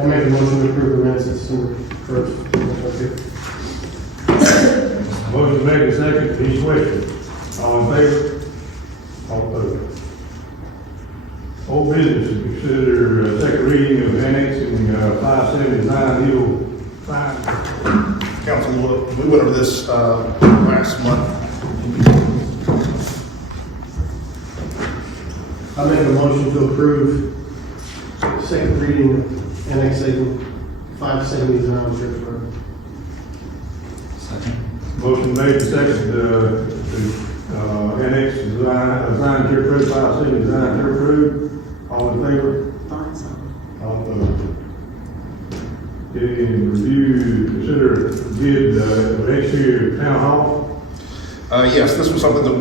I make a motion to approve the minutes of December 1st. Motion made and seconded. Any questions? All in favor? All opposed? Old business to consider second reading of annexing 579 Hill 5. Council, we went over this last month. I make a motion to approve second reading of annexing 570 Zion Church Road. Second. Motion made and seconded to annex Zion Church Road, 570 Zion Church Road. All in favor? All opposed? Okay, review, consider bid exterior town hall. Yes, this was something that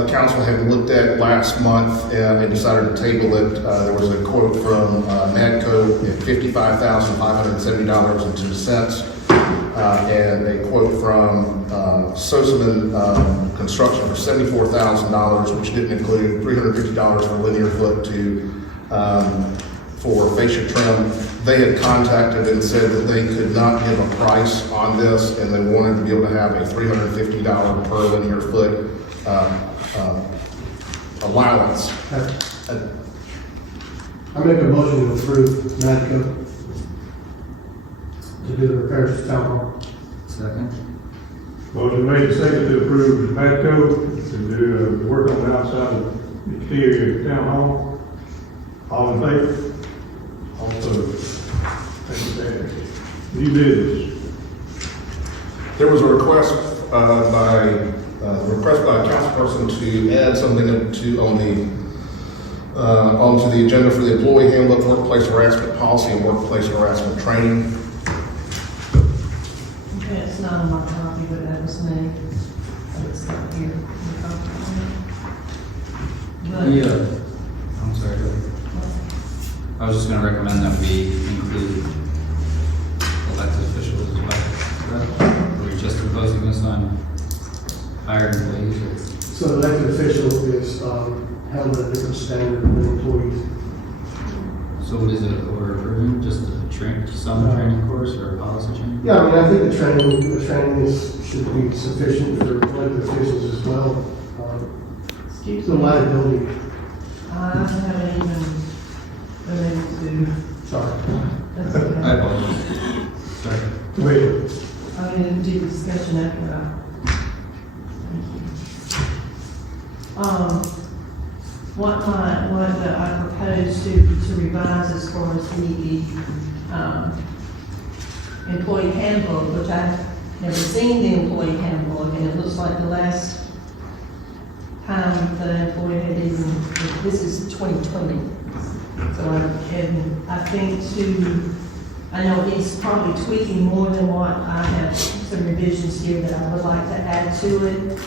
the council had looked at last month and decided to table it. There was a quote from Madco at $55,570.02, and a quote from Sosaman Construction for $74,000, which didn't include $350 for linear foot for fascia trim. They had contacted and said that they could not give a price on this, and they wanted to be able to have a $350 per linear foot allowance. I make a motion to approve Madco to do the repairs to town hall. Second. Motion made and seconded to approve Matco to do the work on the outside of the exterior of town hall. All in favor? All opposed? New business. There was a request by a councilperson to add something onto the agenda for the Employee Handbook, Workplace Harassment Policy, and Workplace Harassment Training. Okay, it's not on my copy, but that was me. But it's not here. But, Yeah. I'm sorry. Go ahead. I was just going to recommend that we include elected officials as well. Are we just proposing this on hired employees? So the elected official is held at a different standard than employees. So what is it we're approving? Just some training course or a policy change? Yeah, I mean, I think the training should be sufficient for elected officials as well. excuse The me. liability, I haven't even been able to, sorry. that's I okay. apologize. Sorry. Wait, I mean, do discussion after that. What I propose to revise as far as the employee handbook, which I've never seen the employee handbook, and it looks like the last time the employee had even, this is 2020. So I think I know he's probably tweaking more than what I have some revisions here that I would like to add to it,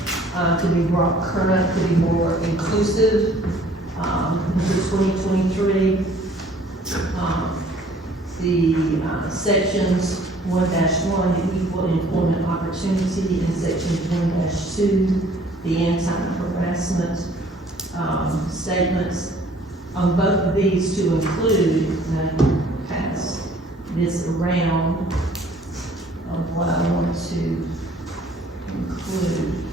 to be brought current, to be more inclusive, into 2023. The sections 1-1, the equal employment opportunity, and section 1-2, the anti-harassment statements. On both of these to include, and I pass this around of what I want to include,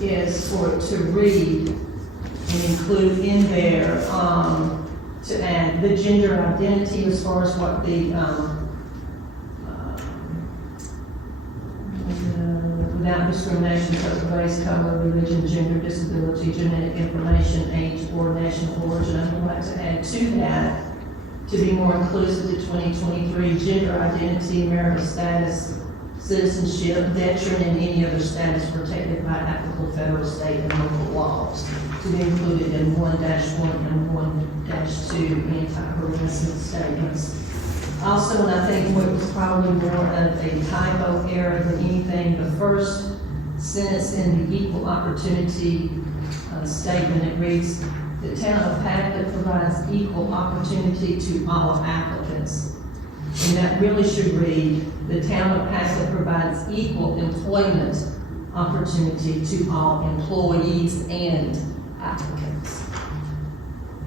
is for it to read and include in there, to add the gender identity as far as what the, without discrimination, such as race, color, religion, gender, disability, genetic information, age, or national origin. I would like to add to that, to be more inclusive to 2023, gender identity, marital status, citizenship, veteran, and any other status protected by applicable federal, state, and local laws, to be included in 1-1 and 1-2 anti-harassment statements. Also, and I think what was probably more of a typo error than anything, the first sentence in the equal opportunity statement, it reads, the town of Pacolet provides equal opportunity to all applicants. And that really should read, the town of Pacolet provides equal employment opportunity to all employees and applicants.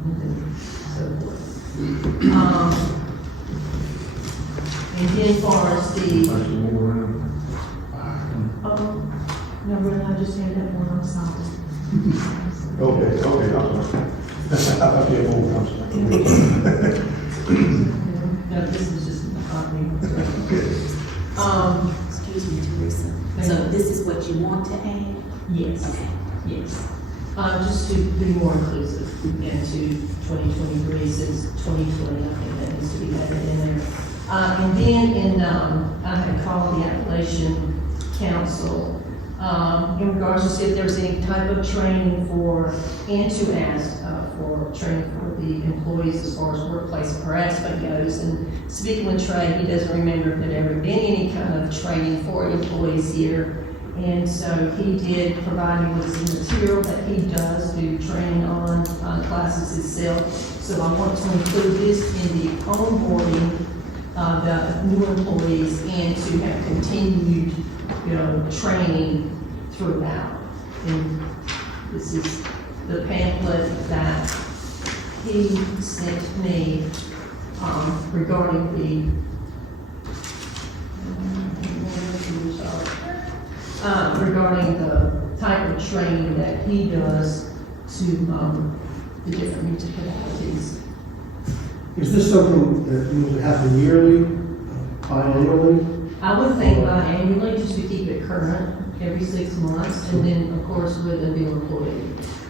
And so forth. And then as far as the, Actually, more around. no, really, I just had that one, I'm sorry. Okay, I'm sorry. Okay, more, I'm sorry. No, this is just a copy. Excuse me, Teresa. So this is what you want to add? Yes, Okay. yes. Just to be more inclusive into 2023, since 2020, I think that needs to be added in there. And then I had called the Appalachian Council, in regards to see if there's any type of training for, and to ask, for training for the employees as far as workplace harassment goes. And speaking with Trey, he doesn't remember if there'd ever been any kind of training for employees here. And so he did provide me with some material that he does do training on classes itself. So I want to include this in the onboarding of the new employees and to have continued, training throughout. And this is the pamphlet that he sent me regarding the regarding the type of training that he does to the different municipalities. Is this something that will happen yearly, biannually? I would think biannually, just to keep it current, every 6 months, and then, of course, with a new employee.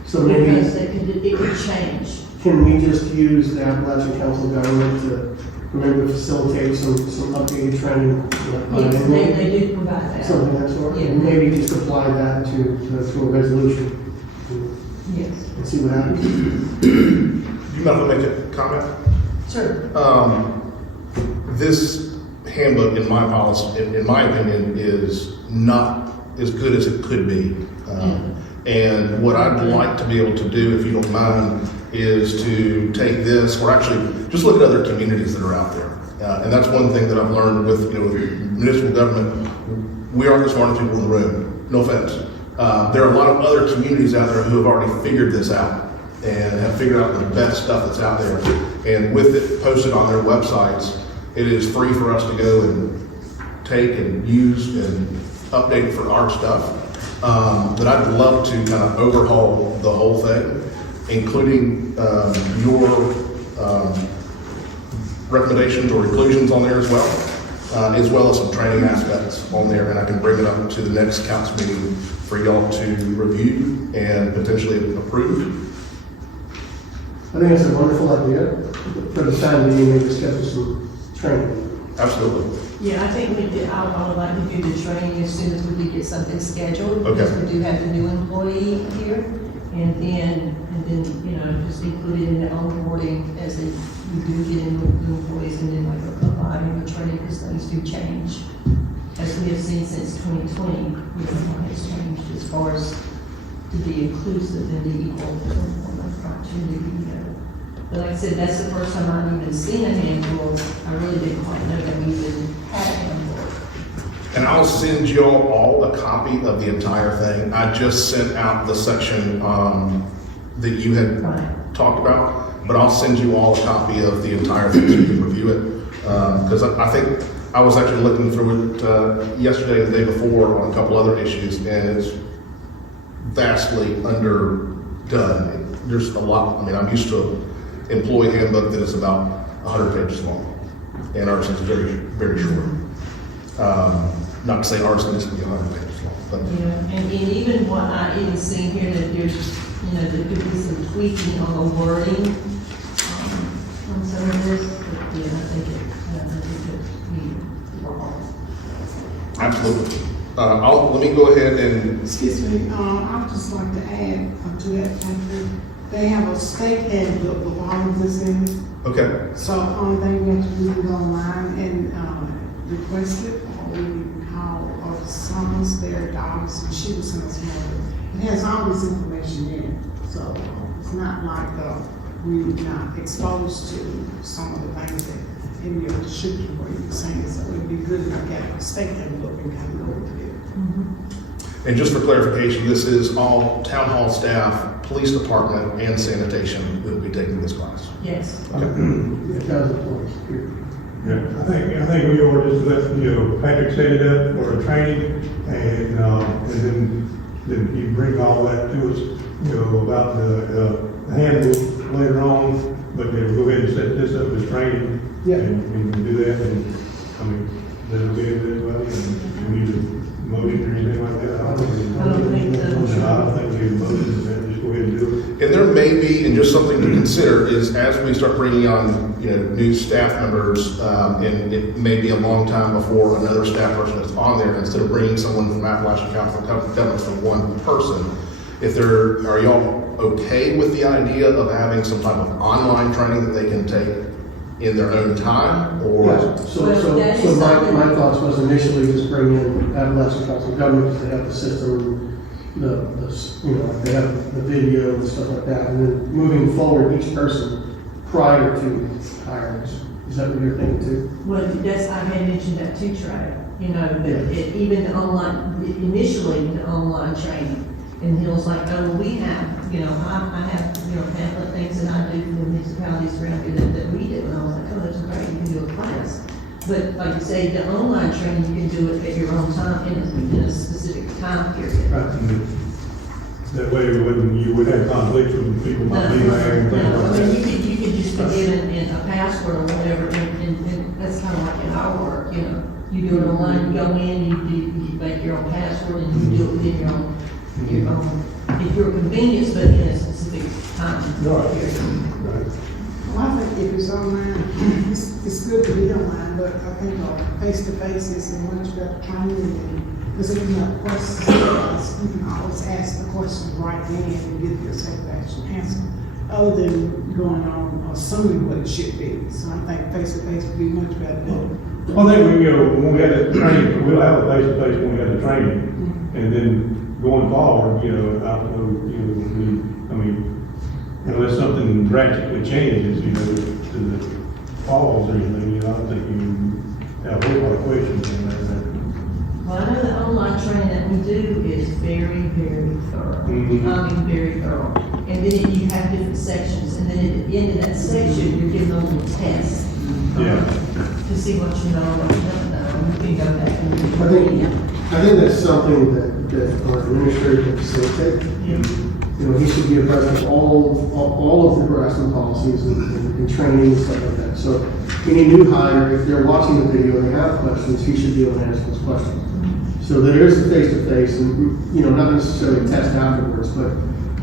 So maybe, Because it could change. can we just use the Appalachian Council of Government to remember to facilitate some updated training? Yes, biannually? they do provide that. Something of that sort? Yeah. And maybe just apply that to a resolution Yes. and see what happens. You mind if I make a comment? Sure. This handbook, in my policy, in my opinion, is not as good as it could be. And what I'd like to be able to do, if you don't mind, is to take this, or actually just look at other communities that are out there. And that's one thing that I've learned with, with municipal government. We are the smartest people in the room. No offense. There are a lot of other communities out there who have already figured this out and have figured out the best stuff that's out there. And with it posted on their websites, it is free for us to go and take and use and update for our stuff. But I'd love to kind of overhaul the whole thing, including your recommendations or inclusions on there as well as some training aspects on there. And I can bring it up to the next council meeting for y'all to review and potentially approve. I think it's a wonderful idea. For the time being, maybe schedule some training. Absolutely. Yeah, I think we did, I would like to do the training as soon as we could get something scheduled. Okay. Because we do have a new employee here, and then, just include it in the onboarding as we do get in new employees, and then like providing the training, because things do change. As we have seen since 2020, what has changed as far as to be inclusive and the equal opportunity. But like I said, that's the first time I've even seen a handbook. I really didn't quite know that we even had a handbook. And I'll send you all a copy of the entire thing. I just sent out the section that you had Right. talked about, but I'll send you all a copy of the entire thing so you can review it. Because I think I was actually looking through it yesterday or the day before on a couple other issues, and it's vastly underdone. There's a lot. I mean, I'm used to an employee handbook that is about 100 pages long, and ours is very, very short. Not to say ours needs to be 100 pages long, but Yeah, and even what I even seen here, that there's, there could be some tweaking on the wording, on some of this, but yeah, I think it we wrong. absolutely. Let me go ahead and, Excuse me, I'd just like to add to that, they have a state handbook with all of this in it. okay, So only thing we have to do is online and request it, or we call or summons their dogs, and she will send us more. It has all this information in it, so it's not like we're not exposed to some of the things that in your description where you were saying. So it'd be good if I got a state handbook and kind of go over it. and just for clarification, this is all town hall staff police department and sanitation will be taking this class. Yes. It does employees, period. Yeah, I think we ought to just let, Patrick set it up for a training, and then you bring all that to us, about the handbook later on, but then go ahead and set this up as training. Yeah. And do that, and, I mean, that'll be it as well, and we need a motion or anything like that. I don't think so. No, I don't think we need a motion, just go ahead and do it. And there may be, and just something to consider, is as we start bringing on, new staff members, and it may be a long time before another staff person is on there, instead of bringing someone from Appalachian Council of Governments for one person, are y'all okay with the idea of having some type of online training that they can take in their own time, or? Yeah, so my thoughts was initially just bring in Appalachian Council of Government, because they have the system, like they have the video and stuff like that, and then moving forward, each person prior to hiring. Is that what you're thinking too? Well, that's, I had mentioned that too, Trey, that even the online, initially the online training. And he was like, oh, well, we have, I have, pamphlet things that I do for the municipalities around here that we do. And I was like, oh, that's great, you can do a class. But like you say, the online training, you can do it at your own time in a specific time period. Right. That way, you would have conflicts with people not being there and things like I mean, that. you could just put in a password or whatever, and that's kind of like in our work, You do it online, you go in, you make your own password, and you do it within your own, if you're convenience, but in a specific time period. Right. Well, I think if it's online, it's good to be online, but I think face-to-face is a much better training. Because if you have questions, you can always ask the question right then and get your satisfaction answer, other than going on assuming what it should be. So I think face-to-face would be much better. I think when we had the training, we'll have a face-to-face when we had the training, and then going forward, I don't know, unless something drastically changes, to the falls or anything, I don't think you have a whole lot of questions on that. Well, I know the online training that we do is very, very thorough. Mhm. I mean, very thorough. And then you have different sections, and then at the end of that section, you're given a little test. Yeah. To see what you know, what you don't know, and you can go back and. I think that's something that our administrator can facilitate. He should be abreast of all of the harassment policies and training and stuff like that. So any new hire, if they're watching the video and they have questions, he should be able to answer those questions. So that there is a face-to-face and, not necessarily test afterwards,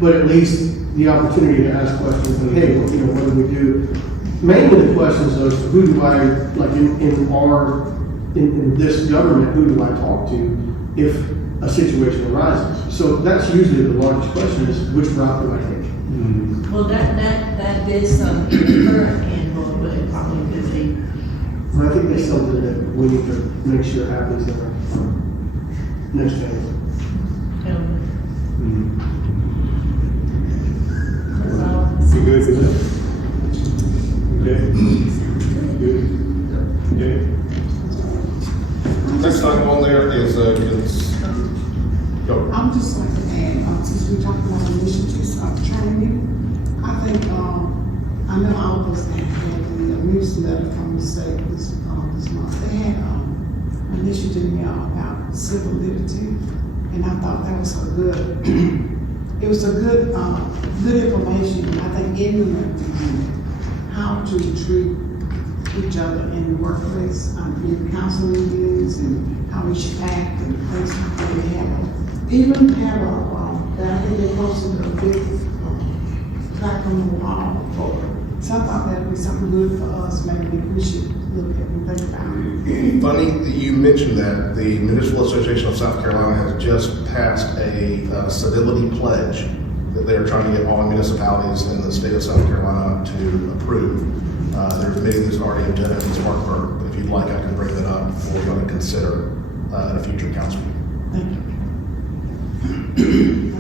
but at least the opportunity to ask questions and, hey, what do we do? Mainly the questions of who do I, like in this government, who do I talk to if a situation arises? So that's usually the largest question is, which route do I take? Mm-hmm. Well, that is some in the current handbook, but it probably could be. And I think that's something that we need to make sure happens in our next phase. That's all. You good with that? Okay. Good. Okay. Next item on there is, go. I'm just like to add, since we talked about initiatives of training, I think, I know all of us that had the newsletter from the state this month. They had an initiative about civil liberty, and I thought that was a good, it was a good, good information. I think everyone how to treat each other in the workplace, in council meetings, and how we should act and things that we have. Even have that I think they posted a big plaque on the wall for. So I thought that would be something good for us. Maybe we should look at and think about it. Funny that you mentioned that. The Municipal Association of South Carolina has just passed a civility pledge that they are trying to get all municipalities in the state of South Carolina to approve. There's a meeting that's already agenda in Spartanburg, but if you'd like, I can bring that up for you to consider at a future council meeting. Thank you.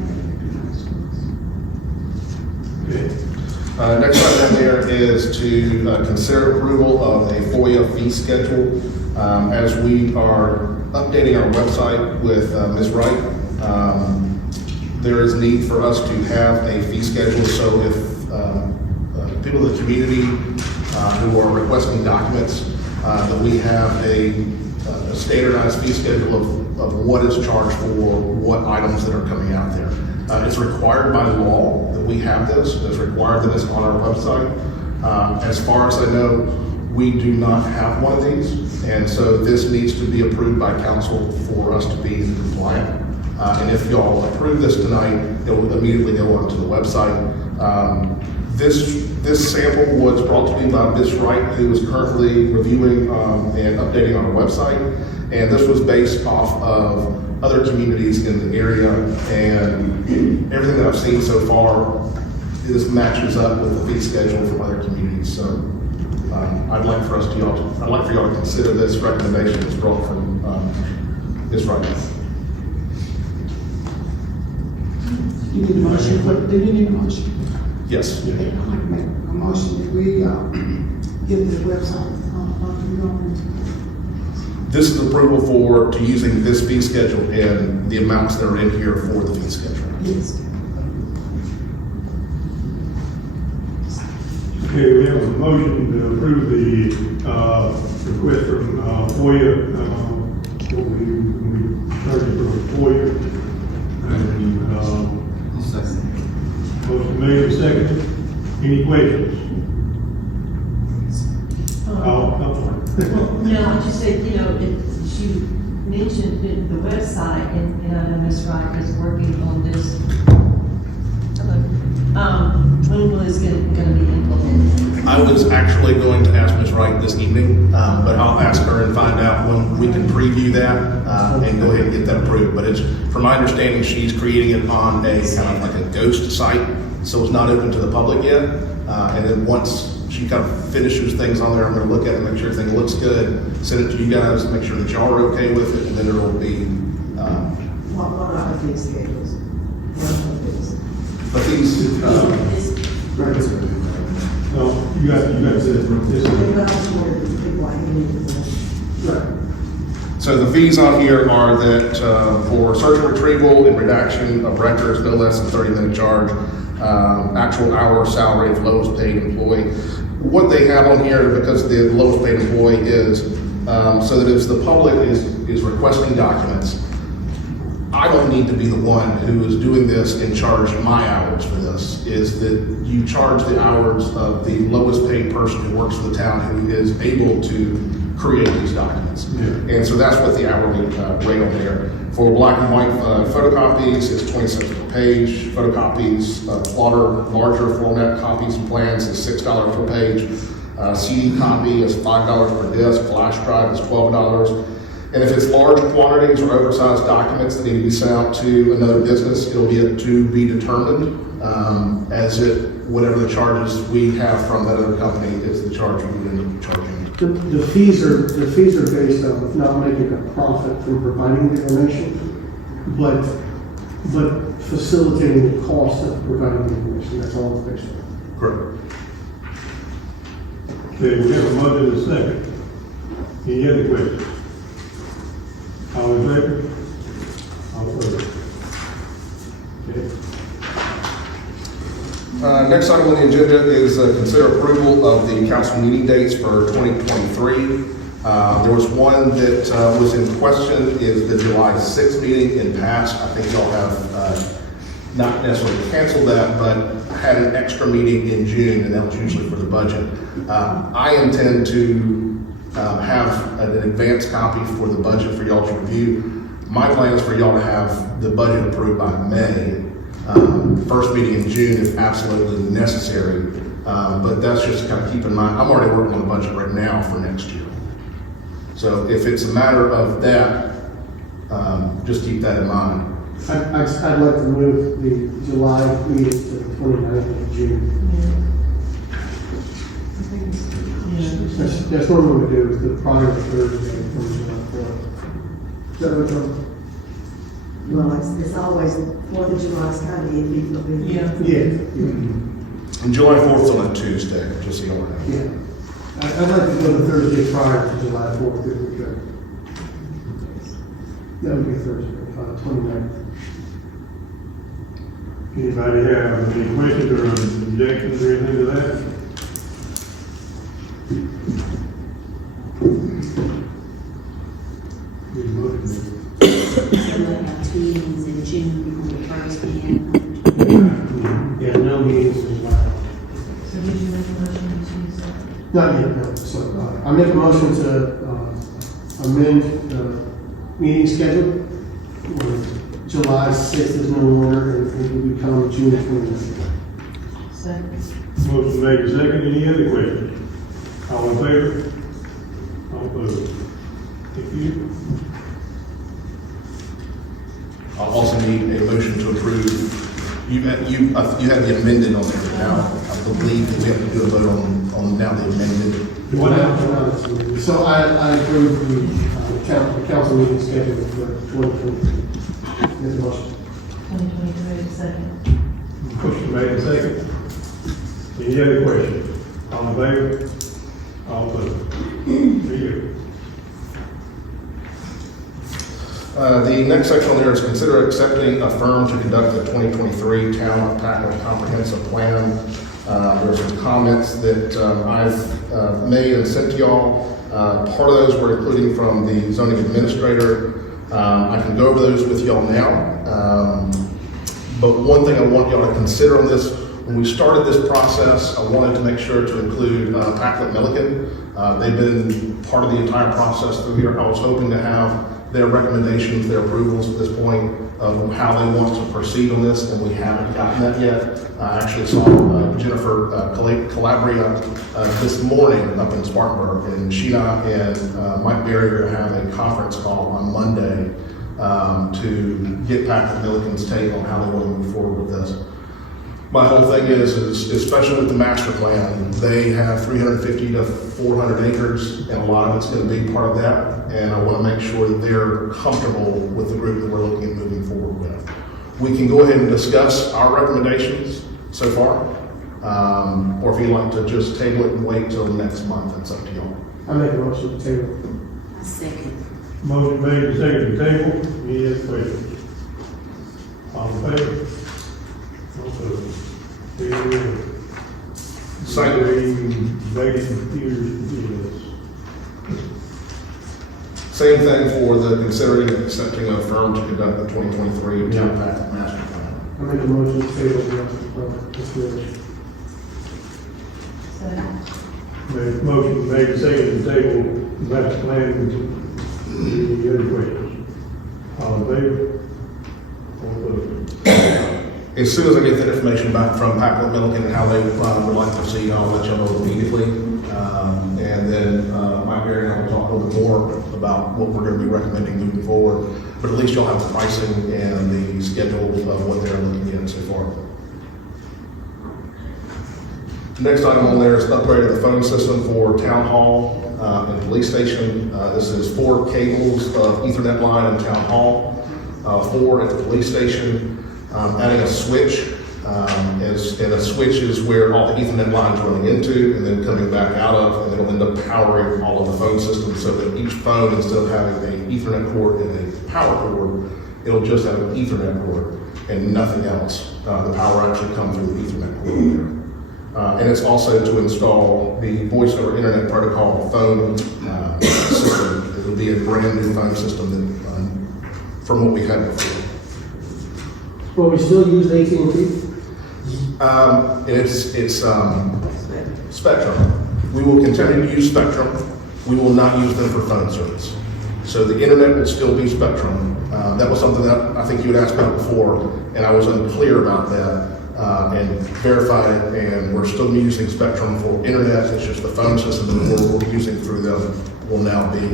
Next item there is to consider approval of a FOIA fee schedule. As we are updating our website with Ms. Wright, there is need for us to have a fee schedule, so if people in the community who are requesting documents, that we have a standardized fee schedule of what is charged for what items that are coming out there. It's required by law that we have this. It's required that it's on our website. As far as I know, we do not have one of these, and so this needs to be approved by council for us to be compliant. And if y'all approve this tonight, it will immediately go onto the website. This sample was brought to me by Ms. Wright, who is currently reviewing and updating on our website. And this was based off of other communities in the area, and everything that I've seen so far, this matches up with the fee schedule from other communities. So I'd like for y'all to consider this recommendation that's brought from Ms. Wright. You need a motion, do you need a motion? Yes. I'd like to make a motion that we, give the website, This is approval to using this fee schedule and the amounts that are in here for the fee schedule. yes. Okay, we have a motion to approve the request from FOIA, what we charged for FOIA. And, Second. motion made and seconded. Any questions? Oh, I'm sorry. No, I just said, you know, she mentioned the website, and I know Ms. Wright is working on this. When will this gonna be implemented? I was actually going to ask Ms. Wright this evening, but I'll ask her and find out when we can preview that and go ahead and get that approved. But it's, from my understanding, she's creating it on a kind of like a ghost site, so it's not open to the public yet. And then once she kind of finishes things on there, I'm going to look at it, make sure everything looks good, send it to you guys, make sure that y'all are okay with it, and then it'll be. What are the fee schedules? But these. No, you got this. So the fees on here are that for search and retrieval and redaction of records, no less than 30-minute charge, actual hour salary of lowest paid employee. What they have on here, because the lowest paid employee is, so that if the public is requesting documents, I don't need to be the one who is doing this and charge my hours for this, is that you charge the hours of the lowest paid person who works for the town who is able to create these documents. Yeah. And so that's what the hourly rate on there. For black and white photocopies, it's 20 cents per page. Photocopies, larger format copies and plans is $6 per page. CD copy is $5 per disc. Flash drive is $12. And if it's large quantities or oversized documents that need to be sent out to another business, it'll be to be determined whatever the charges we have from that other company is the charge we end up charging. The fees are based on not making a profit from providing the information, but facilitating the cost of providing the information. That's all it's based on. Correct. Okay, we have a motion and a second. Any other questions? All in favor? All opposed? Okay. Next item on the agenda is consider approval of the council meeting dates for 2023. There was one that was in question, is the July 6th meeting in past. I think y'all have not necessarily canceled that, but had an extra meeting in June, and that was usually for the budget. I intend to have an advance copy for the budget for y'all to review. My plan is for y'all to have the budget approved by May. First meeting in June if absolutely necessary, but that's just to kind of keep in mind. I'm already working on the budget right now for next year. So if it's a matter of that, just keep that in mind. I'd like to move the July meeting to the 29th of June. That's what we're going to do, is the prior Thursday from July 4th. Well, it's always, 4th of July is kind of iffy for me. Yeah. And July 4th is on a Tuesday, just so you know. Yeah. I'd like to go to Thursday prior to July 4th if we could. That would be Thursday, 29th. Anybody have any questions or objections or anything to that? Need a motion? So we'll have 2 meetings in June on the first and Yeah, no meetings is allowed. So did you make a motion to use that? Not yet, no. So, I make a motion to, amend the meeting schedule. Where July 6th is no longer, and it will become June 29th. Second. Motion made and seconded. Any other questions? All in favor? All opposed? Thank you. I'll also need a motion to approve. You had the amended on there now. I believe that we have to do a vote on now the amended. What happened? So I approve the council meeting schedule for 2023. Make the motion. 2023, second. Motion made and seconded. Any other questions? All in favor? All opposed? Thank you. The next section on there is consider accepting a firm to conduct the 2023 Town of Pacolet Comprehensive Plan. There are some comments that I've made and sent to y'all. Part of those were including from the zoning administrator. I can go over those with y'all now. But one thing I want y'all to consider on this, when we started this process, I wanted to make sure to include Pacolet Milliken. They've been part of the entire process through here. I was hoping to have their recommendations, their approvals at this point of how they want to proceed on this, and we haven't gotten that yet. I actually saw Jennifer Calabria this morning up in Spartanburg, and she and Mike Barrier have a conference call on Monday to get Pacolet Milliken's take on how they want to move forward with this. My whole thing is especially with the master plan, they have 350 to 400 acres, and a lot of it's going to be part of that. And I want to make sure that they're comfortable with the group that we're looking at moving forward with. We can go ahead and discuss our recommendations so far, or if you'd like to just table it and wait till next month, it's up to y'all. I make a motion to table. 2. I second. Motion made and seconded to table. Any other questions? All in favor? All opposed? Thank you. Same thing for the considering and accepting a firm to conduct the 2023 Town of Pacolet Master Plan. I make a motion to table the master plan. That's good. Second. Motion made and seconded to table master plan. Any other questions? All in favor? All opposed? As soon as I get that information back from Pacolet Milliken and how they would like to proceed, I'll let y'all know immediately. And then Mike Barry and I will talk a little bit more about what we're going to be recommending moving forward. But at least you'll have the pricing and the schedule of what they're looking at so far. Next item on there is the upgrade of the phone system for Town Hall and Police Station. This is 4 cables of Ethernet line in Town Hall, 4 at the police station. Adding a switch, and a switch is where all the Ethernet lines are running into and then coming back out of, and it'll end up powering all of the phone systems so that each phone, instead of having an Ethernet port and a power cord, it'll just have an Ethernet port and nothing else. The power actually comes through the Ethernet port there. And it's also to install the voice over internet protocol phone system. It'll be a brand new phone system that, from what we had before. Well, we still use AT&T? It's Spectrum. We will continue to use Spectrum. We will not use them for phone service. So the internet will still be Spectrum. That was something that I think you had asked about before, and I was unclear about that, and verified it, and we're still using Spectrum for internet. It's just the phone system that we're using through them will now be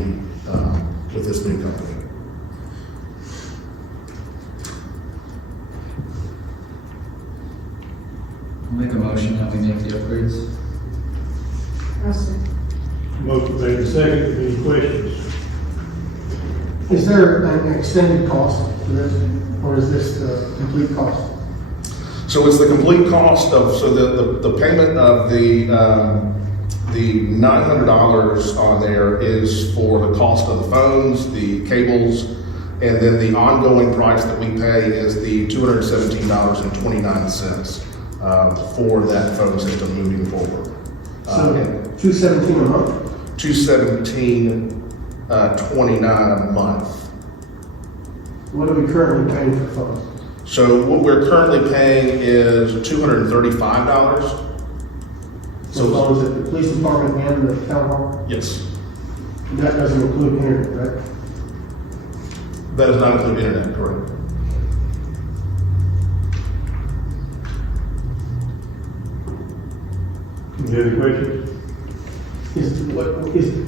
with this new company. I'll make a motion that we make the upgrades. I second. Motion made and seconded. Any questions? Is there an extended cost to this, or is this the complete cost? So it's the complete cost of, so the payment of the $900 on there is for the cost of the phones, the cables, And then the ongoing price that we pay is the $217.29 for that phone system moving forward. So, $217 a month? $217.29 a month. What are we currently paying for phones? So what we're currently paying is $235. So phones at the police department and the town hall? Yes, That doesn't include internet, right? that does not include internet, correct? Any other questions?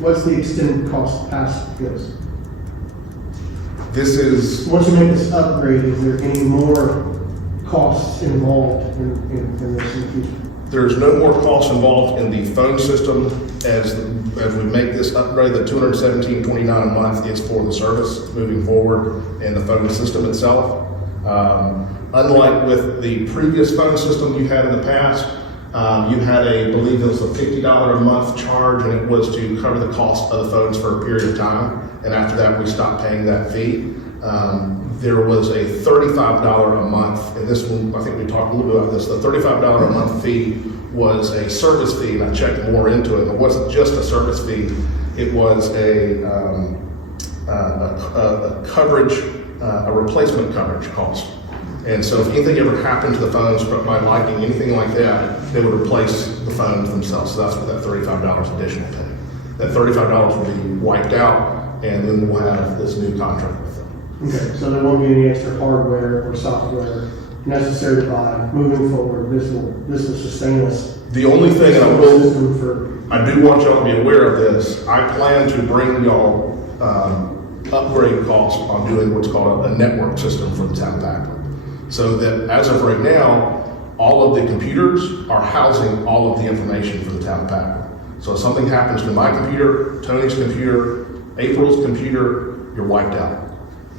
What's the extended cost past this? This is, Once you make this upgrade, is there any more costs involved in this in the future? there's no more cost involved in the phone system as we make this upgrade. The $217.29 a month is for the service moving forward and the phone system itself. Unlike with the previous phone system you had in the past, you had I believe it was a $50 a month charge, and it was to cover the cost of the phones for a period of time. And after that, we stopped paying that fee. There was a $35 a month, and this one, I think we talked a little bit about this. The $35 a month fee was a service fee, and I checked more into it. It wasn't just a service fee; it was a coverage, a replacement coverage cost. And so, if anything ever happened to the phones, by lightning, anything like that, they would replace the phones themselves. So that's what that $35 additional pay. That $35 will be wiped out, and then we'll have this new contract with them. Okay, so there won't be any extra hardware or software necessary to buy moving forward. This will sustain us. The only thing, and System for I do want y'all to be aware of this, I plan to bring y'all upgrade costs on doing what's called a network system for the town of Pacolet. So that as of right now, all of the computers are housing all of the information for the town of Pacolet. So if something happens to my computer, Tony's computer, April's computer, you're wiped out.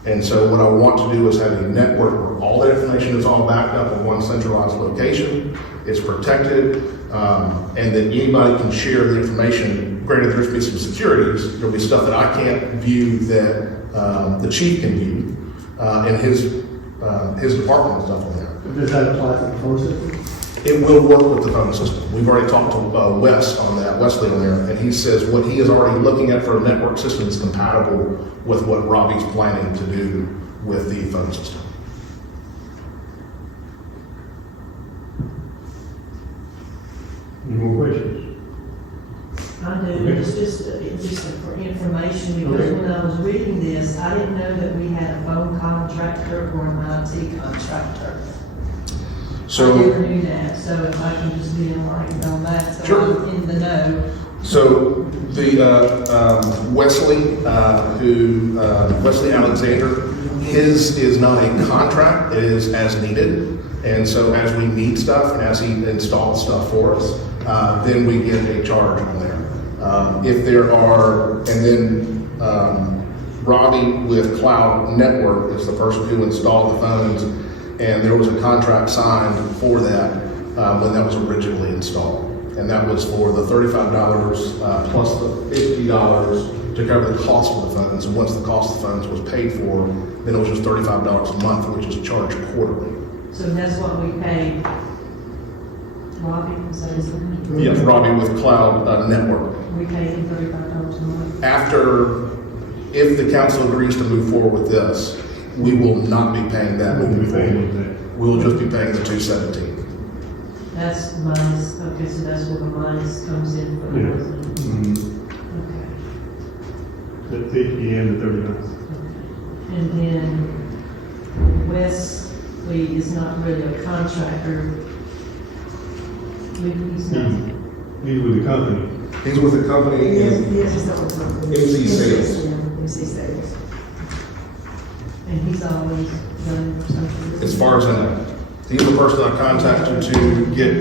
And so what I want to do is have a network where all that information is all backed up in one centralized location. It's protected, and that anybody can share the information. Granted, there's be some securities. There'll be stuff that I can't view that the chief can view, and his department and stuff on there. does that apply to the phone system? It will work with the phone system. We've already talked to Wes on that, Wesley on there, and he says what he is already looking at for a network system is compatible with what Robbie's planning to do with the phone system. Any more questions? I do, it's just for information, because when I was reading this, I didn't know that we had a phone contractor or an IT contractor. I So, never knew that, so if I can just be enlightened on that, so Sure. I'm in the know. so the Wesley Alexander, his is not a contract, it is as needed. And so as we need stuff and as he installs stuff for us, then we get a charge on there. If there are, and then Robbie with Cloud Network is the person who installed the phones, and there was a contract signed for that when that was originally installed. And that was for the $35 plus the $50 to cover the cost of the phones. And once the cost of the phones was paid for, then it was just $35 a month, which is charged quarterly. So that's what we paid Robbie, is that his name? Yes, Robbie with Cloud Network. We paid him $35 a month. If the council agrees to move forward with this, we will not be paying that moving forward. We'll just be paying the $217. That's minus, okay, so that's where the minus comes in for the Yeah. resident. Okay. The 50 and the 39. And then Wesley is not really a contractor. He's not. He's with the company. He's with the company Yes, in yes, it's not something. MC Sales. Yeah, MC Sales. And he's always done something. As far as I know. He's the person I contacted to get,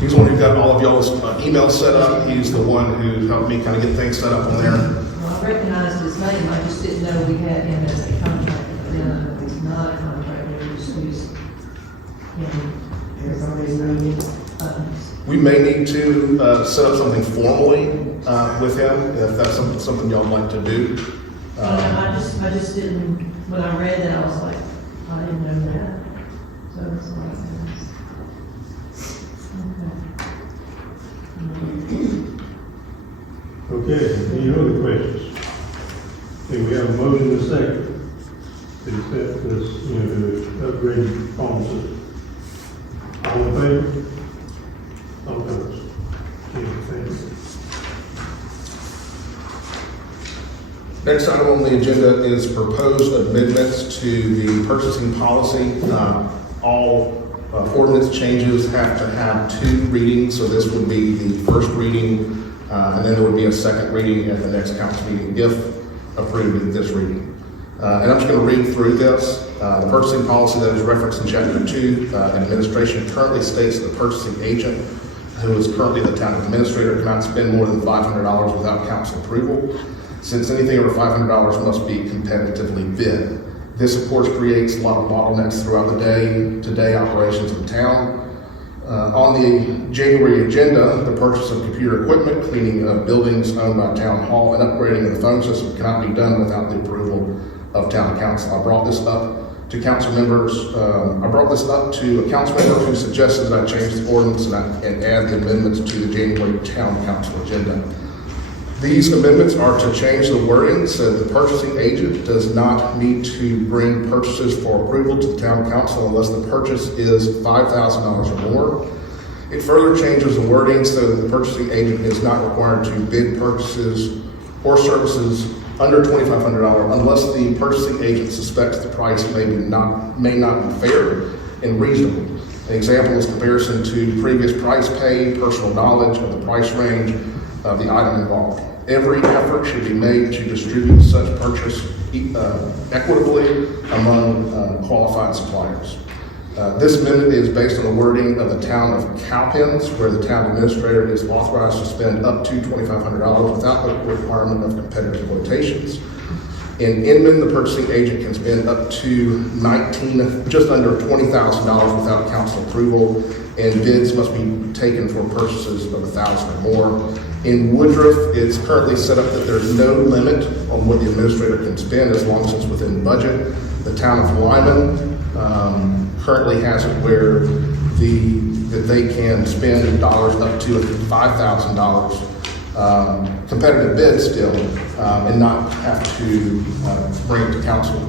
he's the one who got all of y'all's emails set up. He's the one who helped me kind of get things set up on there. Well, I recognized his name, I just didn't know we had him as a contractor, but then I know he's not a contractor, we just use him There's always no funds. We may need to set up something formally with him, if that's something y'all like to do. I just didn't, when I read that, I was like, I didn't know that. So it's like, Okay, any other questions? Okay, we have a motion and a second to accept this, the upgraded phone system. All in favor? All opposed? Okay, thank you. Next item on the agenda is proposed amendments to the purchasing policy. All ordinance changes have to have 2 readings, so this would be the first reading, and then there would be a second reading at the next council meeting if approved at this reading. And I'm just going to read through this. The purchasing policy that is referenced in Chapter 2, administration currently states that the purchasing agent, who is currently the town administrator, cannot spend more than $500 without council approval, since anything over $500 must be competitively bid. This, of course, creates a lot of bottlenecks throughout the day-to-day operations of the town. On the January agenda, the purchase of computer equipment, cleaning of buildings owned by town hall, and upgrading of the phone system cannot be done without the approval of town council. I brought this up to council members. I brought this up to a council member who suggested that I change the ordinance and add the amendments to the January town council agenda. These amendments are to change the wording so that the purchasing agent does not need to bring purchases for approval to the town council unless the purchase is $5,000 or more. It further changes the wording so that the purchasing agent is not required to bid purchases or services under $2,500 unless the purchasing agent suspects the price may not be fair and reasonable. An example is comparison to previous price paid, personal knowledge of the price range of the item involved. Every effort should be made to distribute such purchase equitably among qualified suppliers. This amendment is based on the wording of the town of Cowpens, where the town administrator is authorized to spend up to $2,500 without the requirement of competitive quotations. In Inman, the purchasing agent can spend up to just under $20,000 without council approval, and bids must be taken for purchases of $1,000 or more. In Woodruff, it's currently set up that there's no limit on what the administrator can spend as long as it's within budget. The town of Lyman currently has it where that they can spend dollars up to $5,000 competitive bid still, and not have to bring it to council.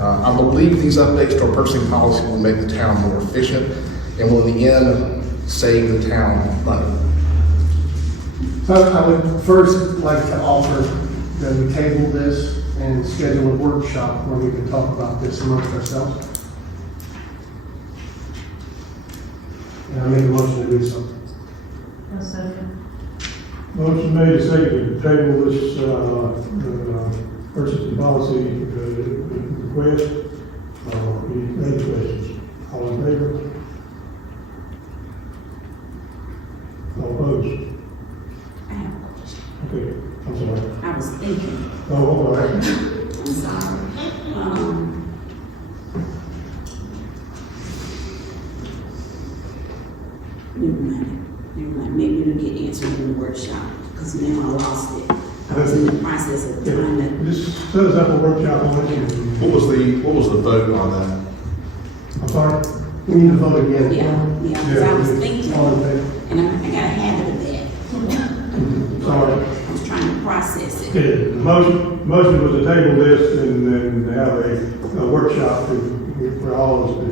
I believe these updates to our purchasing policy will make the town more efficient and will in the end save the town money. So I would first like to offer that we table this and schedule a workshop where we can talk about this amongst ourselves. And I make a motion to do so. a second. Motion made, second, to table this, purchasing policy, request. Any other questions? All in favor? All opposed? I have a question. Okay, I'm sorry. I was thinking, Oh, all right. I'm sorry. Never mind, maybe it'll get answered in the workshop, because now I lost it. I was in the process of trying to, Just set us up a workshop on it. What was the vote on that? I'm sorry, we need to vote again. because I was thinking, All in favor? and I got a habit of that. Sorry. I was trying to process it. Okay, the motion was to table this and then have a workshop for all of us to,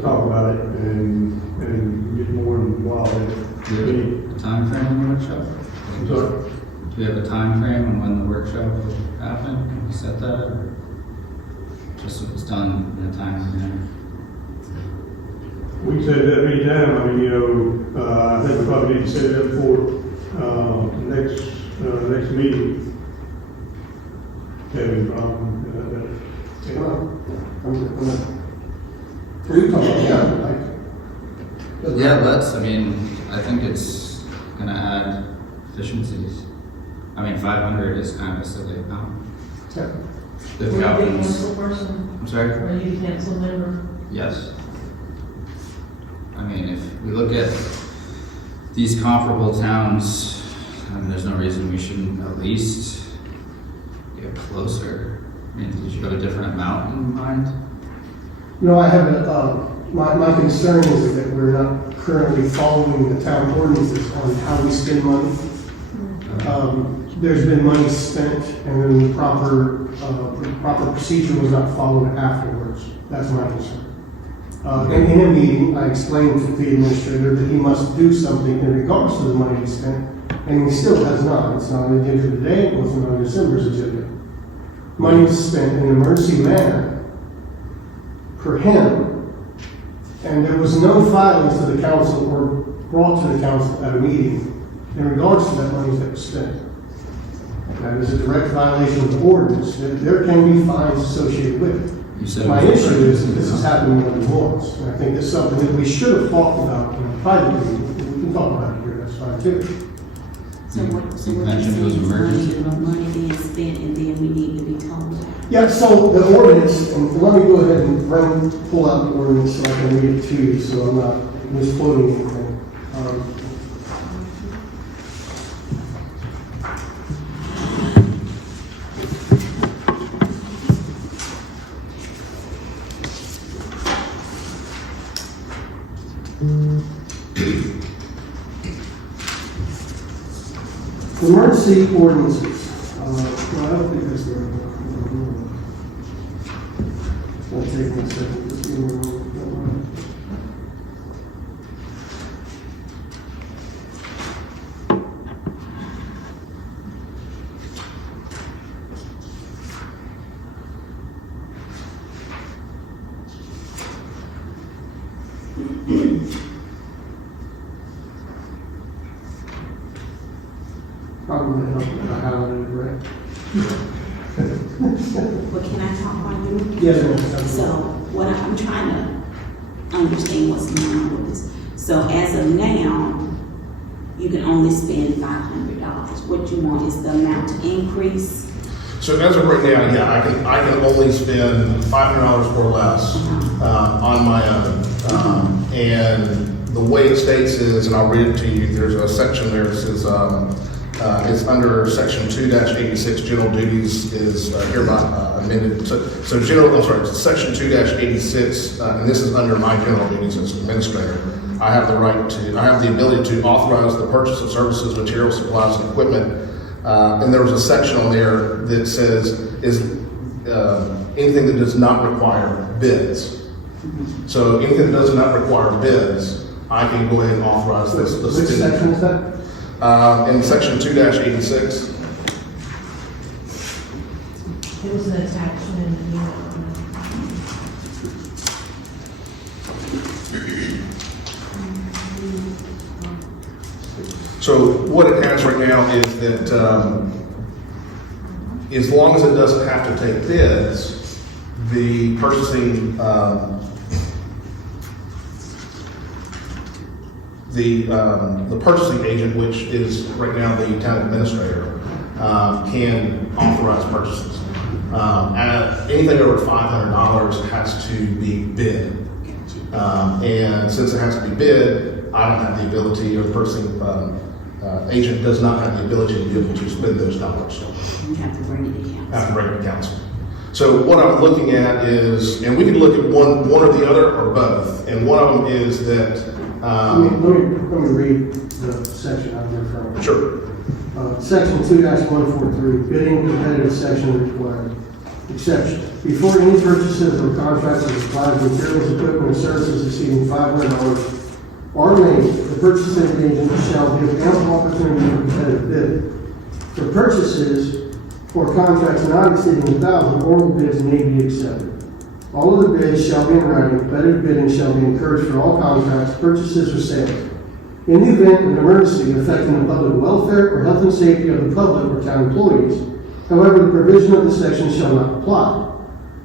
talk about it and get more involved in it. Do you have a time frame on the workshop? I'm sorry? Do you have a time frame on when the workshop will happen? Can you set that, or just so it's done in a timely manner? We said that many times. I mean, I think we probably need to set it up for, next meeting. Kevin, Yeah, I think it's gonna add efficiencies. I mean, 500 is kind of a silly amount. Yeah. The Were you a Falcons- council person? I'm sorry? Are you a council member? Yes. I mean, if we look at these comparable towns, there's no reason we shouldn't at least get closer? I mean, did you have a different amount in mind? No, I haven't, my concern is that we're not currently following the town ordinances on how we spend money. There's been money spent and then the proper procedure was not followed afterwards. That's my concern. In a meeting, I explained to the administrator that he must do something in regards to the money he spent, and he still has not. It's not on the agenda today, it wasn't on December's agenda. Money was spent in an emergency manner for him, and there was no filings to the council or brought to the council at a meeting in regards to that money that was spent. That is a direct violation of the ordinance. There can be fines associated with it. You said My it was issue is that emergency, this is huh? happening more than once, and I think it's something that we should have talked about in a private meeting. We can talk about it here, that's fine too. You mentioned it was emergency. Money being spent and then we need to be told. Yeah, so the ordinance, and let me go ahead and pull out the ordinance so I can read it to you, so I'm not misquoting anything. Emergency ordinances. Well, I don't think that's the right one. I'll take one second. Just give me a moment. Probably help if I highlighted it right. But can I talk while you? Yes, ma'am. So what I'm trying to understand what's going on with this. So as of now, you can only spend $500. What you want is the amount to increase. So as of right now, yeah, I can only spend $500 or less on my own. And the way it states is, and I'll read it to you, there's a section there that says, it's under section 2-86, general duties is hereby amended. So general, I'm sorry, section 2-86, and this is under my general duties as administrator. I have the ability to authorize the purchase of services, materials, supplies, and equipment. And there was a section on there that says anything that does not require bids. So anything that does not require bids, I can go ahead and authorize this. Which section is that? In section 2-86. It was an attachment in the email. So what it has right now is that as long as it doesn't have to take bids, the purchasing the purchasing agent, which is right now the town administrator, can authorize purchases. Anything over $500 has to be bid. And since it has to be bid, I don't have the ability, or the purchasing agent does not have the ability to be able to spend those dollars. You have to bring it to council. I have to bring it to council. So what I'm looking at is, and we can look at one or the other or both, and one of them is that, Let me read the section I'm referring to. sure. Section 2-143, bidding competitive section required. Exception. Before any purchases or contracts of supplies, materials, equipment, or services exceeding $500 are made, the purchasing agent shall give ample opportunity for competitive bidding. For purchases or contracts not exceeding 1,000, oral bids may be accepted. All of the bids shall be in writing. Competitive bidding shall be encouraged for all contracts, purchases, or sales. In the event of an emergency affecting the public welfare or health and safety of the public or town employees, however, the provision of the section shall not apply.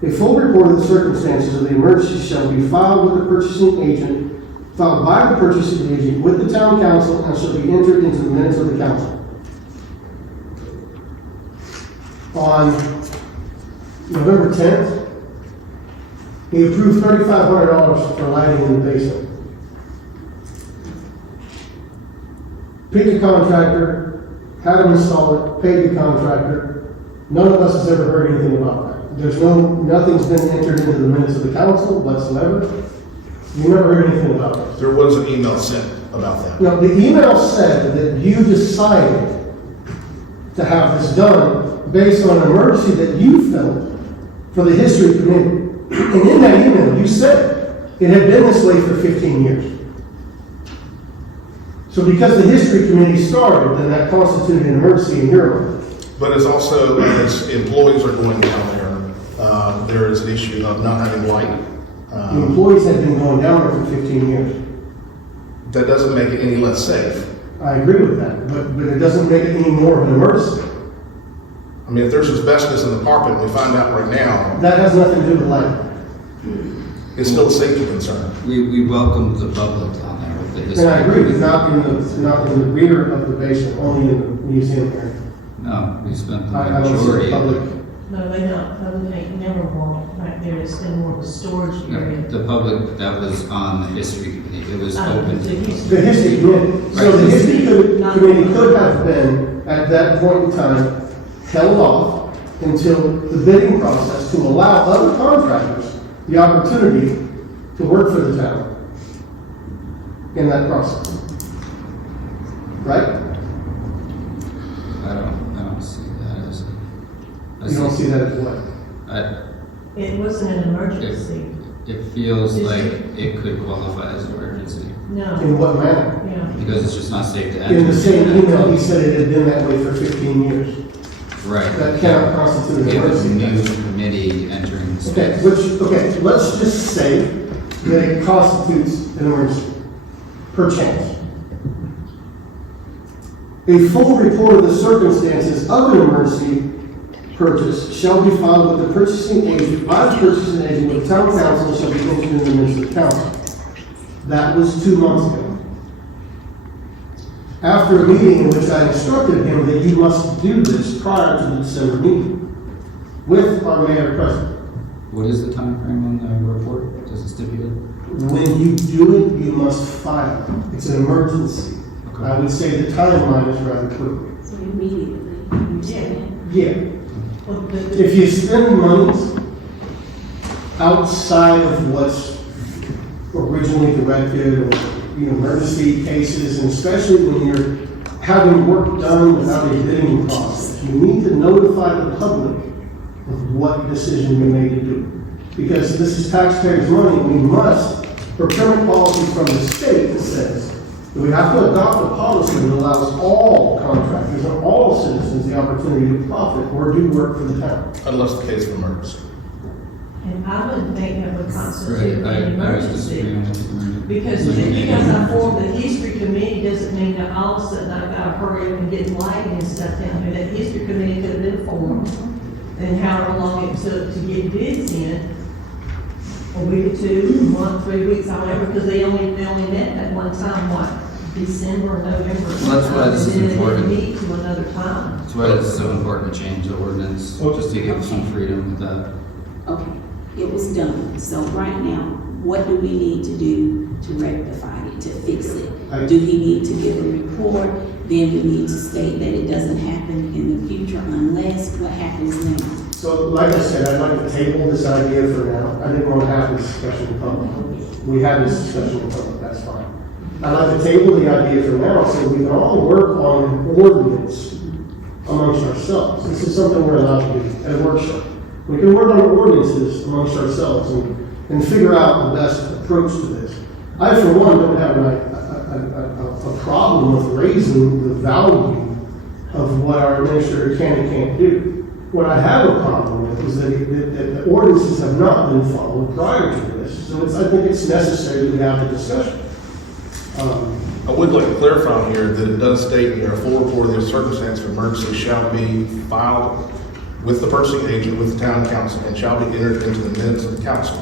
A full report of the circumstances of the emergency shall be filed with the purchasing agent, filed by the purchasing agent with the town council, and shall be entered into the minutes of the council. On November 10th, he approved $3,500 for lighting in the basement. Picked a contractor, had him install it, paid the contractor, None of us has ever heard anything about that. Nothing's been entered into the minutes of the council whatsoever. You never heard anything about that. There was an email sent about that. No, the email said that you decided to have this done based on an emergency that you felt for the history committee. And in that email, you said it had been this way for 15 years. So because the history committee started, then that constituted an emergency in your mind. But it's also, as employees are going down there, there is an issue of not having light. The employees had been going down there for 15 years. That doesn't make it any less safe. I agree with that, but it doesn't make it any more of an emergency. I mean, if there's asbestos in the carpet, and we find out right now, That has nothing to do with light. it's still a safety concern. We welcomed the public down there with the history. And I agree, it's not in the rear of the basement, only in the museum area. No, we spent the I don't see majority the of public. it. No, they don't, they never walk back there, it's been more of a storage area. The public, that was on the history committee, it was open. The to- The history committee. So the history committee could have been, at that point in time, held off until the bidding process to allow other contractors the opportunity to work for the town in that process. Right? I don't see that as. You don't see that as what? It wasn't an emergency, It feels like it could qualify as an emergency, no, In what manner? yeah. because it's just not safe to enter. In the same email, he said it had been that way for 15 years. Right. That cannot constitute an It was a emergency. new committee entering the Okay, space. let's just say that it constitutes an emergency, per chance. A full report of the circumstances of an emergency purchase shall be filed with the purchasing agent, by the purchasing agent, with the town council, and shall be entered in the minutes of the council. That was 2 months ago. After a meeting in which I instructed him that you must do this prior to the December meeting, with our mayor present. What is the time frame on the report? Does it stipulate? When you do it, you must file it. It's an emergency. Okay. I would say the timeline is rather quick. So immediately, you said. Yeah, Well, if you spend monies outside of what's originally directed, or, emergency cases, and especially when you're having work done without a bidding process, you need to notify the public of what decision you made to do. Because this is taxpayers' money, we must, procurement policy from the state that says that we have to adopt a policy that allows all contractors and all citizens the opportunity to profit or do work for the town. Unless the case of emergency. And I wouldn't think that would constitute Right, an I was emergency. disagreeing with you. Because just because I formed the history committee doesn't mean that all of a sudden I've got to hurry up and get lighting and stuff down there. That history committee could have been formed, and however long it took to get bids in, a week or two, a month, 3 weeks, however, because they only met at one time, what, December or November? Well, that's why this is And then they important. didn't meet to another time. That's why it's so important to change the ordinance, just to give some freedom with that. Okay, it was done. So right now, what do we need to do to rectify it, to fix it? Do he need to give a report? Then we need to state that it doesn't happen in the future unless, what happens now? So, like I said, I'd like to table this idea for now. I didn't want to have this discussion in public. We had this discussion in public, that's fine. I'd like to table the idea for now so we can all work on an ordinance amongst ourselves. This is something we're allowed to do at a workshop. We can work on ordinances amongst ourselves and figure out the best approach to this. I, for one, don't have a problem with raising the value of what our administrator can and can't do. What I have a problem with is that the ordinances have not been followed prior to this. So I think it's necessary to have a discussion. I would like to clarify on here that it does state in here, a full report of the circumstance of emergency shall be filed with the purchasing agent, with the town council, and shall be entered into the minutes of the council.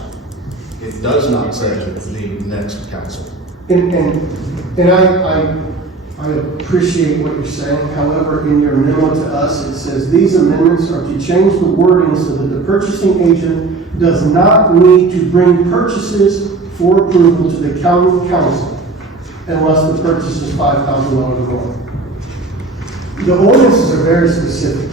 It does not say the next council. And I appreciate what you're saying. However, in your memo to us, it says these amendments are to change the wording so that the purchasing agent does not need to bring purchases for approval to the county council unless the purchase is $5,000 or more. The ordinances are very specific.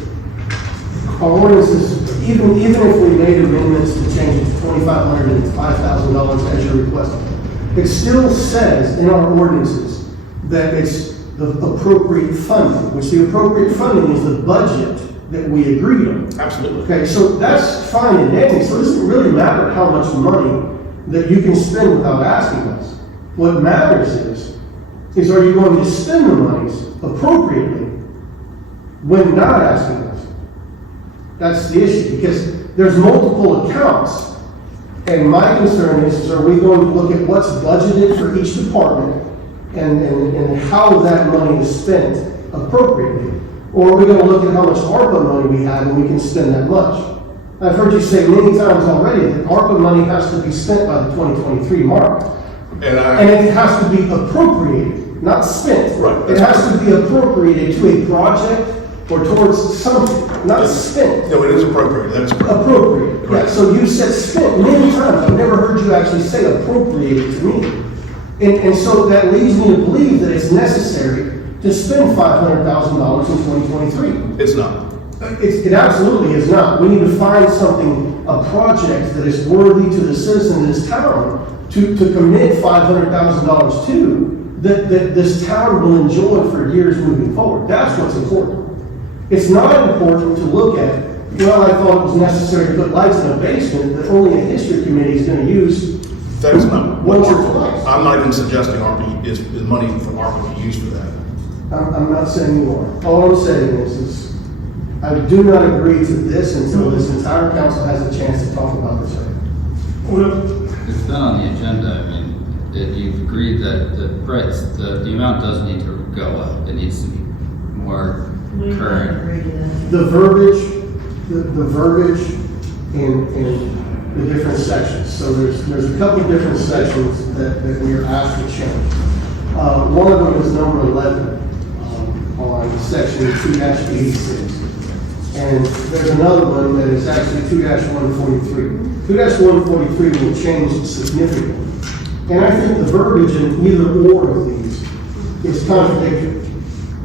our ordinances, even if we made amendments to change it to $2,500 and $5,000 as you requested, it still says in our ordinances that it's the appropriate funding, which the appropriate funding is the budget that we agreed on. Absolutely. Okay, so that's fine and dandy, so it doesn't really matter how much money that you can spend without asking us. What matters is are you going to spend the monies appropriately when not asking us? That's the issue, because there's multiple accounts, and my concern is are we going to look at what's budgeted for each department and how that money is spent appropriately? Or are we going to look at how much ARPA money we have and we can spend that much? I've heard you say many times already that ARPA money has to be spent by the 2023 mark. And it has to be appropriated, not spent. Right. It has to be appropriated to a project or towards something, not spent. No, it is appropriate, that is correct. Appropriate. Yeah, Correct. so you said spent many times. I've never heard you actually say appropriated to me. And so that leads me to believe that it's necessary to spend $500,000 in 2023. It's not. It absolutely is not. We need to find something, a project that is worthy to the citizen of this town to commit $500,000 to, that this town will enjoy for years moving forward. That's what's important. It's not important to look at, well, I thought it was necessary to put lights in a basement that only a history committee is going to use. That is not what Once or ARPA, twice. I'm not even suggesting ARPA is money from ARPA to be used for that. I'm not saying you are. All I'm saying is I do not agree to this until this entire council has a chance to talk about this. Well, It's been on the agenda, I mean, you've agreed that the amount does need to go up, it needs to be more current. The verbiage in the different sections. So there's a couple of different sections that we are asked to change. One of them is number 11 on section 2-86. And there's another one that is actually 2-143. 2-143 will change significantly. And I think the verbiage in either or of these is contradictory.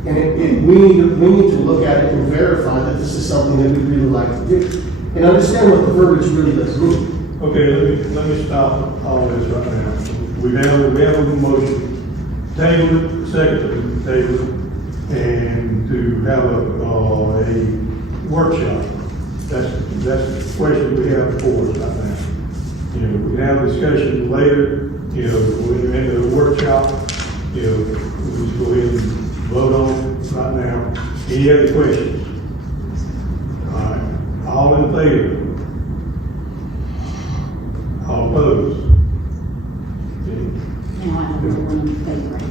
And we need to look at it and verify that this is something that we really like to do. And understand what the verbiage really does mean. okay, let me stop all this right now. We have a motion, table it, second table it, and to have a workshop. That's the question we have before us right now. You know, we can have a discussion later, you know, when you're into the workshop, you know, we just go ahead and vote on it right now. Any other questions? All right, all in favor? All opposed? Now, I don't know what I'm in favor of.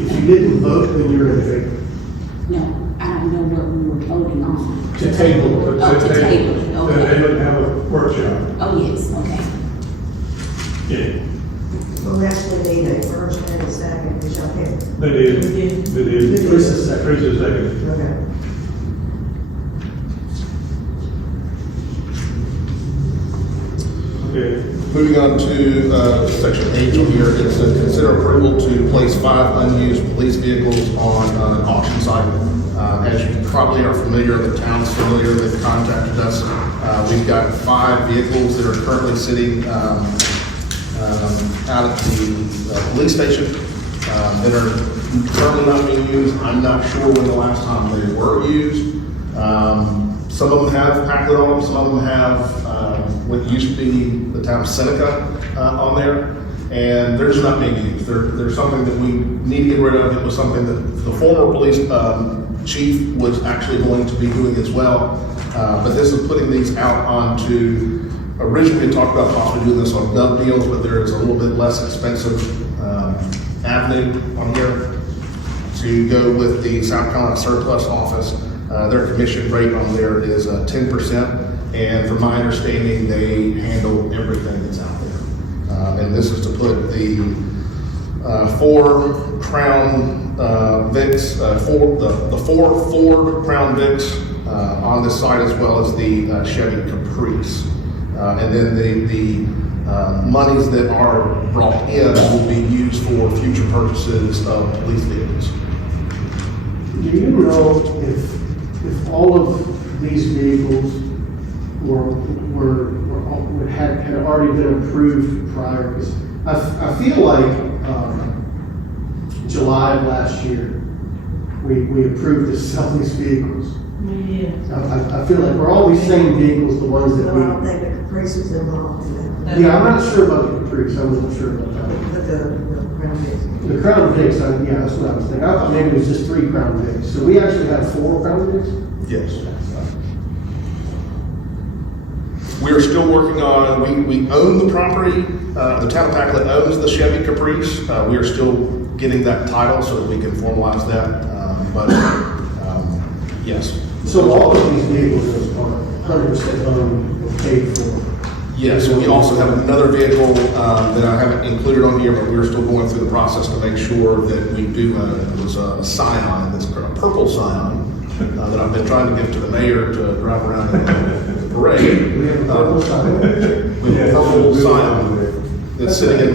If you didn't vote, then you're in favor. No, I don't know what we were voting on. To table. Oh, to table, okay. They would have a workshop. Oh, yes, okay. Yeah, We actually need a first and a second, which I think. they did. They did. Chris is second. Chris is second. Okay. Okay. Moving on to section 8 on here, it's to consider approval to place 5 unused police vehicles on an auction site. As you probably are familiar, the town's familiar, they've contacted us. We've got 5 vehicles that are currently sitting out at the police station that are currently not being used. I'm not sure when the last time they were used. Some of them have Pacolet on them, some of them have what used to be the town of Seneca on there, and they're just not being used. They're something that we need to get rid of. It was something that the former police chief was actually going to be doing as well, but this is putting these out onto, originally we talked about possibly doing this on gov deals, but there is a little bit less expensive avenue on here to go with the South Carolina Surplus Office. Their commission rate on there is 10%, and from my understanding, they handle everything that's out there. And this is to put the 4 Crown Vics, the 4 Ford Crown Vics on this side, as well as the Chevy Caprice. And then the monies that are brought in will be used for future purchases of police vehicles. Do you know if all of these vehicles had already been approved prior, because I feel like, July of last year, we approved to sell these vehicles. Yeah. I feel like we're all these same vehicles, the ones that No, I don't we, think the Caprice was involved in that. yeah, I'm not sure about the Caprice, I wasn't sure about that. But the Crown Vic. The Crown Vics, yeah, that's what I was thinking, I thought maybe it was just 3 Crown Vics, so we actually have 4 Crown Vics? Yes. We are still working on, we own the property, the town of Pacolet owns the Chevy Caprice. We are still getting that title so that we can formalize that, yes. So all of these vehicles are 100% owned and paid for? Yes, and we also have another vehicle that I haven't included on here, but we're still going through the process to make sure that we do, it was a Scion, it's a purple Scion, that I've been trying to give to the mayor to drive around in the parade. We have a purple Scion. With a purple Scion that's sitting in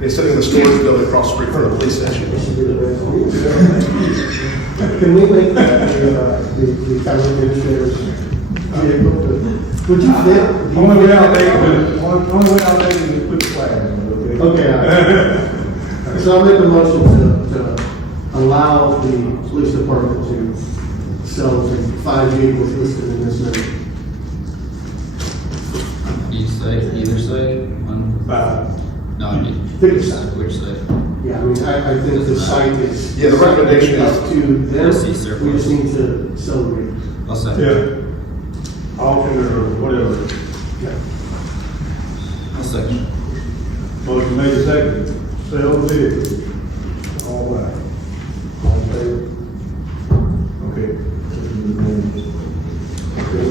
the storage building across the street from the police station. Can we make that the county administrator's vehicle? Would you fit? Only way out there is put the flag in it, okay? Okay. So I'll make a motion to allow the police department to sell the 5 vehicles listed in this note. Either side, one, 5. no, I mean, Pick a side. which side? Yeah, I mean, I think the site is. Yeah, the recommendation is- Up to them, See surplus. we just need to sell the vehicles. I'll second. Yeah. Auction or whatever. I'll second. Motion made second, sell the vehicle. All right. All in favor? Okay. Okay.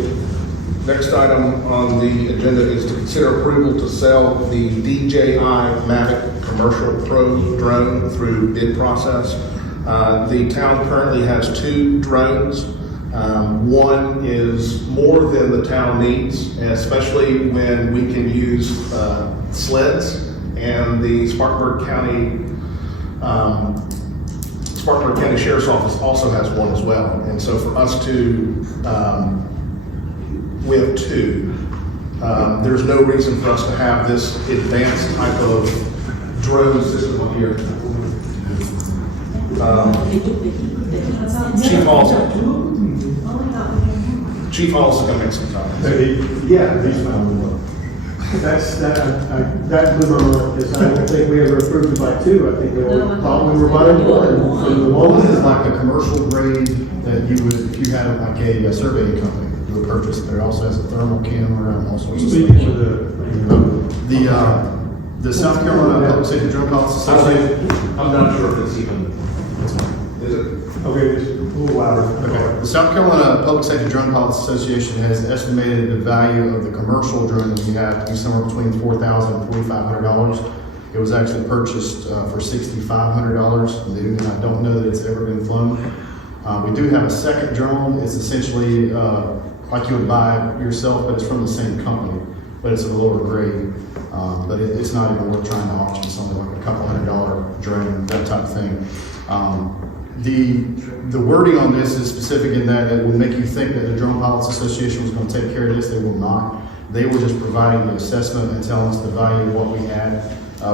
Next item on the agenda is to consider approval to sell the DJI Mavic Commercial Pro drone through bid process. The town currently has 2 drones. One is more than the town needs, especially when we can use sleds, and the Spartanburg County Sheriff's Office also has one as well. And so for us to, we have 2. There's no reason for us to have this advanced type of drone system here. Chief Hall's gonna make some comments. Yeah, He's found one. that blew my mind, because I don't think we ever approved it by 2, I think we only thought we were buying 1. And the One one is like a commercial grade that you would, if you had like a surveying company, you would purchase. There also has a thermal camera and all sorts of Speaking stuff. to The South Carolina Public Safety Drone Pilots Association. I'm not sure if it's even. Is it? okay, just a little louder. Okay. The South Carolina Public Safety Drone Pilots Association has estimated the value of the commercial drone that we have to be somewhere between $4,000 and $4,500. It was actually purchased for $6,500. And I don't know that it's ever been flown. We do have a second drone. It's essentially like you would buy yourself, but it's from the same company, but it's of a lower grade. But it's not even worth trying to auction something like a couple $100 drone, that type of thing. The wording on this is specific in that it will make you think that the Drone Pilots Association was going to take care of this. They will not. They were just providing the assessment and telling us the value of what we had.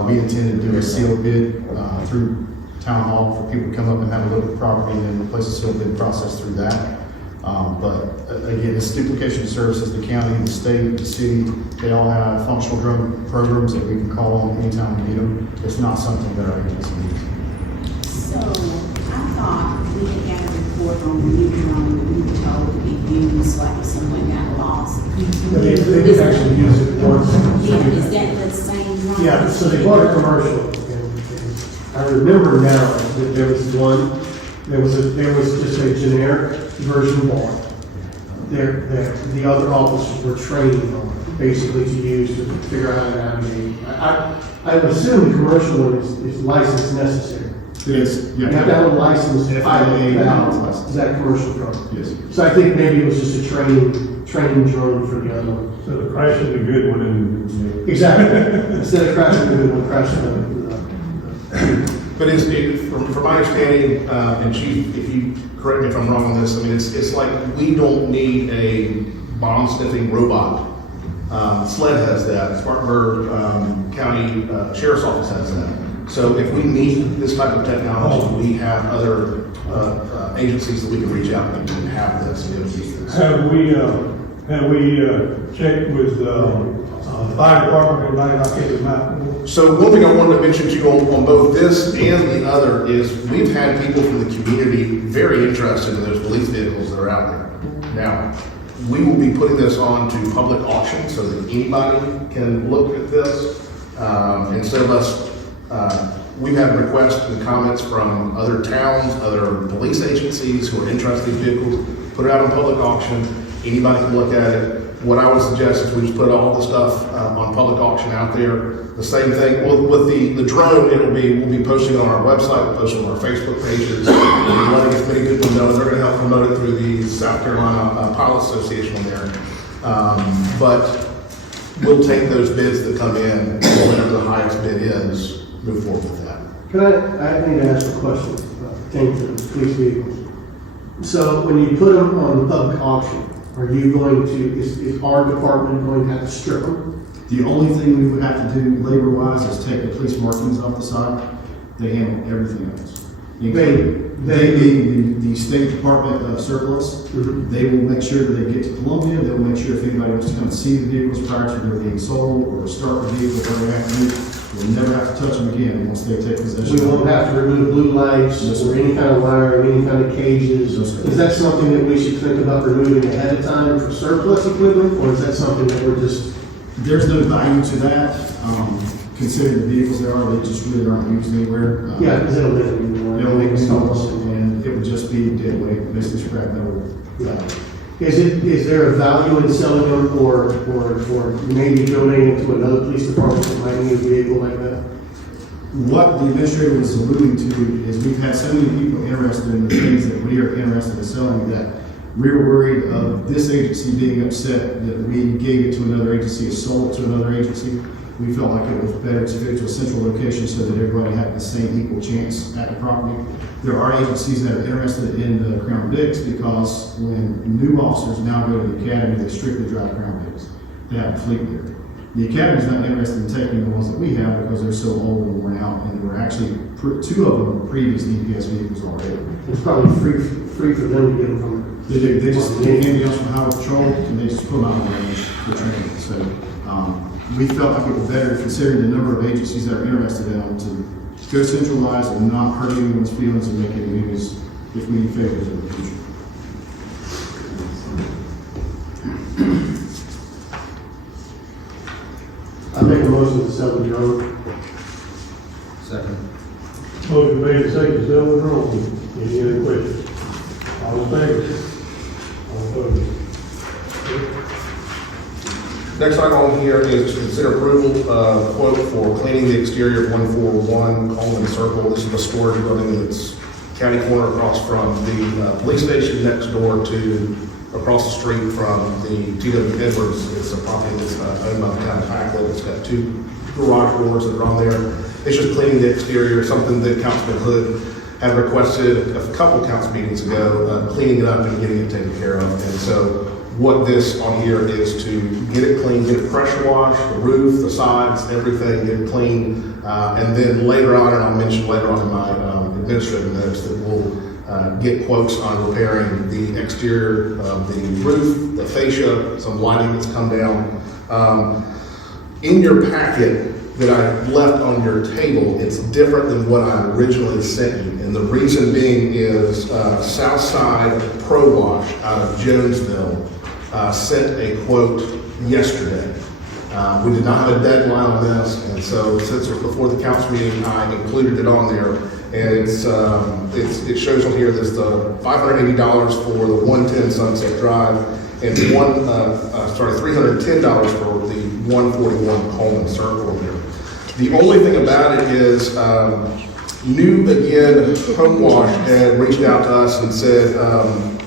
We intended to do a sealed bid through Town Hall for people to come up and have a look at the property and then replace the sealed bid process through that. But again, it's duplication of services. The county, the state, the city, they all have functional drone programs that we can call on anytime we need them. It's not something that our agency needs. So, I thought we had got a report on the new drone that we were told to be used, like if someone got lost. They did actually use it once. Yeah, is that the same drone? Yeah, so they bought a commercial, and I remember now that there was just a generic version bought. The other officers were trained on, basically to use to figure out how to navigate. I would assume the commercial one is license necessary. Yes. You have to have a license to pilot that, license. is that commercial drone? Yes. So I think maybe it was just a training drone for the other one. So the crash is a good one and. Exactly. Instead of crashing the good one, crashing the But from my understanding, and Chief, if you correct me if I'm wrong on this, I mean, it's like, we don't need a bomb sniffing robot. SLED has that, Spartanburg County Sheriff's Office has that. So if we need this type of technology, we have other agencies that we can reach out and have this. Have we checked with, fire department, anybody like it, So one thing I wanted to mention to you on both this and the other is we've had people from the community very interested in those police vehicles that are out there. Now, we will be putting this on to public auction so that anybody can look at this. Instead of us, we've had requests and comments from other towns, other police agencies who are interested in vehicles, put it out on public auction, anybody can look at it. What I would suggest is we just put all the stuff on public auction out there. The same thing, with the drone, we'll be posting it on our website, we'll post it on our Facebook pages, and letting as many people know. They're gonna help promote it through the South Carolina Pilot Association on there. But we'll take those bids that come in, whatever the highest bid is, move forward with that. I need to ask a question, pertaining to the police vehicles. So when you put them on the public auction, are you going to, is our department going to have to strip them? The only thing we would have to do labor-wise is take the police markings off the side. They handle everything else. They being the State Department of Surplus, they will make sure that they get to Columbia. They'll make sure if anybody wants to come and see the vehicles prior to their being sold or start the vehicle, whatever they have to do, we'll never have to touch them again once they take possession. We won't have to remove blue lights or any kind of wire, any kind of cages. Is that something that we should think about removing ahead of time for surplus equipment, or is that something that we're just? There's no value to that. Considering the vehicles they are, they just really aren't used anywhere. Yeah, because it'll make it more. It'll make mistakes, and it would just be dead weight, basically scrap metal. Is there a value in selling them or maybe donating to another police department that might need a vehicle like that? What the administrator was alluding to is we've had so many people interested in the things that we are interested in selling that we're worried of this agency being upset that we gave it to another agency or sold it to another agency. We felt like it was better to go to a central location so that everybody had the same equal chance at the property. There are agencies that are interested in the Crown Vics because when new officers now go to the academy, they strictly drive Crown Vics. They have a fleet there. The academy's not interested in taking the ones that we have because they're so old and worn out, and there were actually two of them were previous EPS vehicles already. It's probably free for them to get them from. They do. They just get ambulance from Highway Patrol and they just put them out on the range for training. So we felt like it was better considering the number of agencies that are interested in them to go centralized and not hurt anyone's feelings and make any news if we need favors in the future. I make a motion to sell the drone. Second. motion made and seconded, sell the drone. Any other questions? All in favor? All opposed? Next item on here is to consider approval of quote for cleaning the exterior of 141 Coleman Circle. This is a storage building that's county corner across from the police station, next door to, across the street from the T.W. Edwards. It's a property that's owned by the town of Pacolet. It's got 2 garage doors that are on there. It's just cleaning the exterior, something that Councilman Hood had requested a couple council meetings ago, cleaning it up and getting it taken care of. And so what this on here is to get it clean, get it pressure washed, the roof, the sides, everything, get it clean. And then later on, and I'll mention later on in my administrative notes, that we'll get quotes on repairing the exterior of the roof, the fascia, some lighting that's come down. In your packet that I left on your table, it's different than what I originally sent you. And the reason being is Southside Pro Wash out of Jonesville sent a quote yesterday. We did not have a deadline on this, and so since it was before the council meeting, I included it on there. And it shows on here there's the $580 for the 110 Sunset Drive and $310 for the 141 Coleman Circle there. The only thing about it is New Again Home Wash had reached out to us and said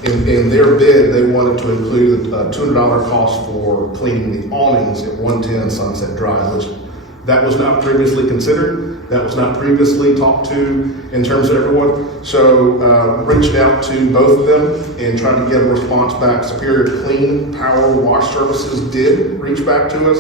in their bid they wanted to include a $200 cost for cleaning the awnings at 110 Sunset Drive, which That was not previously considered. That was not previously talked to in terms of everyone. So reached out to both of them and tried to get a response back. Superior Clean Power Wash Services did reach back to us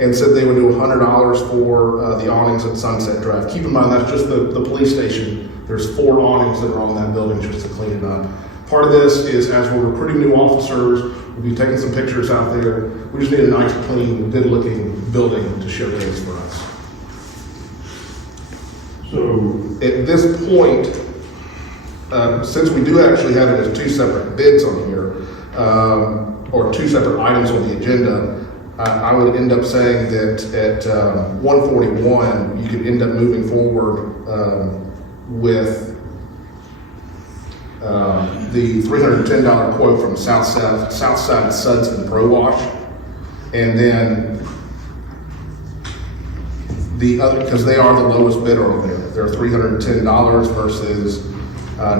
and said they would do $100 for the awnings at Sunset Drive. Keep in mind, that's just the police station. There's 4 awnings that are on that building just to clean it up. Part of this is as we're recruiting new officers, we'll be taking some pictures out there. We just need a nice, clean, good-looking building to showcase for us. So, At this point, since we do actually have it as 2 separate bids on here, or 2 separate items on the agenda, I would end up saying that at 141, you could end up moving forward with the $310 quote from Southside Suds and Pro Wash, and then the other, because they are the lowest bidder over there. They're $310 versus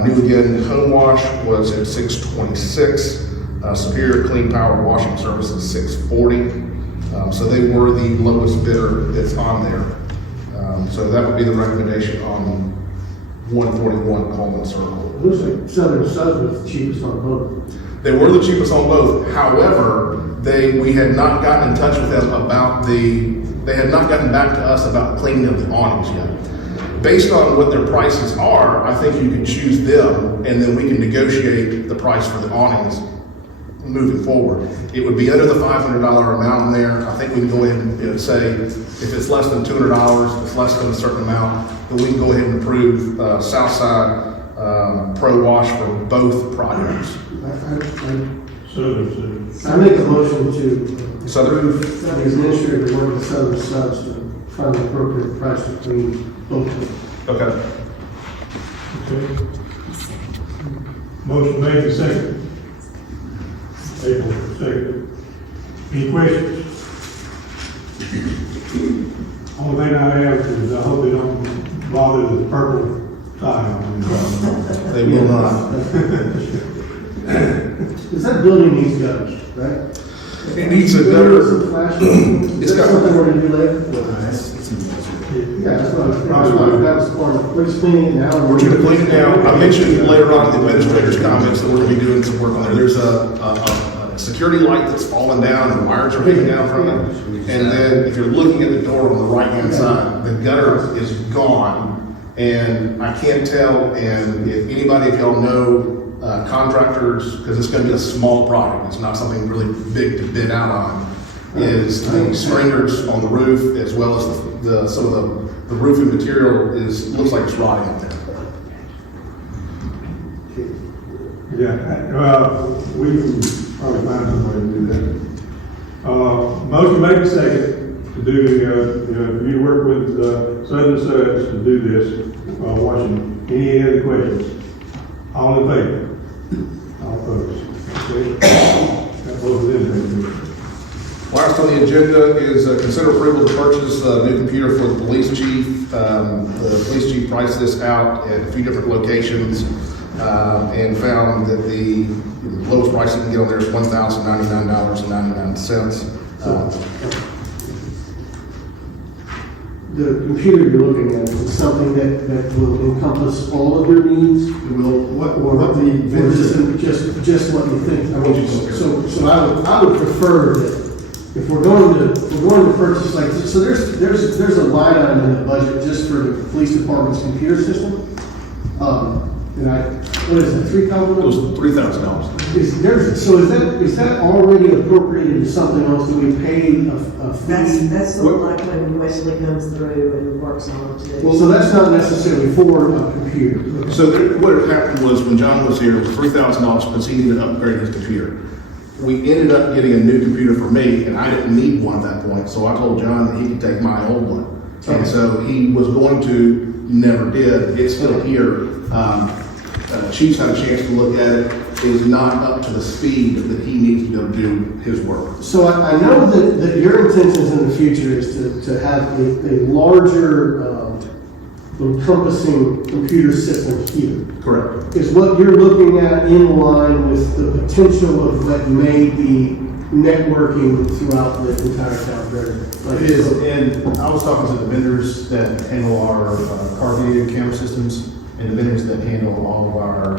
New Again Home Wash was at $626. Superior Clean Power Washing Services $640. So they were the lowest bidder that's on there. So that would be the recommendation on 141 Coleman Circle. It looks like Southern Suds was the cheapest on both. They were the cheapest on both. However, we had not gotten in touch with them about they had not gotten back to us about cleaning up the awnings yet. Based on what their prices are, I think you can choose them and then we can negotiate the price for the awnings moving forward. It would be under the $500 amount in there. I think we can go ahead and say if it's less than $200, if it's less than a certain amount, then we can go ahead and approve Southside Pro Wash for both projects. I make a motion to approve the administrator to work with Southern Suds to find the appropriate price to clean both of them. Okay. okay. Motion made and seconded. April, second. Any questions? Only thing I have is I hope they don't bother the purple tie on them. They will not. Because that building needs gutters, right? It needs a gutter. Is It's that got- something we're gonna do later? Yeah, that's what that was part of, we're just cleaning it now. We're going to clean it down. I mentioned later on in the administrator's comments that we're going to be doing some work on there. There's a security light that's fallen down and wires are hanging down from it. And then if you're looking at the door on the right-hand side, the gutter is gone. And I can't tell, and if anybody, if y'all know contractors, because it's going to be a small project, it's not something really big to bid out on, is the stringers on the roof as well as some of the roofing material looks like it's rotting up there. Yeah, we can probably find some way to do that. Motion made and seconded to do, you work with Southern Suds to do this, washing. Any other questions? All in favor? All opposed? Okay. That vote is Last on the agenda is consider approval to purchase a new computer for the police chief. The police chief priced this out at a few different locations and found that the lowest price you can get on there is $1,099.99. The computer you're looking at, is something that will encompass all of your needs? It will, what Or the vendor just what you think? What you think. So I would prefer that if we're going to purchase, like, so there's a line item in the budget just for the police department's computer system. What is it, $3,000? It was $3,000. Is that already appropriated to something else? Do we pay a fee? That's sort of like when Wesley comes through and works on it too. Well, so that's not necessarily for a computer. So what had happened was when John was here, it was $3,000 because he needed to upgrade his computer. We ended up getting a new computer for me, and I didn't need one at that point, so I told John that he could take my old one. And so he was going to, never did. It's still here. Chief's had a chance to look at it. It is not up to the speed that he needs to be able to do his work. So I know that your intentions in the future is to have a larger encompassing computer systems here. Correct. Is what you're looking at in line with the potential of what may be networking throughout the entire town? It is, and I was talking to the vendors that handle our car video camera systems and the vendors that handle all of our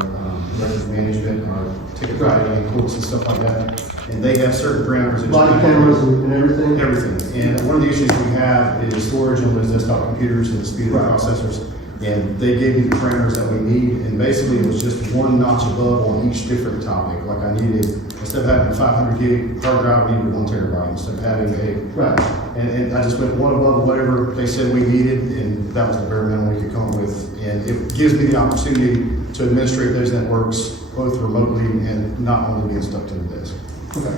records management, our ticket writing, quotes and stuff like that. And they have certain parameters. that you Body can- cameras and everything? Everything. And one of the issues we have is storage on those desktop computers and the speed of the processors. And they gave me the parameters that we need, and basically it was just one notch above on each different topic. Like I needed, instead of having a 500 gig hard drive, I needed 1 terabyte instead of having a. Right. And I just went one above whatever they said we needed, and that was the bare minimum we could come up with. And it gives me the opportunity to administrate those networks both remotely and not only being stuck to the desk. Okay.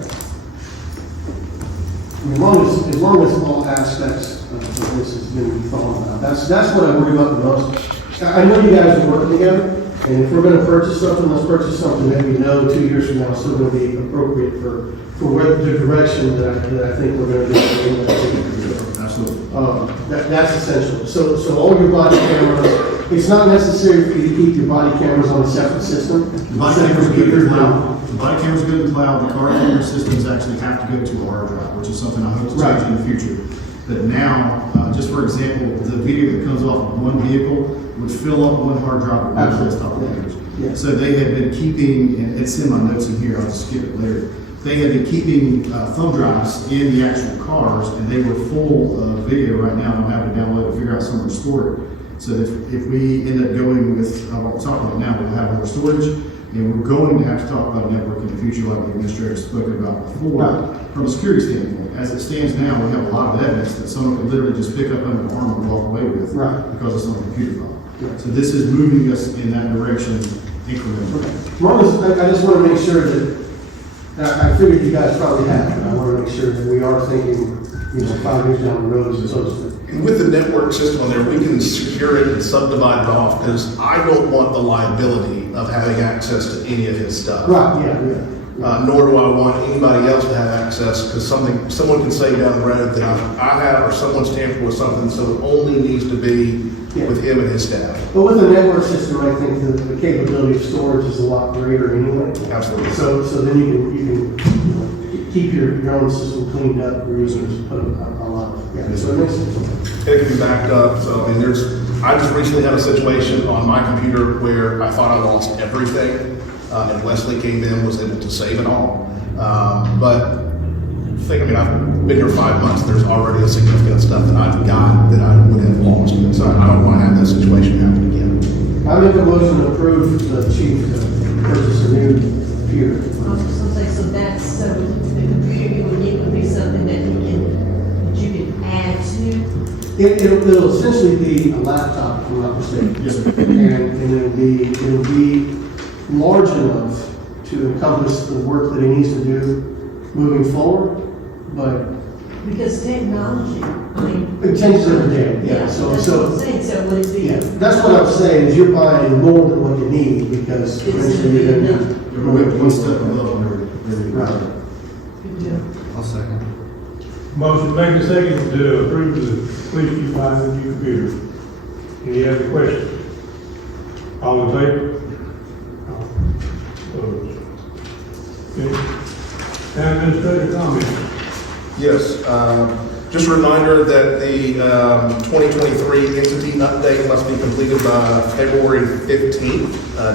I mean, as long as all aspects of this has been thought about, that's what I worry about the most. I know you guys are working together, and if we're gonna purchase something, let's purchase something that we know 2 years from now is still gonna be appropriate for where the direction that I think we're gonna go. Absolutely. That's essential. So all your body cameras, it's not necessary for you to keep your body cameras on a separate system. The body cameras go to the cloud. The body cameras go to the cloud. The car camera systems actually have to go to a hard drive, which is something I hope to change in the future. But now, just for example, the video that comes off of one vehicle would fill up one hard drive with one desktop computers. Yeah. So they had been keeping, and it's in my notes in here, I'll just skip it later. They had been keeping thumb drives in the actual cars, and they were full of video right now. I'm having to download and figure out somewhere to store it. So if we end up going with what we're talking about now, we'll have more storage, and we're going to have to talk about network in the future, like the administrator spoke about before. From a security standpoint, as it stands now, we have a lot of evidence that someone could literally just pick up under the arm and walk away with, because it's on a computer file. Right. So this is moving us in that direction incrementally. As long as, I just want to make sure that, I figured you guys probably have, but I want to make sure that we are thinking, 5 years down the road as opposed to. And with the network system on there, we can secure it and subdivide it off, because I don't want the liability of having access to any of his stuff. Right, yeah. Nor do I want anybody else to have access, because someone can say down the road that I have, or someone's tampered with something, so it only needs to be with him and his staff. But with the network system, I think the capability of storage is a lot greater anyway. Absolutely. So then you can keep your own system cleaned up, where you can just put a lot of, so it makes sense. It can be backed up, so I mean, I just recently had a situation on my computer where I thought I lost everything, and Wesley came in, was able to save it all. But I've been here 5 months, there's already a significant stuff that I've got that I would have lost, and so I don't want to have that situation happen again. I make a motion to approve the chief to purchase a new computer. So the computer you would get would be something that you can add to? It'll essentially be a laptop, if I'm not mistaken. Yes, sir. And it'll be large enough to encompass the work that he needs to do moving forward, but Because technology, it changes every day, yeah, so. That's what I'm saying, so would it be? Yeah, that's what I'm saying, is you're buying more than what you need, because eventually you're gonna. We have one step above every. Right. Good job. I'll second. Motion made and seconded to approve the police chief buying a new computer. Any other questions? All in favor? Opposed? Okay. Town administrator comments? Yes, just a reminder that the 2023 entity update must be completed by February 15th,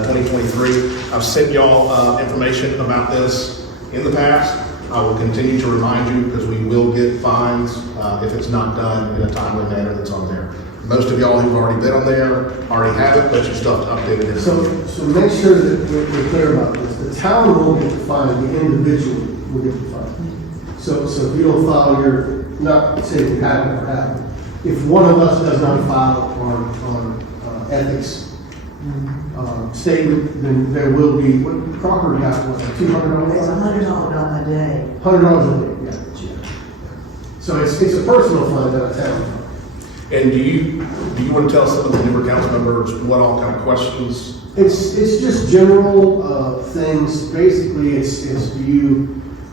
2023. I've sent y'all information about this in the past. I will continue to remind you, because we will get fines if it's not done in a timely manner that's on there. Most of y'all who've already been on there already have it, but you still have to update it. So make sure that we're clear about this. The town won't get the fine, the individual will get the fine. So if you don't file your, not saying you haven't or haven't, if one of us does not file on ethics statement, then there will be, what Crocker got, what, $200? It's $100 a day. $100 a day, yeah. So it's a personal fine, not a town fine. And do you want to tell some of the newer council members what all kind of questions? It's just general things. Basically, it's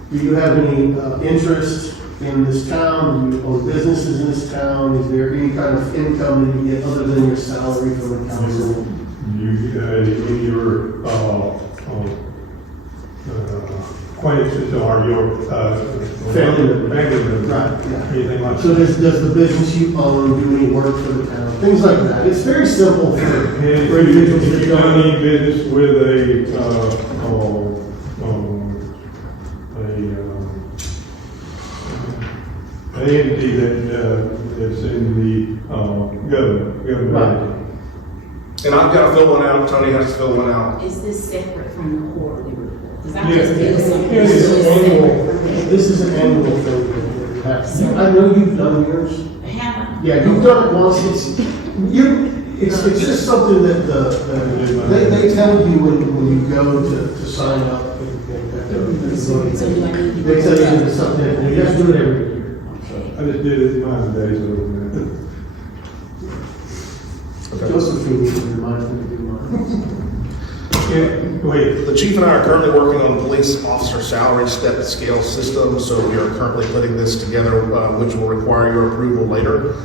do you have any interest in this town? Do you own businesses in this town? Is there any kind of income that you get other than your salary from the council? In your, acquaintances or your, Family member. Right, yeah. Anything like So that. does the business you own do any work for the town? Things like that. It's very simple for And individuals if that you've done don't. any business with an entity that's in the, government. And I've got to fill one out, Tony has to fill one out. Is this separate from the quarterly report? Because I Yes. just did some. This is an annual, this is an annual thing that we have. I know you've done yours. Have I? Yeah, you've done it once. It's just something that they tell you when you go to sign up. So do I need to? They tell you it's something, and you have to do it every year. I just did it mine today, so. Josephine needs to remind me to do mine. Yeah, go ahead. The chief and I are currently working on police officer salary step scale system, so we are currently putting this together, which will require your approval later.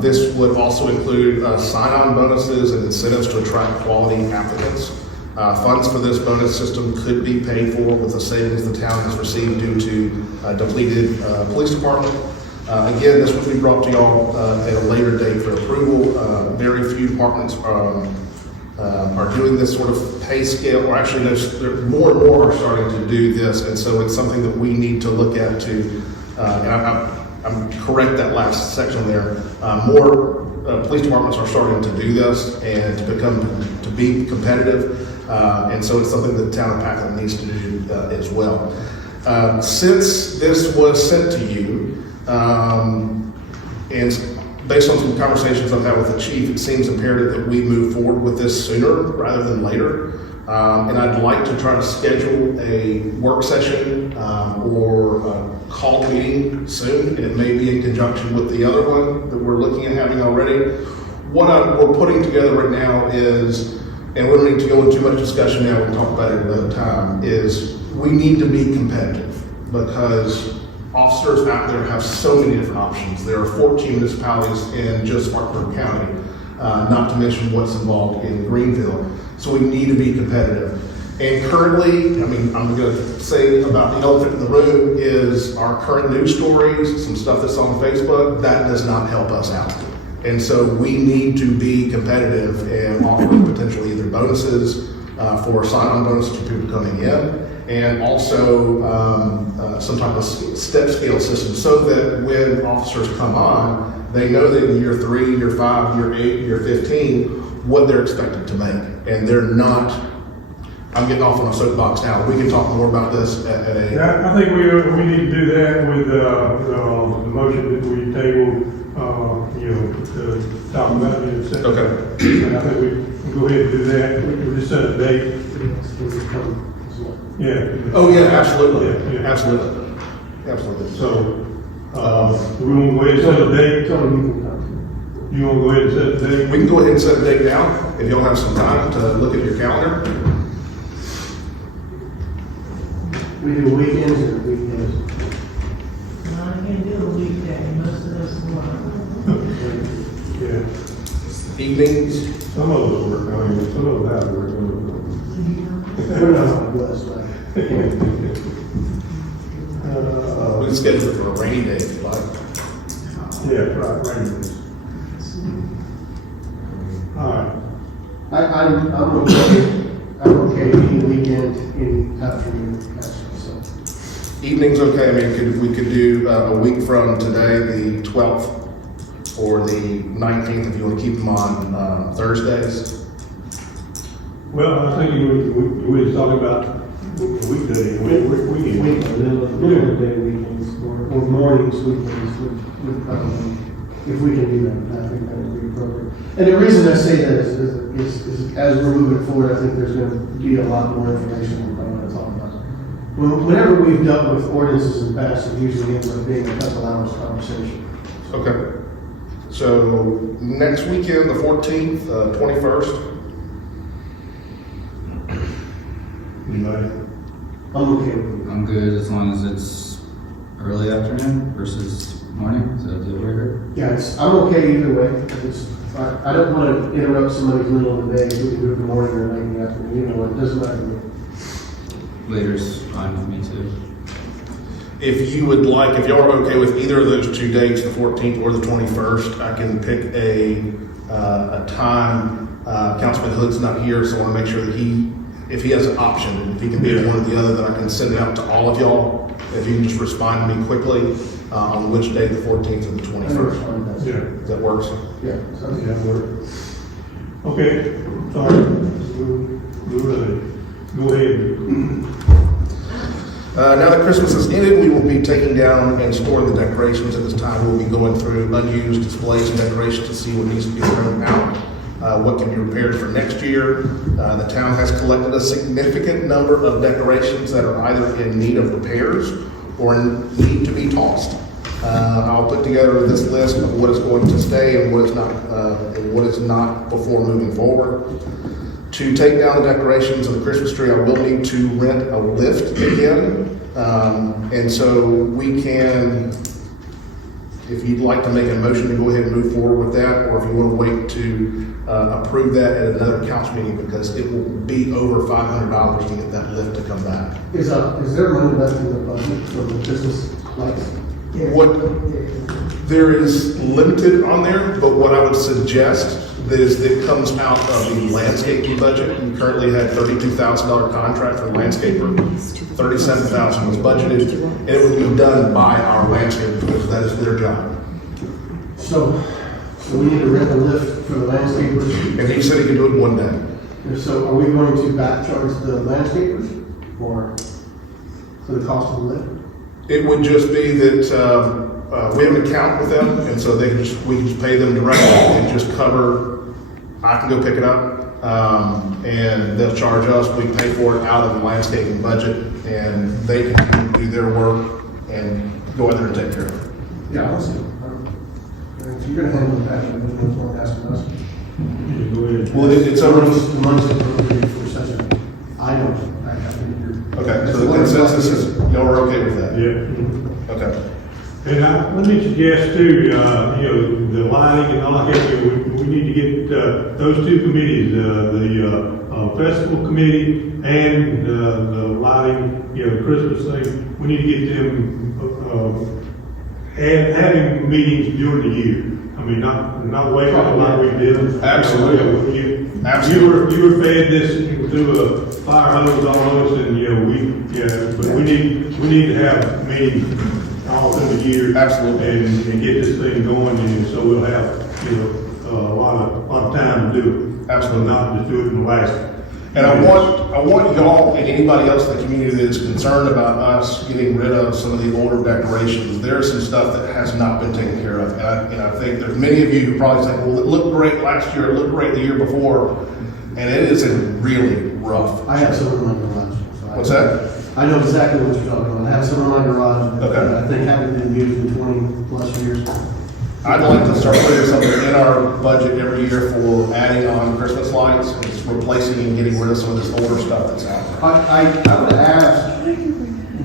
This would also include sign-on bonuses and incentives to attract quality applicants. Funds for this bonus system could be paid for with the savings the town has received due to depleted police department. Again, this would be brought to y'all at a later date for approval. Very few departments are doing this sort of pay scale, or actually more and more are starting to do this, and so it's something that we need to look at to, and I'm correct that last section there, more police departments are starting to do this and to be competitive, and so it's something that the town of Pacolet needs to do as well. Since this was sent to you, and based on some conversations I've had with the chief, it seems imperative that we move forward with this sooner rather than later. And I'd like to try to schedule a work session or a call meeting soon. And it may be in conjunction with the other one that we're looking at having already. What we're putting together right now is, and we don't need to go into too much discussion now, we'll talk about it another time, is we need to be competitive because officers out there have so many different options. There are 14 municipalities in just Spartanburg County, not to mention what's involved in Greenville. So we need to be competitive. And currently, I mean, I'm going to say about the elephant in the room is our current news stories, some stuff that's on Facebook, that does not help us out. And so we need to be competitive and offer potentially either bonuses for sign-on bonuses for people coming in, and also some type of step scale system so that when officers come on, they know that in year 3, year 5, year 8, year 15, what they're expected to make. And they're not, I'm getting off on a soapbox now. We can talk more about this at a... Yeah, I think we need to do that with the motion that we tabled, to talk about it. Okay. And I think we can go ahead and do that. We'll just set a date. Yeah. Oh, yeah, absolutely. Yeah, yeah. Absolutely. Absolutely. So, we want to go ahead and set a date. You want to go ahead and set a date? We can go ahead and set a date now, if y'all have some time to look at your calendar. We do weekends or weekdays? I can do a weekday, most of us work. Yeah. Evenings. Some of us work, I mean, some of us have work. We're not blessed, right? We can schedule it for a rainy day if you like. Yeah, right. All right. I'm okay any weekend, any afternoon, actually, so. Evening's okay, I mean, we could do a week from today, the 12th, or the 19th, if you want to keep them on Thursdays. Well, I was thinking we was talking about weekday, weekend. Middle of the day weekends, or mornings, weekends, would probably, if we can do that, I think that would be appropriate. And the reason I say that is as we're moving forward, I think there's going to be a lot more information we're going to talk about. Whenever we've dealt with ordinances in the past, it usually ends up being a couple hours conversation. Okay. So next weekend, the 14th, 21st. You know, I'm okay with it. I'm good as long as it's early afternoon versus morning? Is that a deal breaker? Yeah, I'm okay either way. I don't want to interrupt somebody's middle of the day, so we can do it in the morning or late in the afternoon, you know, it doesn't matter to me. Later's fine with me too. If you would like, if y'all are okay with either of those two dates, the 14th or the 21st, I can pick a time. Councilman Hood's not here, so I want to make sure that if he has an option, if he can be at one or the other, then I can send it out to all of y'all. If you can just respond to me quickly on which day, the 14th or the 21st. Yeah. Does that work? Yeah, sounds Yeah, good. work. Okay, sorry. Go ahead. Now that Christmas has ended, we will be taking down and storing the decorations. At this time, we'll be going through unused displays and decorations to see what needs to be thrown out, what can be repaired for next year. The town has collected a significant number of decorations that are either in need of repairs or need to be tossed. I'll put together this list of what is going to stay and what is not before moving forward. To take down the decorations of the Christmas tree, I will need to rent a lift again. And so we can, if you'd like to make a motion to go ahead and move forward with that, or if you want to wait to approve that at another council meeting, because it will be over $500 to get that lift to come back. Is there money left in the budget for the business lights? There is limited on there, but what I would suggest is that it comes out of the landscaping budget. We currently had $32,000 contract for landscaper. $37,000 was budgeted, and it would be done by our landscaper because that is their job. So we need to rent a lift for the landscapers. And he said he could do it in one day. And so are we going to back charge the landscapers or for the cost of the lift? It would just be that we have an account with them, and so we can just pay them directly and just cover. I can go pick it up, and they'll charge us. We pay for it out of the landscaping budget, and they can do their work and go out there and take care of it. Yeah, I'll see. If you're gonna handle that, you're gonna ask us. Yeah, go ahead. Well, it's over. The money's appropriate for such an item. I think you're. Okay, so the consensus is y'all are okay with that? Yeah. Okay. And let me suggest too, the lighting and all that, we need to get those two committees, the festival committee and the lighting, the Christmas thing. We need to get them having meetings during the year. I mean, not waiting like we did. Absolutely. You were fed this through a fire hose almost, and but we need to have meetings all through the year. Absolutely. And get this thing going, and so we'll have, a lot of time to do it. Absolutely. Not just do it in the last. And I want y'all and anybody else in the community that is concerned about us getting rid of some of the older decorations. There's some stuff that has not been taken care of. And I think there's many of you who probably say, well, it looked great last year, it looked great the year before. And it is really rough. I have some in my garage. What's that? I know exactly what you're talking about. I have some in my garage that Okay. I think haven't been used in 20 plus years. I'd like to start putting something in our budget every year for adding on Christmas lights, and just replacing and getting rid of some of this older stuff that's out there. I would ask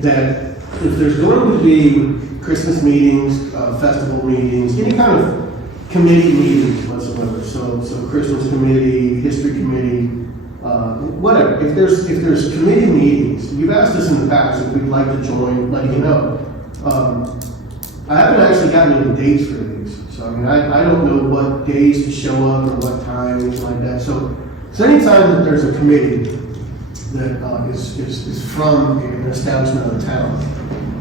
that if there's going to be Christmas meetings, festival meetings, any kind of committee meetings whatsoever, so Christmas committee, history committee, whatever, if there's committee meetings, you've asked us in the past if we'd like to join, let you know. I haven't actually gotten any dates for these, so I mean, I don't know what days to show up or what time, anything like that. So anytime that there's a committee that is from an establishment of the town,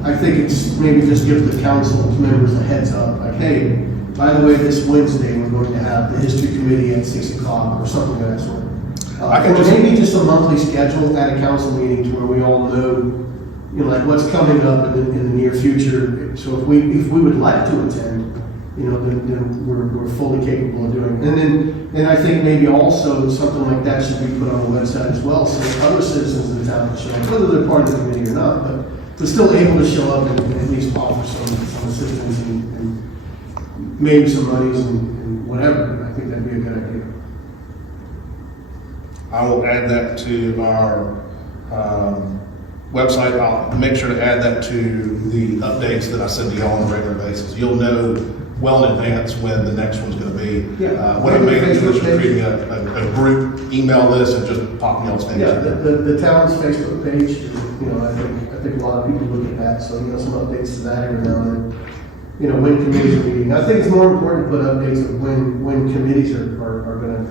I think it's maybe just give the council members a heads up, like, hey, by the way, this Wednesday, we're going to have the history committee at 6 o'clock or something of that sort. Maybe just a monthly schedule at a council meeting to where we all know, like what's coming up in the near future. So if we would like to attend, then we're fully capable of doing it. And I think maybe also something like that should be put on the website as well, so that other citizens of the town can show up, whether they're part of the committee or not, but still able to show up and at least offer some assistance and maybe some monies and whatever. I think that'd be a good idea. I will add that to our website, I'll make sure to add that to the updates that I send to y'all on a regular basis. You'll know well in advance when the next one's gonna be. Yeah. What I made is just creating a group email list and just popping y'all's names. Yeah, the town's Facebook page, you know, I think a lot of people look at that, so, you know, some updates to that every now and then. You know, when committees are meeting. I think it's more important to put updates of when committees are gonna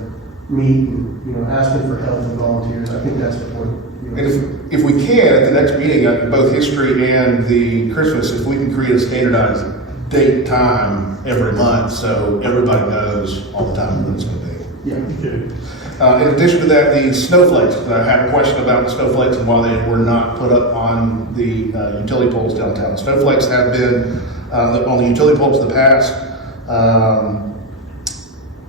meet and, you know, asking for help and volunteers. I think that's important. You know. And if we can, at the next meeting, both history and the Christmas, if we can create a standardized date, time every month, so everybody knows all the time when it's gonna be. Yeah. Okay. In addition to that, the snowflakes, I had a question about the snowflakes and why they were not put up on the utility poles downtown. The snowflakes have been on the utility poles in the past.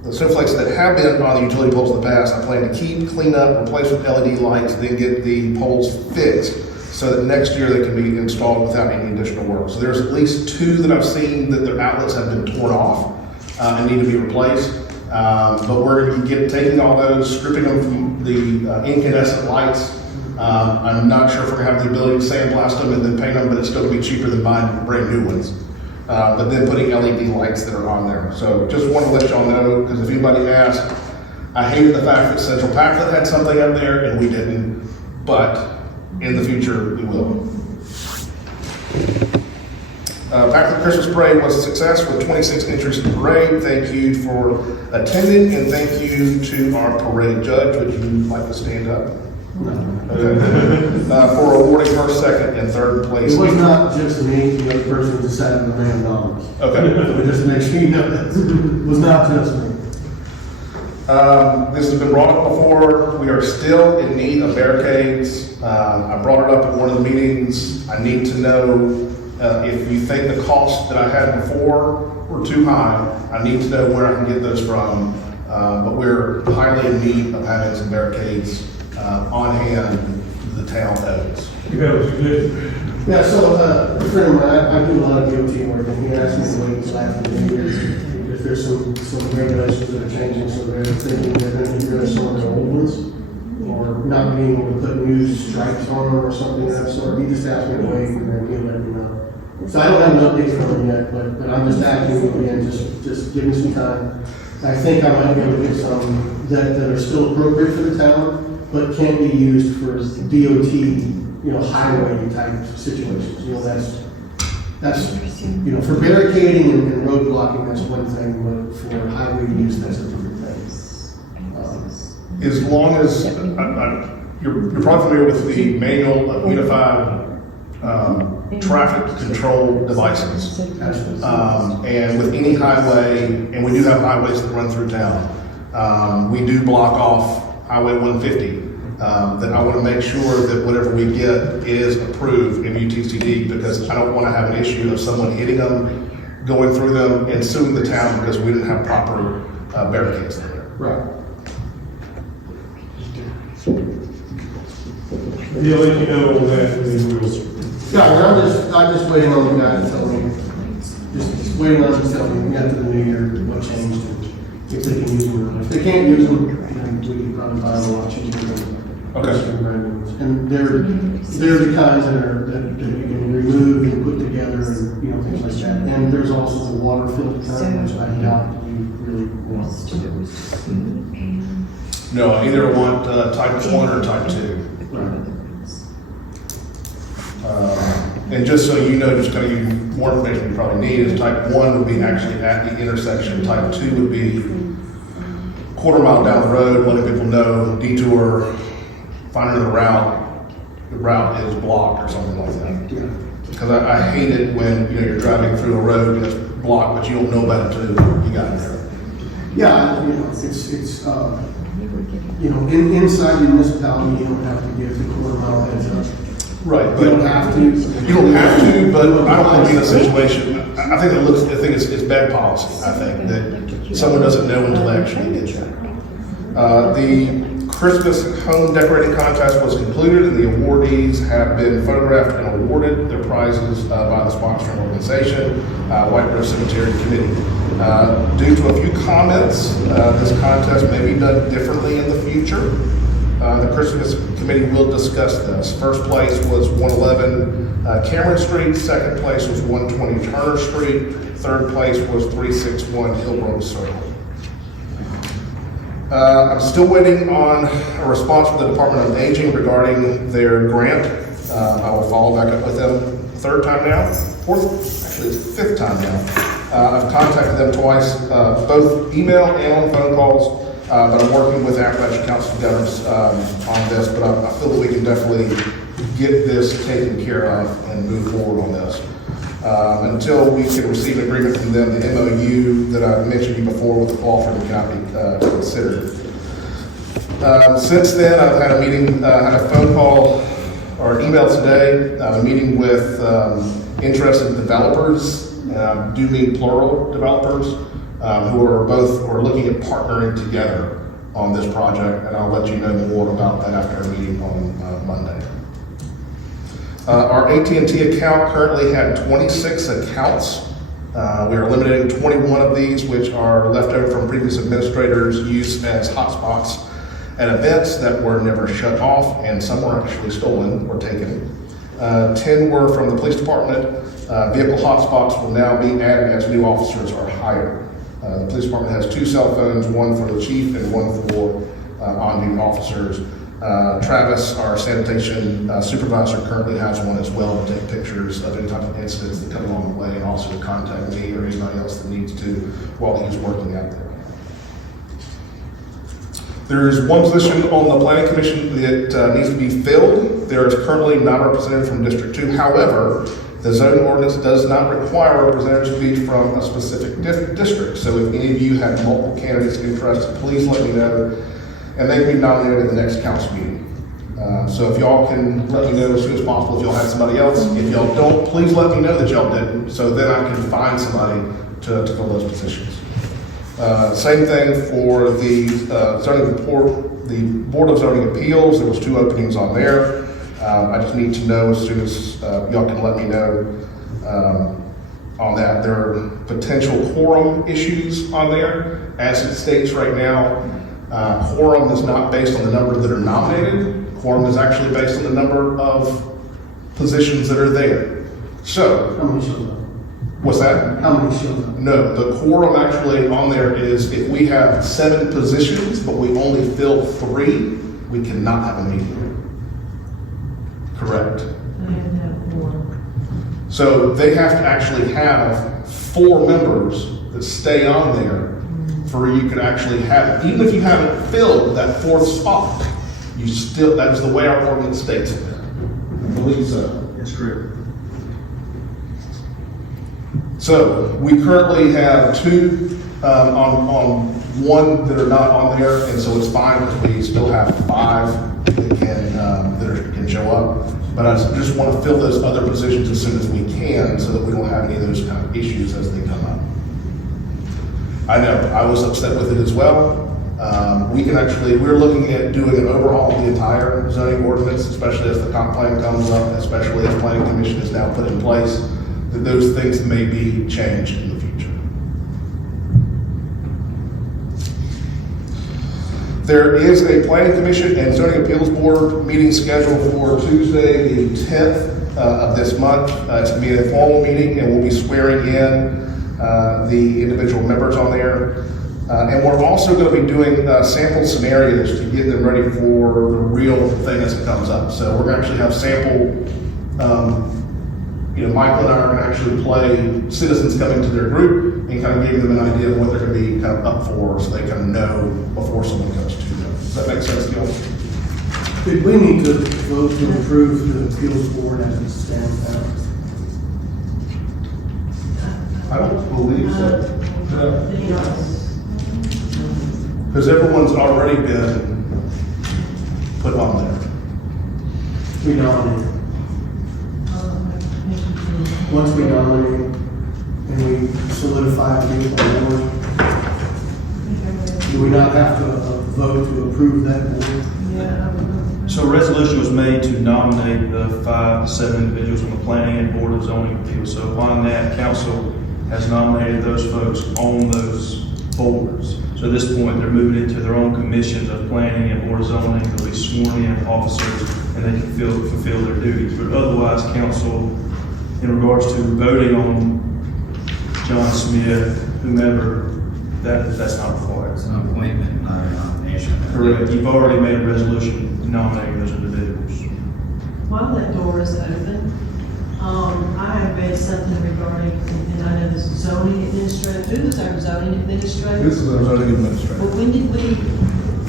The snowflakes that have been on the utility poles in the past, I plan to keep, clean up, replace with LED lights, then get the poles fixed so that next year they can be installed without any additional work. So there's at least 2 that I've seen that their outlets have been torn off and need to be replaced. But we're taking all those, stripping them from the incandescent lights. I'm not sure if we're gonna have the ability to sandblast them and then paint them, but it's still gonna be cheaper than buying brand new ones. But then putting LED lights that are on there. So just want to let y'all know, because if anybody asks, I hated the fact that Central Pacolet had something up there and we didn't, but in the future we will. Pacolet Christmas Parade was a success with 26 entries in the parade. Thank you for attending, and thank you to our parade judge. Would you like to stand up? Okay. For awarding first, second, and third place. It was not just me, the other person decided to $1 million. Okay. So just to make sure you know that, it was not just me. This has been brought up before. We are still in need of barricades. I brought it up at one of the meetings. I need to know if you think the costs that I had before were too high. I need to know where I can get those from. But we're highly in need of having some barricades on hand the town owns. You have a suggestion? Yeah, so, a friend of mine, I do a lot of DOT work, and he asked me to wait until after the New Year's. If there's some regulations that are changing, so they're thinking they're gonna get rid of some of the old ones, or not being able to put new stripes on them or something of that sort. He just asked me to wait, and then he'll let me know. So I don't have an update from him yet, but I'm just asking him again, just give me some time. I think I might be able to get some that are still appropriate for the town, but can't be used for DOT, you know, highway type situations. You know, that's, you know, for barricading and road blocking, that's one thing, but for highway use, that's a different thing. As long as, you're probably familiar with the manual of unified traffic control devices. And with any highway, and we do have highways that run through town, we do block off Highway 150. That I want to make sure that whatever we get is approved in UTCD, because I don't want to have an issue of someone hitting them, going through them, and suing the town because we didn't have proper barricades there. Right. He'll let you know on that, and then we'll. Yeah, and I'm just waiting on the guy to tell me, just waiting on him to tell me, after the new year, what changed, and if they can use them. If they can't use them, then we can probably buy them a lot cheaper than. Okay. And they're the kinds that you can remove and put together and, you know, things like that. And there's also the water filter kind, which I doubt you really want. No, I either want type 1 or type 2. Right. And just so you know, just kind of give you more information you probably need, is type 1 would be actually at the intersection. Type 2 would be quarter mile down the road, letting people know, detour, finding the route is blocked or something like that. Because I hate it when, you know, you're driving through a road and it's blocked, but you don't know about it until you got there. Yeah, you know, it's you know, inside the municipality, you don't have to give the quarter mile heads up. Right, You but don't have to. you don't have to, but I don't want to be in a situation, I think it's bad policy, I think, that someone doesn't know until they actually get there. The Christmas home decorating contest was concluded, and the awardees have been photographed and awarded their prizes by the sponsoring organization, White Grove Cemetery Committee. Due to a few comments, this contest may be done differently in the future. The Christmas Committee will discuss this. First place was 111 Cameron Street, second place was 120 Turner Street, third place was 361 Hillbrook Circle. I'm still waiting on a response from the Department of Aging regarding their grant. I will follow back up with them third time now, actually it's fifth time now. I've contacted them twice, both email and on phone calls, but I'm working with Appalachian Council of Governments on this, but I feel that we can definitely get this taken care of and move forward on this. Until we can receive an agreement from them, the MOU that I mentioned to you before with the law firm cannot be considered. Since then, I've had a meeting, had a phone call or email today, a meeting with interested developers, and I do mean plural developers, who are looking at partnering together on this project, and I'll let you know more about that after our meeting on Monday. Our AT&T account currently had 26 accounts. We are eliminating 21 of these, which are left over from previous administrators' use as hotspots at events that were never shut off, and some were actually stolen or taken. 10 were from the police department. Vehicle hotspots will now be added as new officers are hired. The police department has 2 cell phones, one for the chief and one for on-duty officers. Travis, our sanitation supervisor, currently has one as well to take pictures of any type of incidents that come along the way, and also to contact me or anybody else that needs to while he's working out there. There is one position on the planning commission that needs to be filled. There is currently not a representative from District 2. However, the zoning ordinance does not require representatives to be from a specific district. So if any of you have multiple candidates interested, please let me know, and they can be nominated at the next council meeting. So if y'all can let me know as soon as possible if y'all have somebody else. If y'all don't, please let me know that y'all didn't, so then I can find somebody to fill those positions. Same thing for the zoning report, the Board of Zoning Appeals. There was 2 openings on there. I just need to know as soon as y'all can let me know on that. There are potential quorum issues on there. As it states right now, quorum is not based on the number that are nominated. Quorum is actually based on the number of positions that are there. So, How many shows up? what's that? How many shows up? No, the quorum actually on there is if we have 7 positions, but we only fill 3, we cannot have a meeting. Correct. So they have to actually have 4 members that stay on there for you could actually have, even if you haven't filled that 4th spot, you still, that is the way our ordinance states it. I believe so. That's correct. So we currently have 2 on 1 that are not on there, and so it's fine because we still have 5 that can show up. But I just want to fill those other positions as soon as we can so that we don't have any of those kind of issues as they come up. I know, I was upset with it as well. We're looking at doing an overhaul of the entire zoning ordinance, especially as the comp plan comes up, especially as planning commission is now put in place, that those things may be changed in the future. There is a planning commission and zoning appeals board meeting scheduled for Tuesday, the 10th of this month. It's going to be an informal meeting, and we'll be swearing in the individual members on there. And we're also going to be doing sample scenarios to get them ready for the real thing as it comes up. So we're going to actually have sample, Michael and I are going to actually play citizens coming to their group and kind of giving them an idea of what they're going to be kind of up for so they kind of know before someone comes to them. Does that make sense, Gil? Did we need to vote to approve the appeals board as it stands now? I don't believe so. Because everyone's already been put on there. We nominate. Once we nominate and we solidify the board, do we not have to vote to approve that board? So a resolution was made to nominate the 5 to 7 individuals on the planning and board of zoning appeals. So upon that, council has nominated those folks on those boards. So at this point, they're moving into their own commissions of planning and board of zoning. They'll be sworn in officers, and they can fulfill their duties. But otherwise, council, in regards to voting on John Smith, whomever, that's not required. It's an appointment, not a nomination. Correct. You've already made a resolution nominating those individuals. While that door is open, I have read something regarding, and I know this is zoning administrator, who is our zoning administrator? This is our zoning administrator. Well, when did we,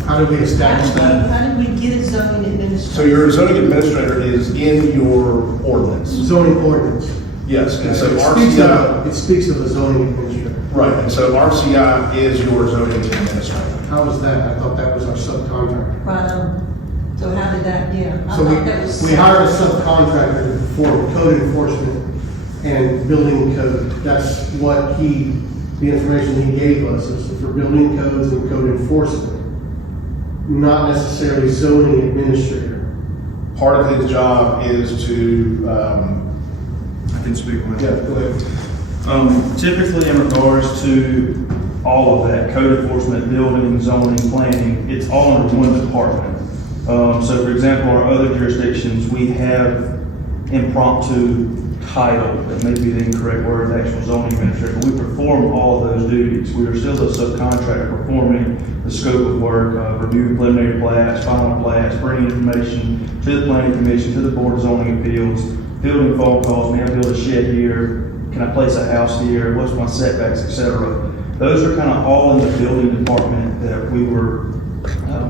How do we establish that? how did we get a zoning administrator? So your zoning administrator is in your ordinance. Zoning ordinance. Yes, and so It speaks of a zoning administrator. right, and so RCI is your zoning administrator. How is that? I thought that was our subcontractor. Right, so how did that, yeah. I So thought that was. we hired a subcontractor for code enforcement and building code. That's what the information he gave us is for building codes and code enforcement, not necessarily zoning administrator. Part of his job is to, I can speak with yeah, that. go ahead. Typically, in regards to all of that, code enforcement, building, zoning, planning, it's all under one department. So for example, our other jurisdictions, we have impromptu title, that may be the incorrect word, the actual zoning administrator, but we perform all of those duties. We are still a subcontractor performing the scope of work, reviewing preliminary plats, final plats, bringing information to the planning commission, to the board of zoning appeals, fielding phone calls, may I build a shed here, can I place a house here, what's my setbacks, etc. Those are kind of all in the building department that we were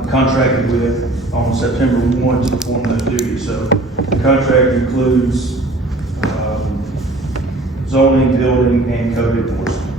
contracted with on September 1 to perform those duties. So the contract includes zoning, building, and code enforcement.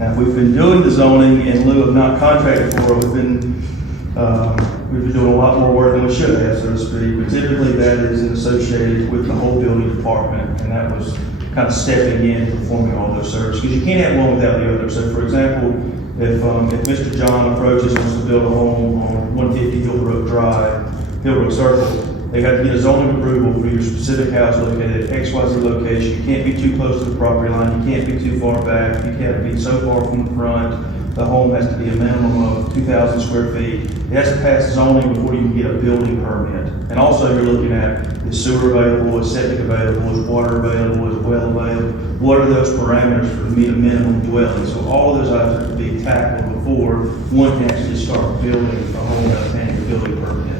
And we've been doing the zoning in lieu of not contracted for. We've been doing a lot more work than we should have, so to speak. But typically that is associated with the whole building department, and that was kind of stepping in and performing all those services. Because you can't have one without the other. So for example, if Mr. John approaches and wants to build a home on 150 Hillbrook Drive, Hillbrook Circle, they have to get a zoning approval for your specific house located at XYZ location. You can't be too close to the property line. You can't be too far back. You can't be so far from the front. The home has to be a minimum of 2,000 square feet. It has to pass zoning before you can get a building permit. And also you're looking at, is sewer available, is septic available, is water available, is well available? What are those parameters for the minimum dwelling? So all of those items have to be tackled before one can actually start building a home without obtaining a building permit.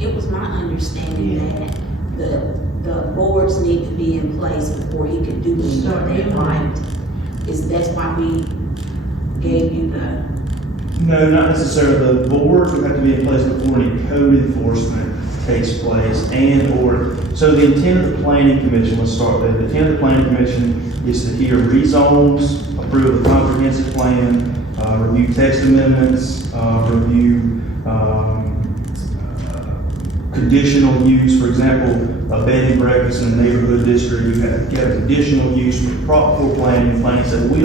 It was my understanding that the boards need to be in place before he could do any of that, right? That's why we gave you the. No, not necessarily. The boards would have to be in place before any code enforcement takes place so the intent of the planning commission, let's start there. The intent of the planning commission is to hear rezones, approve the comprehensive plan, review text amendments, review conditional use. For example, a bed and breakfast in the neighborhood district, you have conditional use for proper planning. Planning said, we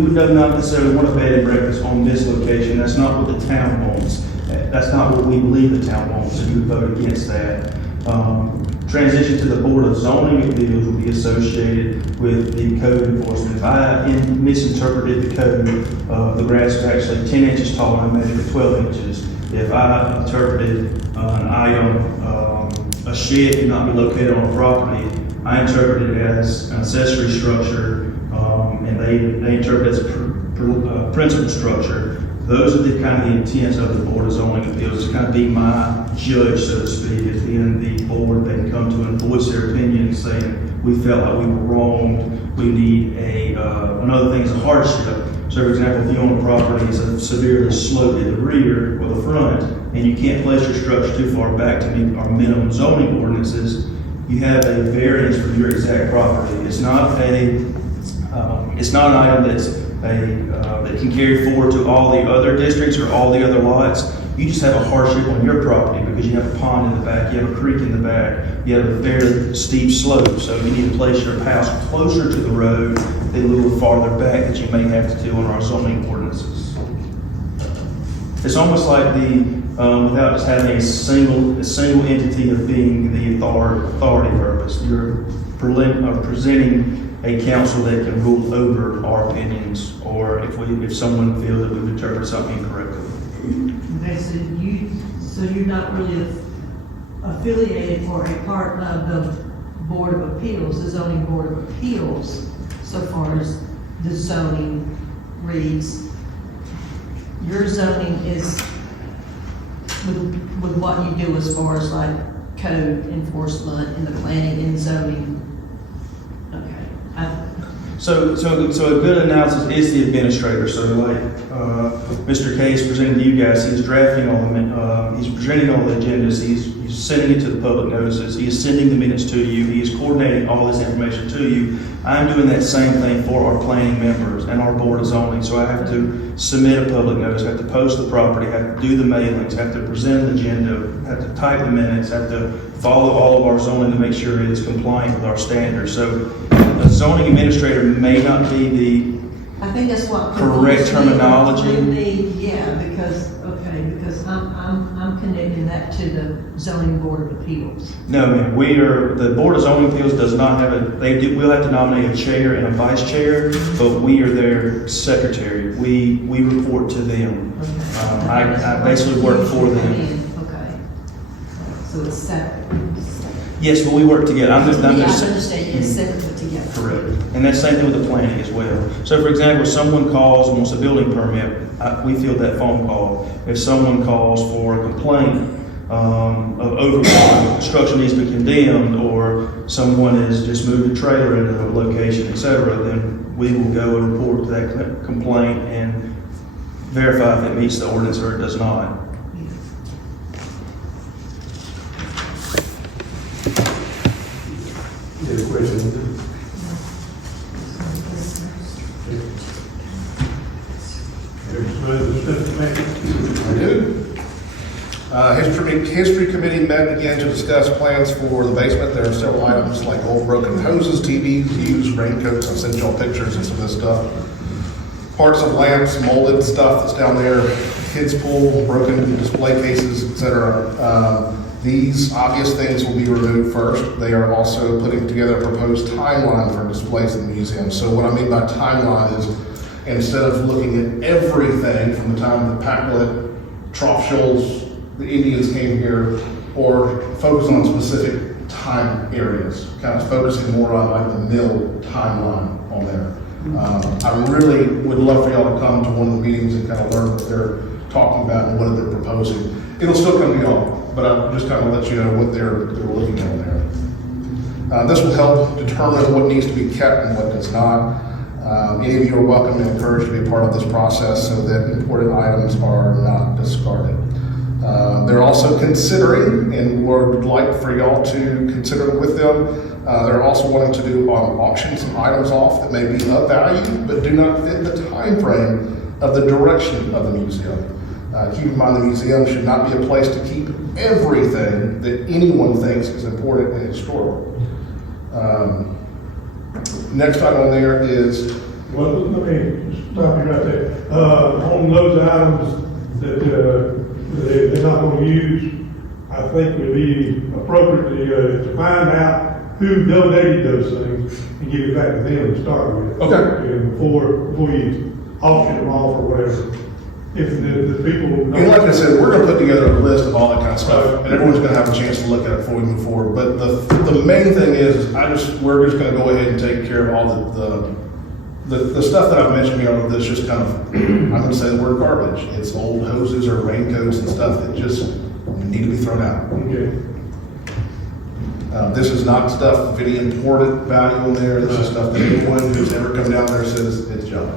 would not necessarily want a bed and breakfast on this location. That's not what the town wants. That's not what we believe the town wants, so you would vote against that. Transition to the Board of Zoning Appeals will be associated with the code enforcement. If I misinterpreted the code, the grass is actually 10 inches tall and I measured it 12 inches. If I interpreted an item, a shed could not be located on a property, I interpreted it as an accessory structure, and they interpret it as a principal structure. Those are the kind of the intents of the Board of Zoning Appeals. It's kind of be my judge, so to speak, as being the board. They can come to and voice their opinion saying, we felt like we were wronged, we need another thing is a hardship. So for example, if you own a property that's severely sloped at the rear or the front, and you can't place your structure too far back to meet our minimum zoning ordinances, you have a variance for your exact property. It's not an item that can carry forward to all the other districts or all the other lots. You just have a hardship on your property because you have a pond in the back, you have a creek in the back, you have a very steep slope, so you need to place your house closer to the road than a little farther back that you may have to do on our zoning ordinances. It's almost like without just having a single entity of being the authority purpose. You're presenting a council that can rule over our opinions, or if someone feels that we've interpreted something incorrectly. Okay, so you're not really affiliated or a part of the Board of Appeals, the zoning Board of Appeals, so far as the zoning reads. Your zoning is with what you do as far as like code enforcement and the planning and zoning. Okay. So a good analysis is the administrator. So like Mr. Case presented to you guys, he's drafting all he's presenting all the agendas, he's sending it to the public notices, he is sending the minutes to you, he is coordinating all this information to you. I'm doing that same thing for our planning members and our board of zoning. So I have to submit a public notice, have to post the property, have to do the mailings, have to present an agenda, have to type the minutes, have to follow all of our zoning to make sure it's compliant with our standards. So a zoning administrator may not be the I think that's what. correct terminology. Yeah, because I'm connecting that to the zoning Board of Appeals. No, ma'am. The Board of Zoning Appeals does not have we'll have to nominate a chair and a vice chair, but we are their secretary. We report to them. Okay. I basically work for them. Okay. So it's separate. Yes, but we work together. I'm Yeah, I just understand, it's separate but together. correct. And that's the same thing with the planning as well. So for example, if someone calls and wants a building permit, we field that phone call. If someone calls for a complaint of overcrowding, construction needs to be condemned, or someone has just moved a trailer into a location, etc., then we will go and report to that complaint and verify if it meets the ordinance or it does not. Any questions? I do. History Committee met again to discuss plans for the basement. There are several items like old broken hoses, TVs, used raincoats. I've sent y'all pictures of some of this stuff. Parts of lamps, molded stuff that's down there, kids' pool, broken display cases, etc. These obvious things will be removed first. They are also putting together a proposed timeline for displays in the museum. So what I mean by timeline is, instead of looking at everything from the time the Pacolet, Trough Shoals, the Indians came here, or focus on specific time areas, kind of focusing more on like the mill timeline on there. I really would love for y'all to come to one of the meetings and kind of learn what they're talking about and what they're proposing. It'll still come to y'all, but I'll just kind of let you know what they're looking at there. This will help determine what needs to be kept and what does not. Any of you are welcome and encouraged to be a part of this process so that important items are not discarded. They're also considering, and would like for y'all to consider with them, they're also wanting to do auction some items off that may be of value, but do not fit the time frame of the direction of the museum. Keep in mind the museum should not be a place to keep everything that anyone thinks is important and historical. Next item on there is... Well, let me stop you right there. On those items that they're not going to use, I think would be appropriate to find out who donated those things and give it back to them to start with. Okay. And before you auction them off or whatever. If the people... And like I said, we're going to put together a list of all that kind of stuff, and everyone's going to have a chance to look at it before we move forward. But the main thing is, we're just going to go ahead and take care of all the stuff that I've mentioned here that's just kind of, I'm going to say the word garbage. It's old hoses or raincoats and stuff that just need to be thrown out. Okay. This is not stuff of any important value in there. This is stuff that anyone who's ever come down there says it's junk.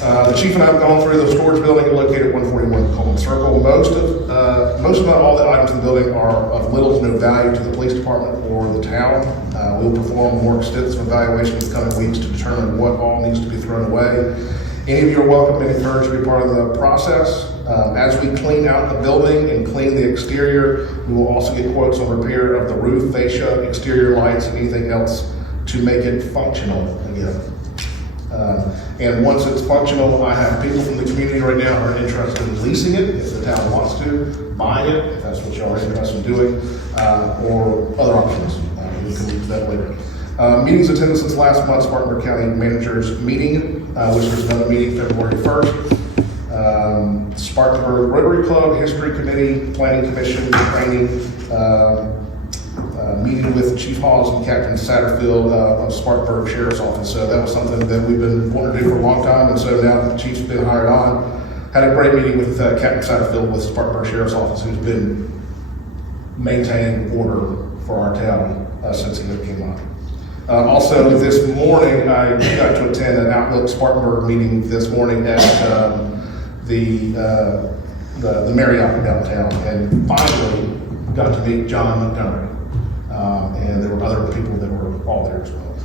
The chief and I have gone through the storage building located at 141 Coleman Circle. Most of not all the items in the building are of little to no value to the police department or the town. We'll perform more extensive evaluation in the coming weeks to determine what all needs to be thrown away. Any of you are welcome and encouraged to be part of the process. As we clean out the building and clean the exterior, we will also get quotes on repair of the roof, fascia, exterior lights, and anything else to make it functional again. And once it's functional, I have people from the community right now who are interested in leasing it, if the town wants to, buying it, if that's what y'all are interested in doing, or other options. We can do that later. Meetings attended since last month's Spartanburg County Managers Meeting, which was another meeting February 1st. Spartanburg Rotary Club, History Committee, Planning Commission, training, meeting with Chief Hawes and Captain Satterfield of Spartanburg Sheriff's Office. So that was something that we've been wanting to do for a long time, and so now that the Chief's been hired on, had a great meeting with Captain Satterfield with Spartanburg Sheriff's Office, who's been maintaining order for our town since he came on. Also, this morning, I got to attend an Outlook Spartanburg meeting this morning at the Marriott downtown, and finally got to meet John Montgomery. And there were other people that were all there as well.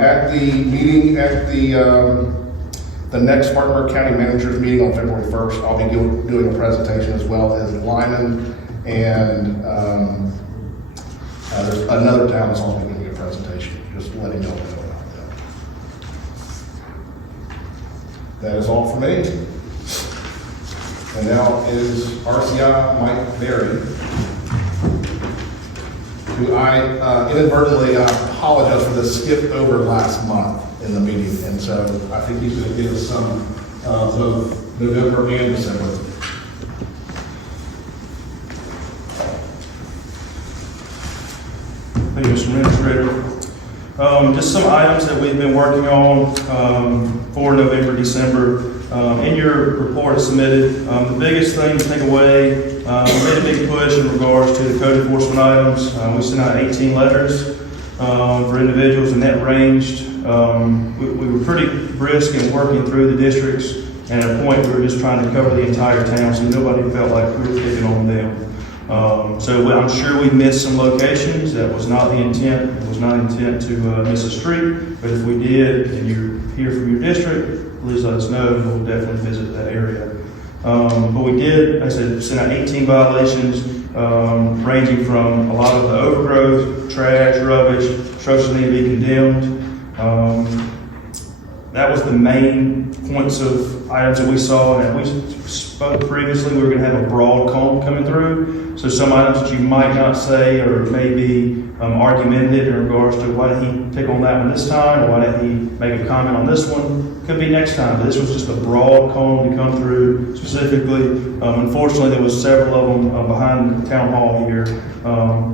At the meeting, at the next Spartanburg County Managers meeting on February 1st, I'll be doing a presentation as well as Lyman, and there's another town that's also going to give a presentation, just letting you all know about that. That is all for me. And now is RCI Mike Berry, who I inadvertently apologize for the skip over last month in the meeting. And so I think he's going to give us some of November and December. Thank you, Mr. Administrator. Just some items that we've been working on for November, December. In your report submitted, the biggest thing to take away, we made a big push in regards to the code enforcement items. We sent out 18 letters for individuals, and that ranged. We were pretty brisk in working through the districts, and at a point we were just trying to cover the entire town, so nobody felt like we were picking on them. So I'm sure we missed some locations. That was not the intent. It was not intent to miss a street, but if we did, and you're here from your district, please let us know, and we'll definitely visit that area. But we did, like I said, send out 18 violations, ranging from a lot of the overgrowth, trash, rubbish, structures need to be condemned. That was the main points of items that we saw, and we spoke previously, we were going to have a broad comb coming through. So some items that you might not say or may be argumentative in regards to why did he pick on that one this time, or why did he make a comment on this one, could be next time. But this was just a broad comb to come through specifically. Unfortunately, there was several of them behind the town hall here,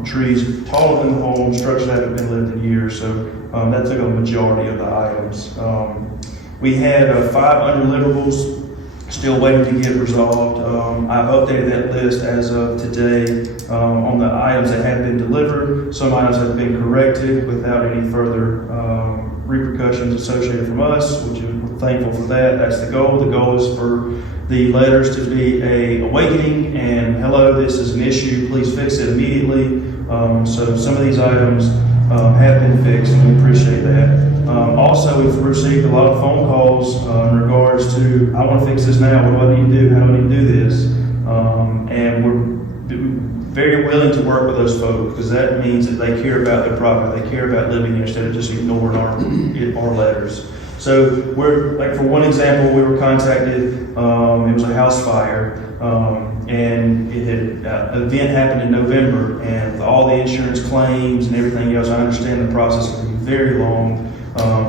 trees taller than the home, structures that haven't been lived in years. So that took a majority of the items. We had 5 undeliverables still waiting to get resolved. I've updated that list as of today on the items that have been delivered. Some items have been corrected without any further repercussions associated from us, which we're thankful for that. That's the goal. The goal is for the letters to be a awakening and hello, this is an issue, please fix it immediately. So some of these items have been fixed, and we appreciate that. Also, we've received a lot of phone calls in regards to, I want to fix this now, what do I need to do, how do I need to do this? And we're very willing to work with those folks, because that means that they care about their property, they care about living here instead of just ignoring our letters. So we're, like for one example, we were contacted, it was a house fire, and it had, an event happened in November, and with all the insurance claims and everything else, I understand the process can be very long.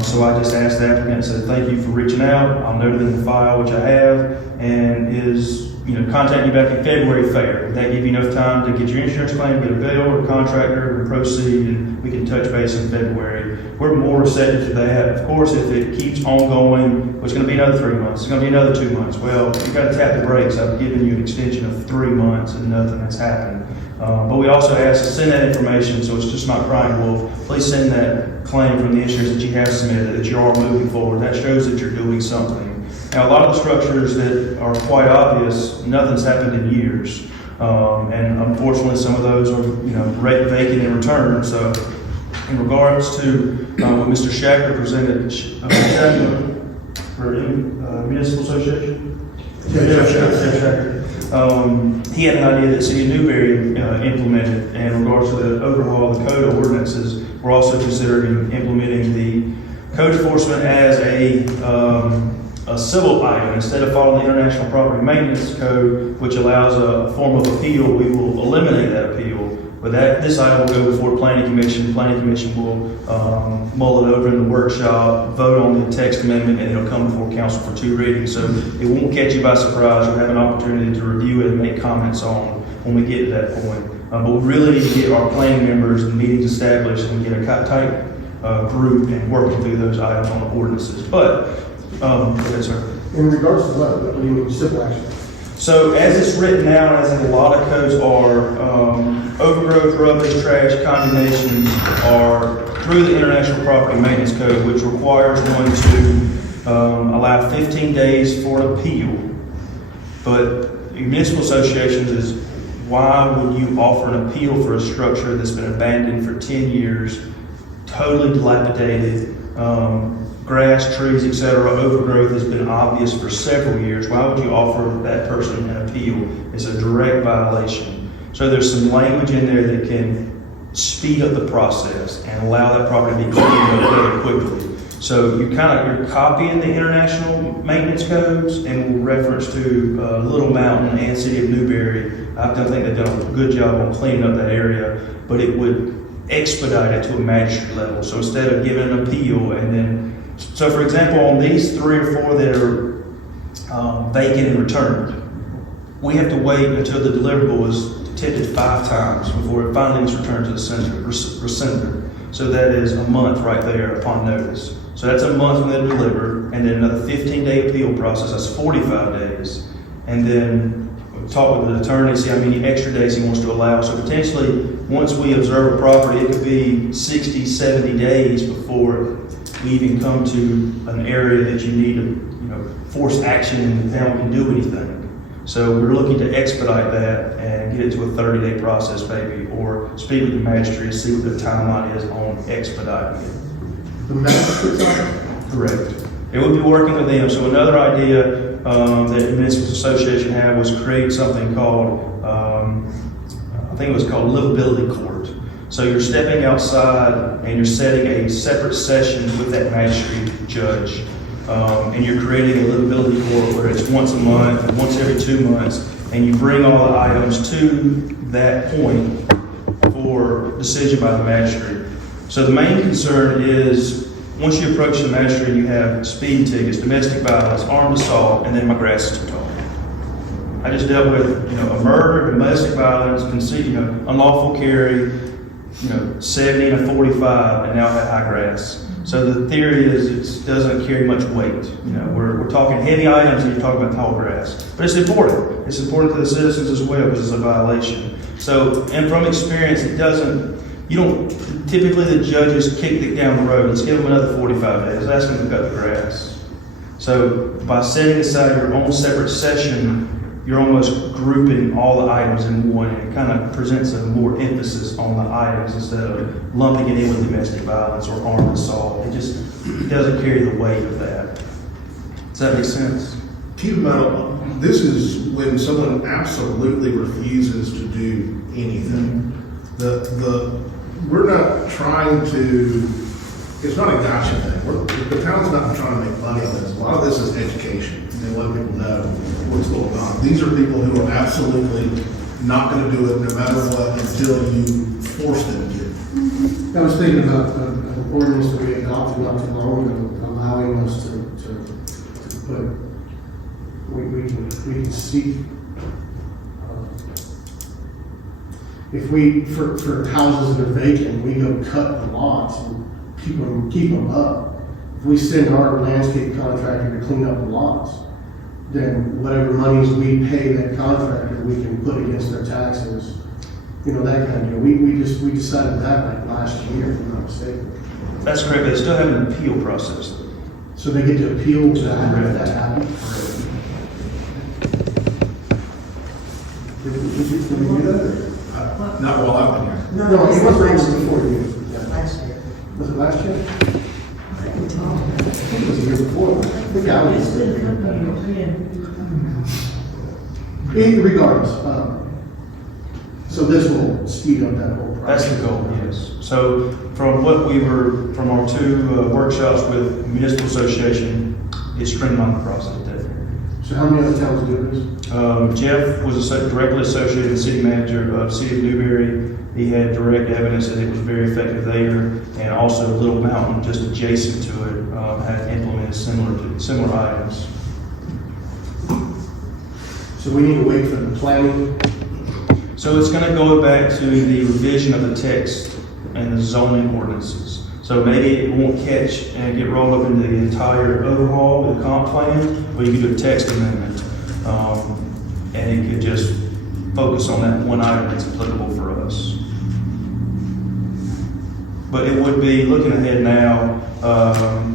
So I just asked the applicant and said, thank you for reaching out. I'll note it in the file, which I have, and is, contact you back in February fair. Would that give you enough time to get your insurance claim, get a bill or a contractor, and proceed, and we can touch base in February? We're more receptive to that. Of course, if it keeps on going, well, it's going to be another 3 months. It's going to be another 2 months. Well, you've got to tap the brakes. I've given you an extension of 3 months and nothing has happened. But we also ask to send that information, so it's just not crying wolf. Please send that claim from the insurance that you have submitted, that you are moving forward. That shows that you're doing something. Now, a lot of the structures that are quite obvious, nothing's happened in years. And unfortunately, some of those are, vacant in return. So in regards to what Mr. Shacker presented, for Municipal Association? He had an idea that City of Newberry implemented, and in regards to the overhaul of the code of ordinances, we're also considering implementing the code enforcement as a civil item. Instead of following the International Property Maintenance Code, which allows a form of appeal, we will eliminate that appeal. But this item will go before planning commission. Planning commission will mull it over in the workshop, vote on the text amendment, and it'll come before council for 2 readings. So it won't catch you by surprise. You'll have an opportunity to review it and make comments on when we get to that point. But we really need to get our planning members and meetings established and get a tight group and working through those items on the ordinances. But, go ahead, sir. In regards to what do you mean, simple action? So as it's written now, as in a lot of codes are, overgrowth, rubbish, trash, condemnations are through the International Property Maintenance Code, which requires one to allow 15 days for an appeal. But municipal associations is, why would you offer an appeal for a structure that's been abandoned for 10 years, totally dilapidated, grass, trees, etc., overgrowth has been obvious for several years. Why would you offer that person an appeal? It's a direct violation. So there's some language in there that can speed up the process and allow that property to be cleaned up really quickly. So you're copying the international maintenance codes, and we'll reference to Little Mountain and City of Newberry. I think they've done a good job on cleaning up that area, but it would expedite it to a magistrate level. So instead of giving an appeal and then, so for example, on these 3 or 4 that are vacant and returned, we have to wait until the deliverable is attempted 5 times before it finally is returned to the sender. So that is a month right there upon notice. So that's a month when they're delivered, and then another 15-day appeal process, that's 45 days. And then we talk with the attorney, see how many extra days he wants to allow. So potentially, once we observe a property, it could be 60, 70 days before we even come to an area that you need to, force action and the town can do anything. So we're looking to expedite that and get it to a 30-day process maybe, or speak with the magistrate and see what the timeline is on expediting it. The magistrate's office? Correct. It would be working with them. So another idea that the Municipal Association had was create something called, I think it was called livability court. So you're stepping outside and you're setting a separate session with that magistrate judge. And you're creating a livability court where it's once a month, and once every 2 months, and you bring all the items to that point for decision by the magistrate. So the main concern is, once you approach the magistrate, you have speeding tickets, domestic violence, armed assault, and then my grass is too tall. I just dealt with, a murder, domestic violence, unlawful carry, 70 and a 45, and now I have high grass. So the theory is it doesn't carry much weight. We're talking heavy items and you're talking about tall grass. But it's important. It's important to the citizens as well because it's a violation. So, and from experience, typically the judges kick it down the road. Let's give them another 45 days. Let's ask them to cut the grass. So by setting aside your own separate session, you're almost grouping all the items in one, and it kind of presents a more emphasis on the items instead of lumping it in with domestic violence or armed assault. It doesn't carry the weight of that. Does that make sense? Keep in mind, this is when someone absolutely refuses to do anything. We're not trying to, it's not a gotcha thing. The town's not trying to make money on this. A lot of this is education and let people know what's going on. These are people who are absolutely not going to do it no matter what until you force them to. I was thinking about an ordinance that we adopted not too long ago, allowing us to put, we can seek, if we, for houses that are vacant, we go cut the lots and keep them up. If we send our landscape contractor to clean up the lots, then whatever monies we pay that contractor, we can put against their taxes. That kind of deal. We decided that like last year, if I'm not mistaken. That's correct. They still have an appeal process. So they get to appeal to that if that happens. Did we do that? Not while I've been here. No, it was raised before you. Last year. Was it last year? I think it was the year before. The guy was. Regardless, so this will speed up that whole process. That's the goal, yes. So from from our 2 workshops with Municipal Association, it's streamlined the process, definitely. So how many other towns do this? Jeff was directly associated with the city manager of City of Newberry. He had direct evidence that it was very effective there, and also Little Mountain, just adjacent to it, had implemented similar items. So we need to wait for the planning. So it's going to go back to the revision of the text and the zoning ordinances. So maybe it won't catch and get rolled up into the entire overhaul of the comp plan, but you could do a text amendment, and it could just focus on that one item that's applicable for us. But it would be, looking ahead now,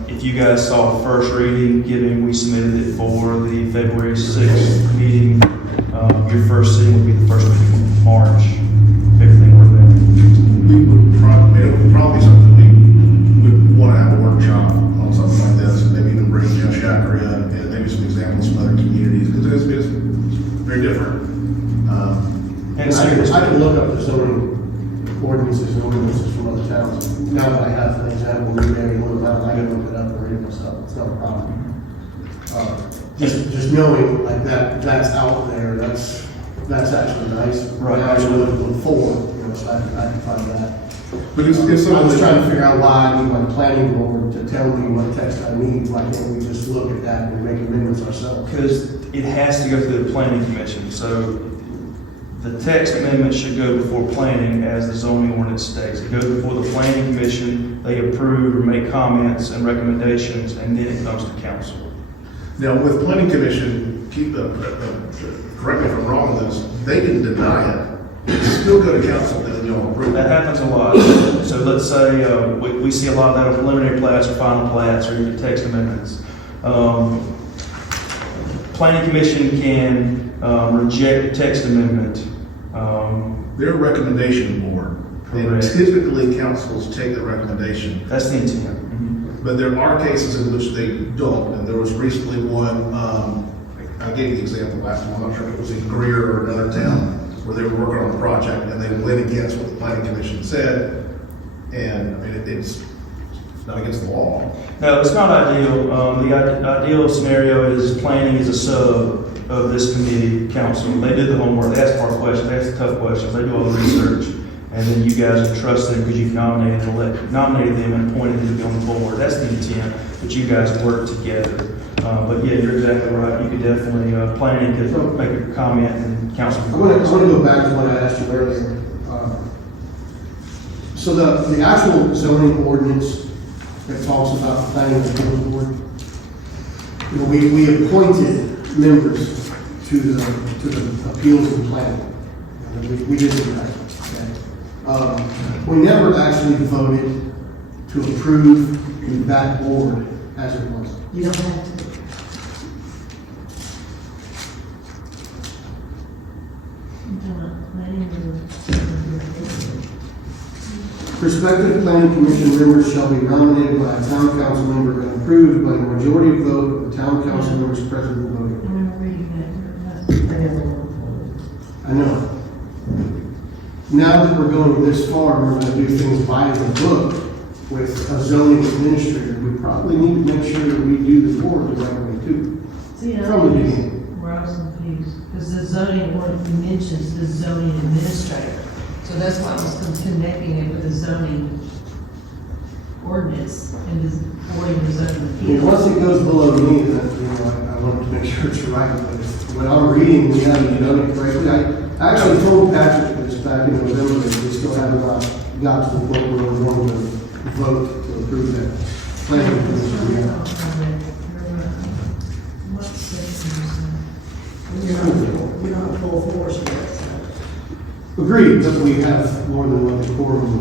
if you guys saw the first reading, given we submitted it for the February 6th meeting, your first sitting would be the first week of March, if everything were there. We would probably, it would probably be something we would want to have a workshop on something like this, and maybe even bring Jeff Shacker in, and maybe some examples from other communities, because it's very different. And I can look up the zoning ordinances and ordinances from other towns. Now that I have, for example, Newberry and Little Mountain, I can look it up and read it myself. It's not a problem. Just knowing like that's out there, that's actually nice. Right. I actually look forward, so I can find that. But it's I was something trying to figure out why I need my planning board to tell me what text I need. Why can't we just look at that and make amendments ourselves? Because it has to go through the planning commission, so the text amendment should go before planning as the zoning ordinance states. It goes before the planning commission, they approve or make comments and recommendations, and then it comes to council. Now, with planning commission, correct me if I'm wrong on this, they can deny it, it's still go to council, and then you'll approve That it. happens a lot. So let's say we see a lot of that on preliminary plats or final plats or even text amendments. Planning commission can reject the text amendment. They're a recommendation board, and Correct. typically councils take the recommendation. That's the intent. But there are cases in which they don't, and there was recently one, I gave the example last time, I'm not sure if it was in Greer or another town, where they were working on a project and they went against what the planning commission said, and I mean, it's not against the law. No, it's not ideal. The ideal scenario is planning is a sub of this committee, council. They do the homework, they ask hard questions, they ask the tough questions, they do all the research, and then you guys will trust them because you've nominated them and appointed them to be on the board. That's the intent, but you guys work together. But yeah, you're exactly right. You could definitely, planning could make a comment and council. I want to go back to what I asked you earlier. So the actual zoning ordinance that talks about the planning and appeals board, we appointed members to the appeals and planning. We did that. Okay? We never actually voted to approve that board as it was. You don't have to. Prospective planning commission members shall be nominated by a town council member and approved by the majority vote of the town council members present and voting. I know. Now that we're going this far, we're going to do things by the book with a zoning administrator. We probably need to make sure that we do the board the right way too. See, From the beginning. where I was confused, because the zoning ordinance mentions the zoning administrator. So that's why I was connecting it with the zoning ordinance and the boarding the zoning appeal. Once it goes below me, then, I want to make sure it's right. But when I'm reading, we haven't done it correctly. I actually told Patrick this back in November, and we still haven't got to the point where we're going to vote to approve that planning commission. What section is that? You're not full force yet, so. Agreed, but we have more than what the quorum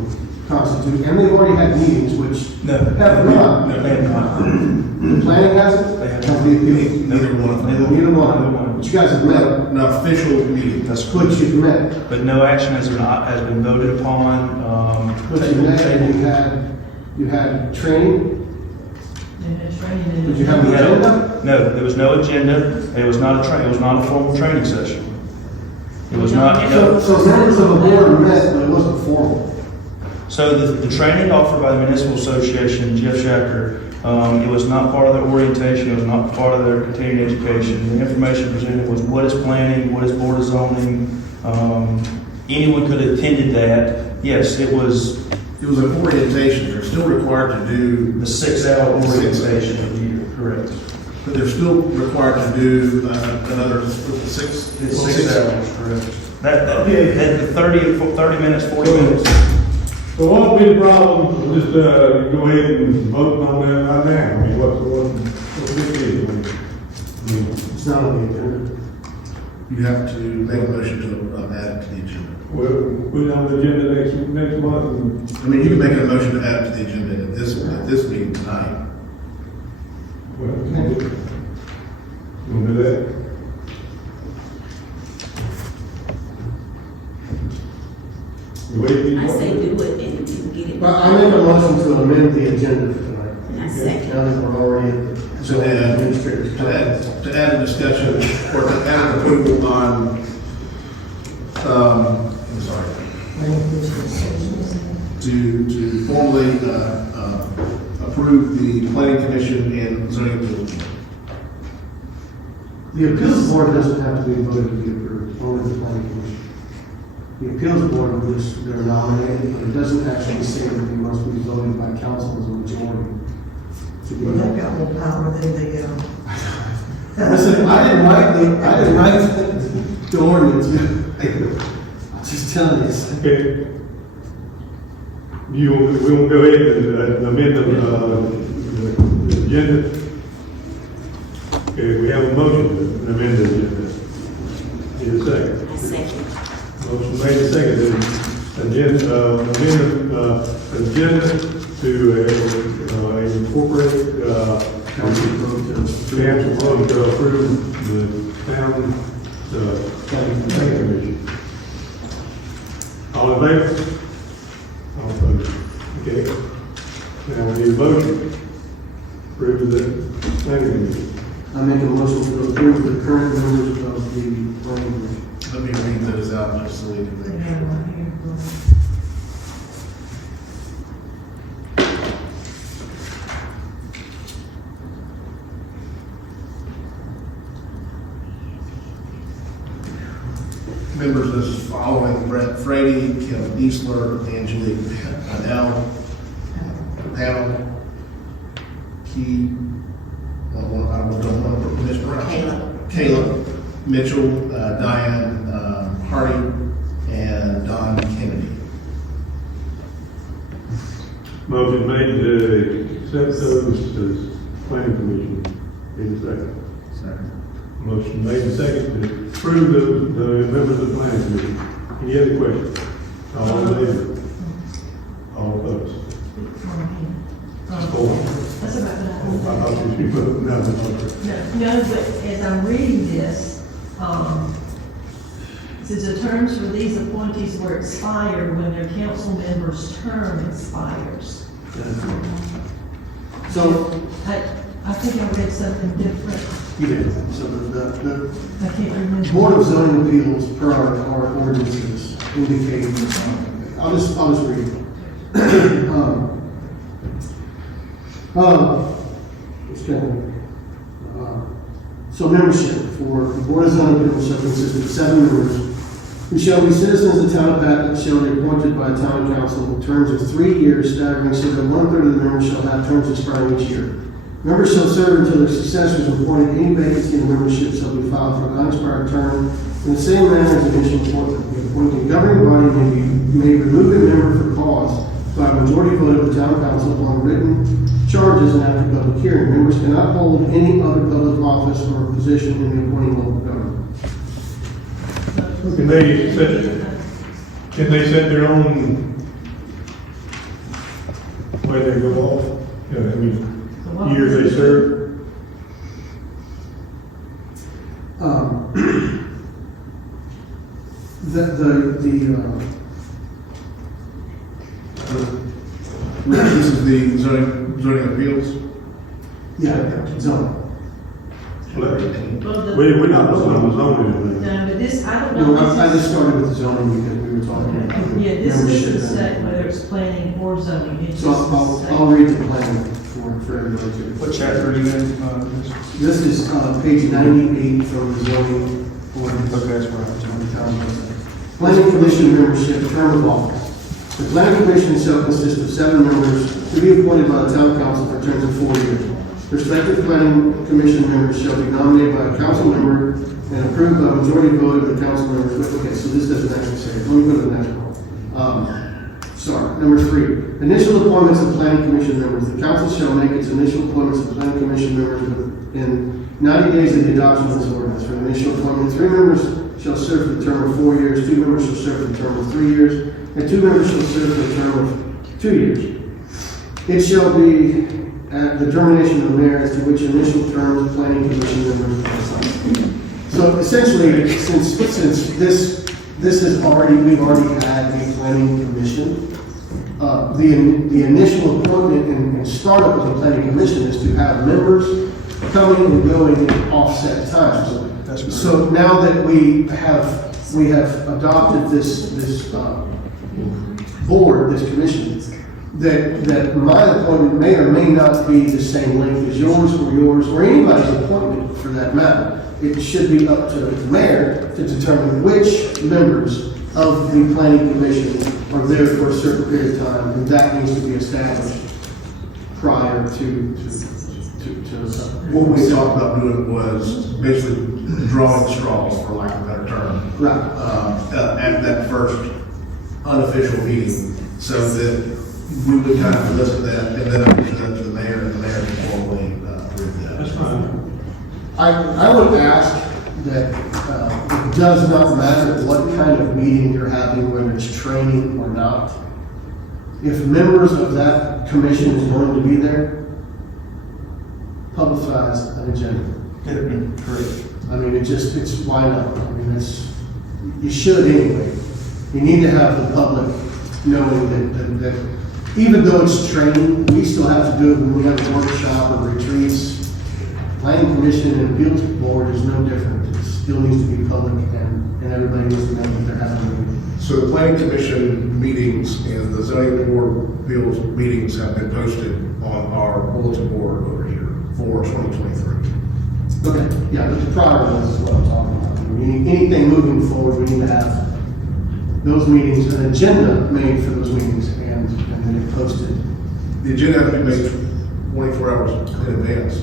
constitutes, and they've already had meetings, which No. have not. No, they have not. The planning hasn't? They have Has not. the appeal? Neither one of them. Neither one. Neither one. But you guys have met, An official meeting. That's but you've met. But no action has been voted upon. But you met, and you had training. And the training and. Did you have We an had agenda? No, there was no agenda. It was not a formal training session. It was not, So members of the board met, but it wasn't formal. So the training offered by the Municipal Association, Jeff Shacker, It was not part of their orientation, it was not part of their continuing education. The information presented was what is planning, what is board of zoning. Anyone could have attended that. Yes, it was It was an orientation, they're still required to do, the 6-hour orientation of the year, correct? but they're still required to do another six. It's 6 hours, correct. That the 30 minutes, 40 minutes. So what would be the problem, just, go ahead and vote on that right now? I mean, what's the big deal? I mean, It's not on the agenda. You have to make a motion to add it to the agenda. we'll put it on the agenda next month, I mean, you can make a motion to add it to the agenda at this meeting tonight. and, well, we'll do that. You wait, I say do it and you get it. Well, I make a motion to amend the agenda for tonight. I second. Now that we're already at the zoning administrator's comments. To add a discussion, or to add an approval on, I'm sorry, to formally, approve the planning commission and zoning appeals. The appeals board doesn't have to be voted to be approved, only the planning commission. The appeals board will just, they're nominated, but it doesn't actually say that they must be voted by council as a majority. To be Well, they've got more power than they get. Listen, I didn't write the ordinance. I'm just telling you. okay. We will go ahead and amend the agenda. Okay, we have a motion to amend the agenda. Need a second? I second. Motion made and seconded. Agenda to incorporate, council vote to approve the town, planning commission. All in favor? All opposed? Okay. Now we need a motion. Approve the planning commission. I make a motion to approve the current members of the planning commission. Let me read those out just so we can make sure. Members as following: Brett Frady, Kim Eastler, Angelique Adele, Pamela Key, I don't want to put Commissioner Brown. Caleb Mitchell, Diane Hardy, and Don Kennedy. Motion made to accept those as planning commission. Need a second? Second. Motion made and seconded to approve the members of the planning commission. Any other questions? All in favor? All opposed? Four. That's about that. I thought you put, no. No, but as I'm reading this, says the terms for these appointees will expire when their council member's term expires. So, I think I read something different. you did, so the I can't remember. Board of Zoning Appeals per our ordinances indicate, I'll just read it. So membership for the Board of Zoning Appeals shall consist of 7 members who shall be citizens of the town of Pacolet, shall be appointed by town council with terms of 3 years, staggering so that 1/3 of the members shall have terms expiring each year. Members shall serve until their successors are appointed. Any vacancy in membership shall be filed for an unexpired term in the same manner as initial appointment. The appointing governing body may remove a member for cause by a majority vote of the town council upon written charges and after public hearing. Members cannot hold any other public office or position in the appointing local government. Can they set their own way they go off? Yeah, I mean, years they serve? This is the zoning appeals. Yeah, zone. We're not doing the zoning. No, but this, I don't know. No, if I this just started with the zoning because we were talking about. Yeah, this membership doesn't say and- whether it's planning or zoning. It So just I'll read the plan for everybody to. What chapter are you in? This is, page 98 from the zoning ordinance. Okay, that's right. On the town website. Planning Commission membership, term of office. The planning commission shall consist of 7 members to be appointed by the town council for terms of 4 years. Prospective planning commission members shall be nominated by a council member and approved by a majority vote of the council members. Okay, so this doesn't actually say it. Let me go to the next one. Sorry, number 3. Initial appointments of planning commission members. The council shall make its initial appointments of planning commission members within 90 days of the adoption of this ordinance. For the initial appointment, 3 members shall serve for the term of 4 years, 2 members shall serve for the term of 3 years, and 2 members shall serve for the term of 2 years. It shall be at the termination of the mayor as to which initial terms planning commission members are assigned. So essentially, since this is we've already had a planning commission, the initial appointment and startup of the planning commission is to have members coming and going in offset times. So now that we have adopted this board, this commission, that my appointment may or may not be the same length as yours or anybody's appointment for that matter. It should be up to the mayor to determine which members of the planning commission are there for a certain period of time, and that needs to be established prior to. What we talked about doing was basically drawing straws, for lack of a better term. Right. At that first unofficial meeting, so that we would kind of listen to that, and then I present to the mayor, and the mayor can formally approve that. That's fine. I would ask that it does not matter what kind of meeting you're having, whether it's training or not. If members of that commission is going to be there, publicize an agenda. Correct. I mean, it's why not? I mean, you should anyway. You need to have the public knowing that even though it's training, we still have to do it when we have a workshop or retreats. Planning commission and appeals board is no different. It still needs to be public and everybody needs to know that they're having a meeting. So the planning commission meetings and the zoning board of appeals meetings have been posted on our bulletin board over here for 2023. Okay, yeah, but the prior ones is what I'm talking about. Anything moving forward, we need to have those meetings, an agenda made for those meetings and then it posted. The agenda has to be made 24 hours in advance.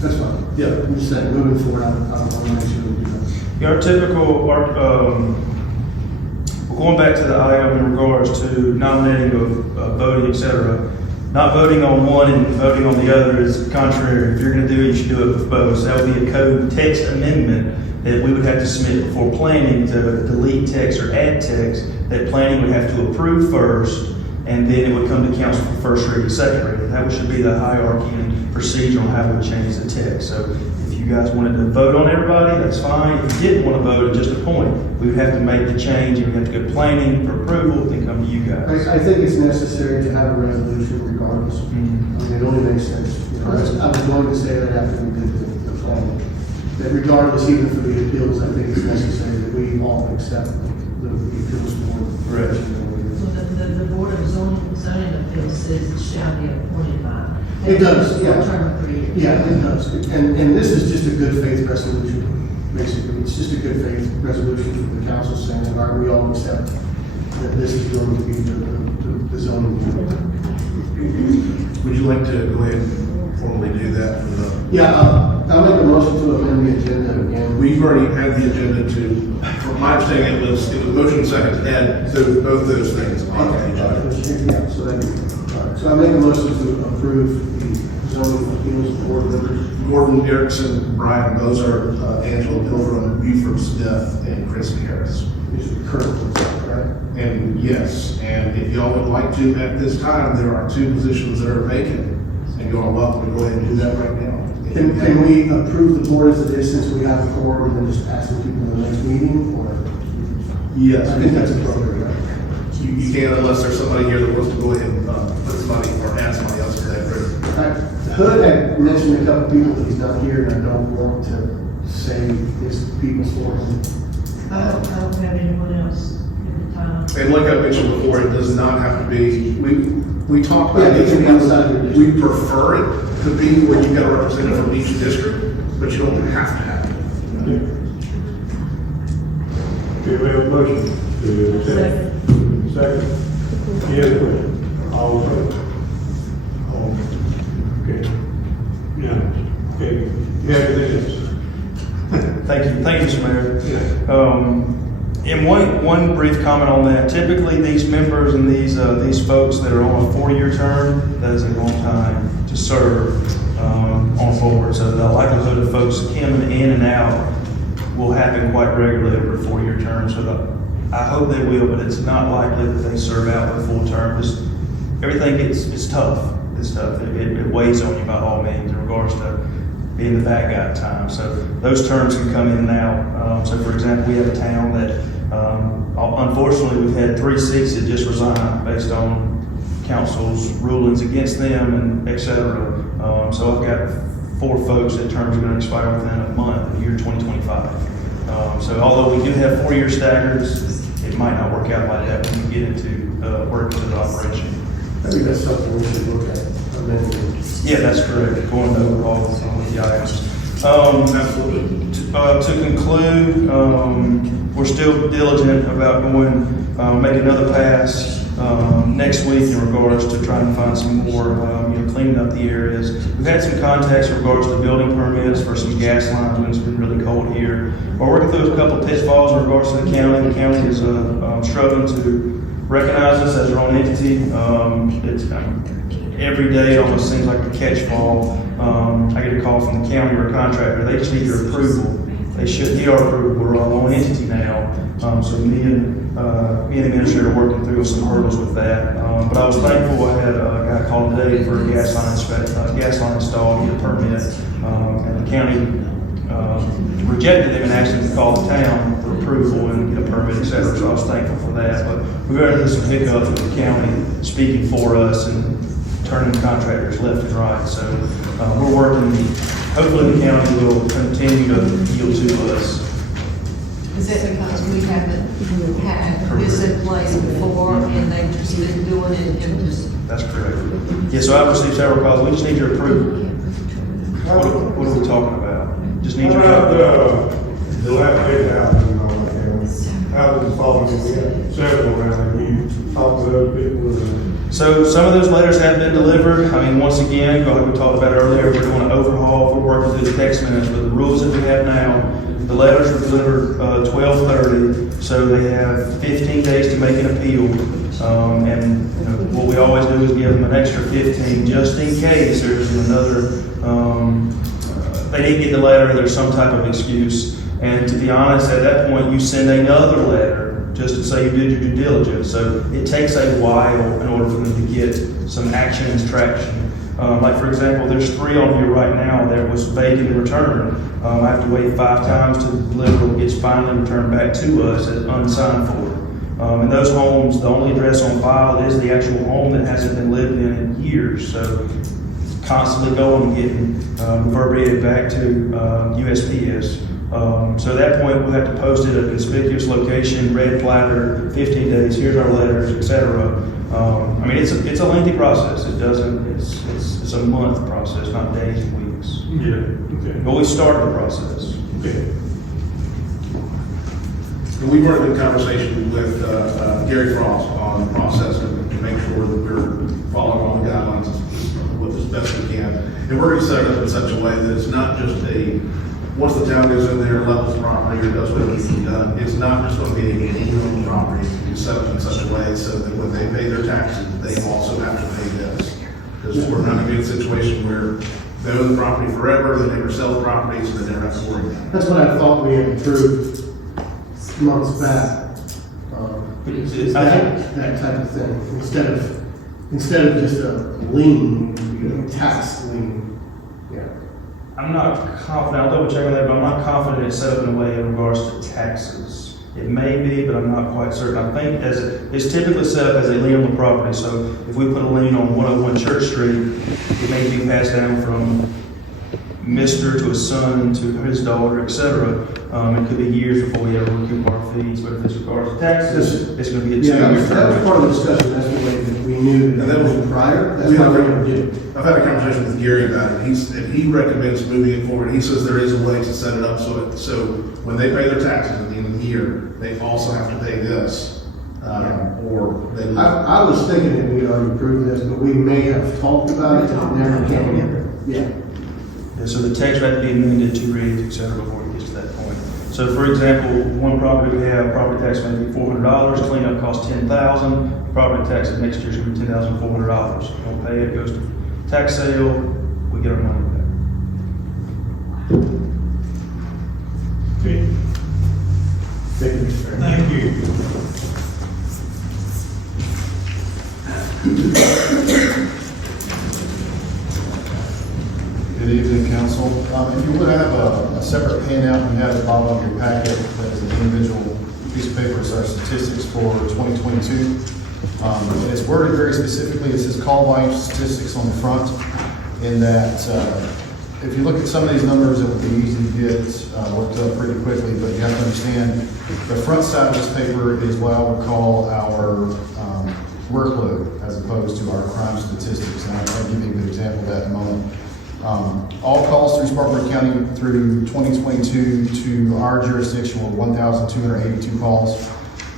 That's fine. Yeah, I'm just saying, moving forward, I want to make sure we do that. Our typical, going back to the item in regards to nominating of voting, et cetera, not voting on one and voting on the other is contrary. If you're going to do it, you should do it with both. So that would be a code text amendment that we would have to submit before planning to delete text or add text that planning would have to approve first, and then it would come to council for first reading, second reading. That should be the hierarchy and procedure on how we would change the text. So if you guys wanted to vote on everybody, that's fine. If you didn't want to vote and just appoint, we would have to make the change and we have to go to planning for approval, then come to you guys. I think it's necessary to have a resolution regardless. I mean, it only makes sense. You know, I was going to say that after we did the planning. That regardless, even for the appeals, I think it's necessary that we all accept the appeals board. Correct. Well, the Board of Zoning Appeals says it shall be appointed by. It does, yeah. For a term of 3 years. Yeah, it does. And this is just a good faith resolution, basically. It's just a good faith resolution from the council saying, all right, we all accept that this is going to be the zoning board. Would you like to go ahead and formally do that for the? Yeah, I'll make a motion to amend the agenda again. We've already had the agenda to, from my understanding, it was motion second to add both those things on the agenda. Yeah, so that'd be, all right. So I make a motion to approve the zoning appeals board members. Gordon Erickson, Brian Bozer, Angela Pilgrim, Buford Smith, and Chris Harris. These are current ones, right? And yes, and if y'all would like to, at this time, there are 2 positions that are vacant, and y'all are welcome to go ahead and do that right now. Can we approve the board as it is since we have a quorum and then just ask the people in the next meeting, or? Yes. I think that's appropriate, right? You can unless there's somebody here that wants to go ahead and put somebody or add somebody else to that group. All right, Hood had mentioned a couple people that he's not here, and I don't want to say his people's for him. I don't have anyone else at the time. And like I mentioned before, it does not have to be, we talked about Yeah, it can be outside of your we prefer it to be where you've got a representative from each district, but you don't have to have it. Okay, we have a motion to accept. Second. Any other question? All in favor? All, okay. Yeah, okay. You have anything else? Thank you, Mr. Mayor. Yeah. And one brief comment on that. Typically, these members and these folks that are on a 4-year term, that is a long time to serve on board. So the likelihood of folks coming in and out will happen quite regularly over a 4-year term. So I hope they will, but it's not likely that they serve out the full term. Just everything it's tough. It's tough. It weighs on you by all means in regards to being the bad guy at times. So those terms can come in and out. So for example, we have a town that, unfortunately, we've had 3 seats that just resigned based on council's rulings against them and et cetera. So I've got 4 folks that terms are going to expire within a month of year 2025. So although we do have 4-year staggers, it might not work out like that when we get into work into the operation. I think that's something we should look at. Amending. Yeah, that's correct. Going over all with the items. To conclude, we're still diligent about going, make another pass next week in regards to trying to find some more, cleaning up the areas. We've had some contacts in regards to building permits for some gas lines when it's been really cold here. We're working through a couple of pitfalls in regards to the county. The county is struggling to recognize us as our own entity. It's every day it almost seems like a catch-all. I get a call from the county or a contractor. They just need your approval. They should need our approval. We're our own entity now. So me and the administrator are working through some hurdles with that. But I was thankful I had a guy call today for a gas line installed, get a permit. And the county rejected them and asked them to call the town for approval and get a permit, et cetera. So I was thankful for that. But we've run into some hiccups with the county speaking for us and turning contractors left and right. So we're working, hopefully the county will continue to yield to us. Is that because we haven't had this in place before and they've just been doing it and just? That's correct. Yeah, so I've received several calls. We just need your approval. What are we talking about? Just need your approval. The last 8,000 and all that, houses falling in, several around the you talk to those people. So some of those letters have been delivered. I mean, once again, like we talked about earlier, we're doing an overhaul. We're working through the text minutes, but the rules that we have now, the letters were delivered 12:30, so they have 15 days to make an appeal. And what we always do is give them an extra 15 just in case there's another, they didn't get the letter, there's some type of excuse. And to be honest, at that point, you send another letter just to say you did your due diligence. So it takes a while in order for them to get some action and traction. Like for example, there's 3 on here right now that was vacant and returned. I have to wait 5 times to deliver. It gets finally returned back to us as unsigned for. And those homes, the only address on file is the actual home that hasn't been lived in years. So constantly going and getting reverberated back to USPS. So at that point, we'll have to post it at a conspicuous location, red placard, 15 days, here's our letters, etc. I mean, it's a lengthy process. It's a month process, not days and weeks. Yeah, okay. But we started the process. Okay. And we were in conversation with Gary Frost on the process to make sure that we're following all the guidelines as best we can. And we're going to set it up in such a way that it's not just once the town goes in there, levels property, or does what needs to be done, it's not just going to be a lien property. It's set up in such a way so that when they pay their taxes, they also have to pay this. Because we're not going to be in a situation where they own the property forever, they never sell the property, so they never have to worry about it. That's what I thought we had approved months back. That type of thing, instead of just a lien, tax lien. Yeah. I'm not confident, I'll double check on that, but I'm not confident it's set up in a way in regards to taxes. It may be, but I'm not quite certain. I think it's typically set up as a lien on the property. So if we put a lien on 101 Church Street, it may be passed down from Mr. to his son to his daughter, etc. It could be years before we ever recoup our fees, but if it's regards to taxes, it's going to be a Yeah, two-year that was term. part of the discussion, that's the way that we knew that that was prior, that's what we're gonna do. I've had a conversation with Gary about it. And he recommends moving it forward. He says there is a way to set it up so when they pay their taxes at the end of the year, they also have to pay this, or they. I was thinking that we had already approved this, but we may have talked about it, and never came. Yeah. Yeah, so the text would have to be amended to read, et cetera, before it gets to that point. So for example, one property we have, property tax may be $400, cleanup costs $10,000, property tax next year's gonna be $10,400. Don't pay it, goes to tax sale, we get our money back. Okay. Thank you, Mr. Chairman. Thank you. Good evening, council. If you would have a separate handout, you have at the bottom of your packet that is an individual piece of paper, it's our statistics for 2022. It's worded very specifically, it says call volume statistics on the front, in that if you look at some of these numbers, it would be easy to get worked up pretty quickly, but you have to understand the front side of this paper is what I would call our workload as opposed to our crime statistics, and I'll give you a good example of that in a moment. All calls through Spartanburg County through 2022 to our jurisdiction were 1,282 calls.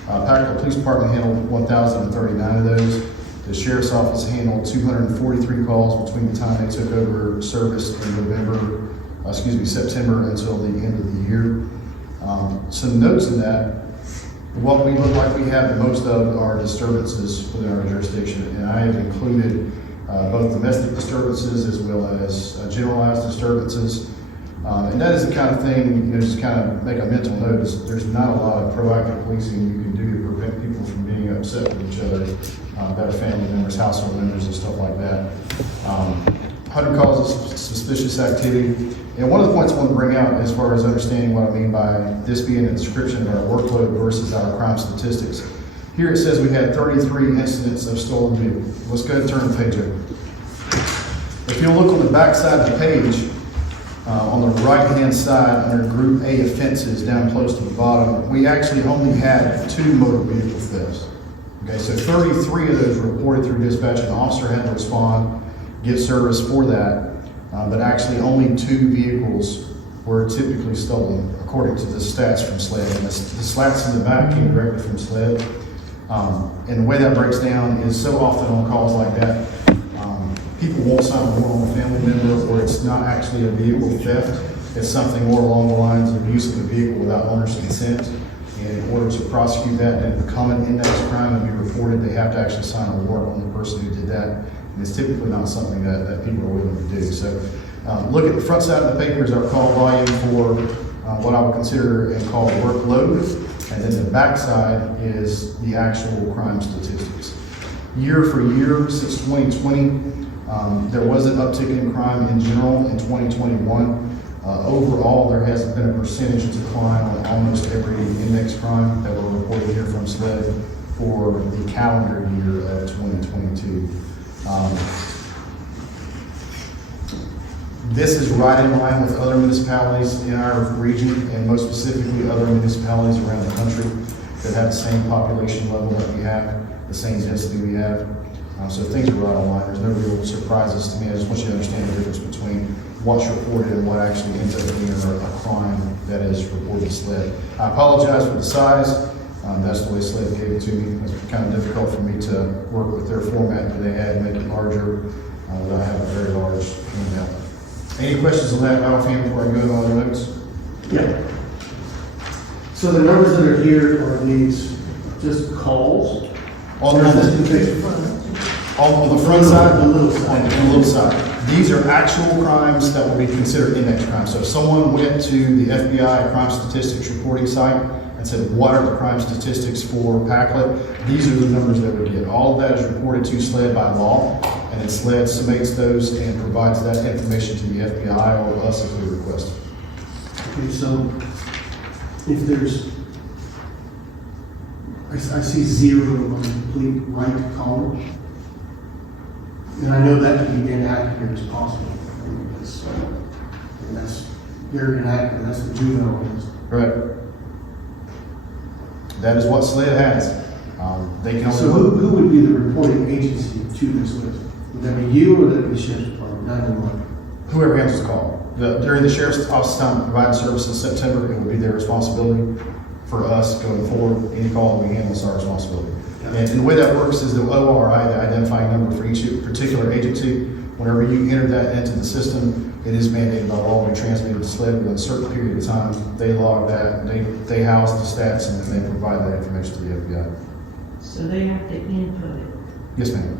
Pacolet Police Department handled 1,039 of those. The Sheriff's Office handled 243 calls between the time they took over service in September until the end of the year. Some notes in that, what we look like we have the most of are disturbances within our jurisdiction, and I have included both domestic disturbances as well as generalized disturbances. And that is the kind of thing, just kind of make a mental note, is there's not a lot of proactive policing you can do to prevent people from being upset with each other, that are family members, household members, and stuff like that. 100 calls of suspicious activity. And one of the points I want to bring out as far as understanding what I mean by this being a description of our workload versus our crime statistics. Here it says we had 33 incidents of stolen vehicles. Let's go ahead and turn the page over. If you'll look on the back side of the page, on the right-hand side under Group A offenses down close to the bottom, we actually only had 2 motor vehicle thefts. Okay, so 33 of those were reported through dispatch, and the officer had to respond, give service for that, but actually only 2 vehicles were typically stolen, according to the stats from SLED. And the stats in the back came directly from SLED. And the way that breaks down is so often on calls like that, people won't sign a warrant on a family member, or it's not actually a vehicle theft. It's something more along the lines of use of a vehicle without owner's consent. And in order to prosecute that and become an index crime and be reported, they have to actually sign a warrant on the person who did that. And it's typically not something that people are willing to do. So look at the front side of the paper is our call volume for what I would consider and call workload. And then the back side is the actual crime statistics. Year for year since 2020, there was an uptick in crime in general in 2021. Overall, there has been a percentage decline on almost every index crime that were reported here from SLED for the calendar year of 2022. This is right in line with other municipalities in our region, and most specifically other municipalities around the country that have the same population level that we have, the same density we have. So things are right on line. There's no real surprises to me. I just want you to understand the difference between what's reported and what actually ends up being a crime that is reported to SLED. I apologize for the size. That's the way SLED gave it to me. It's kind of difficult for me to work with their format that they had, make it larger. But I have a very large handout. Any questions on that, Alfie, before I go to other notes? Yeah. So the numbers that are here are these just calls? On Or is this the, conviction? on the front side? The little side. On the little side. These are actual crimes that will be considered index crimes. So if someone went to the FBI crime statistics reporting site and said, what are the crime statistics for Pacolet? These are the numbers they would get. All of that is reported to SLED by law, and then SLED submits those and provides that information to the FBI or us if we request it. Okay, so if there's I see 0 on complete right to college. And I know that can be inaccurate as possible. I mean, that's very inaccurate, that's the juvenile is. Correct. That is what SLED has. They can So only, who would be the reporting agency to this list? Would that be you or would that be the sheriff's department, 911? whoever answers the call. During the sheriff's office time to provide service in September, it would be their responsibility. For us going forward, any call that we handle is our responsibility. And the way that works is the ORI, the identifying number for each particular agency, whenever you enter that into the system, it is mandated by law, we transmit it to SLED within a certain period of time. They log that, they house the stats, and then they provide that information to the FBI. So they have to input it. Yes, ma'am.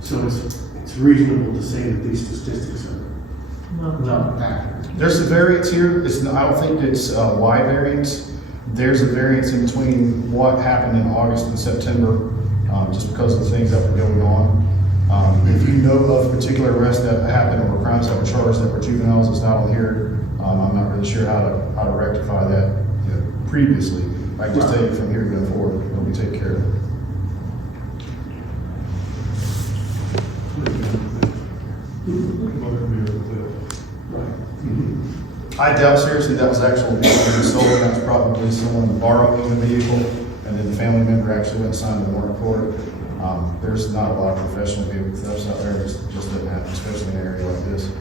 So it's reasonable to say that these statistics are not accurate. There's a variance here. I don't think it's a Y variance. There's a variance in between what happened in August and September, just because of the things that were going on. If you know of particular arrests that happened or crimes that were charged that were juveniles, it's not on here. I'm not really sure how to rectify that previously. I can just tell you from here going forward, it'll be taken care of. I doubt seriously that was actually stolen. That was probably someone borrowing the vehicle, and then the family member actually went and signed the warrant for it. There's not a lot of professional vehicle thefts out there. It just doesn't happen, especially in an area like this.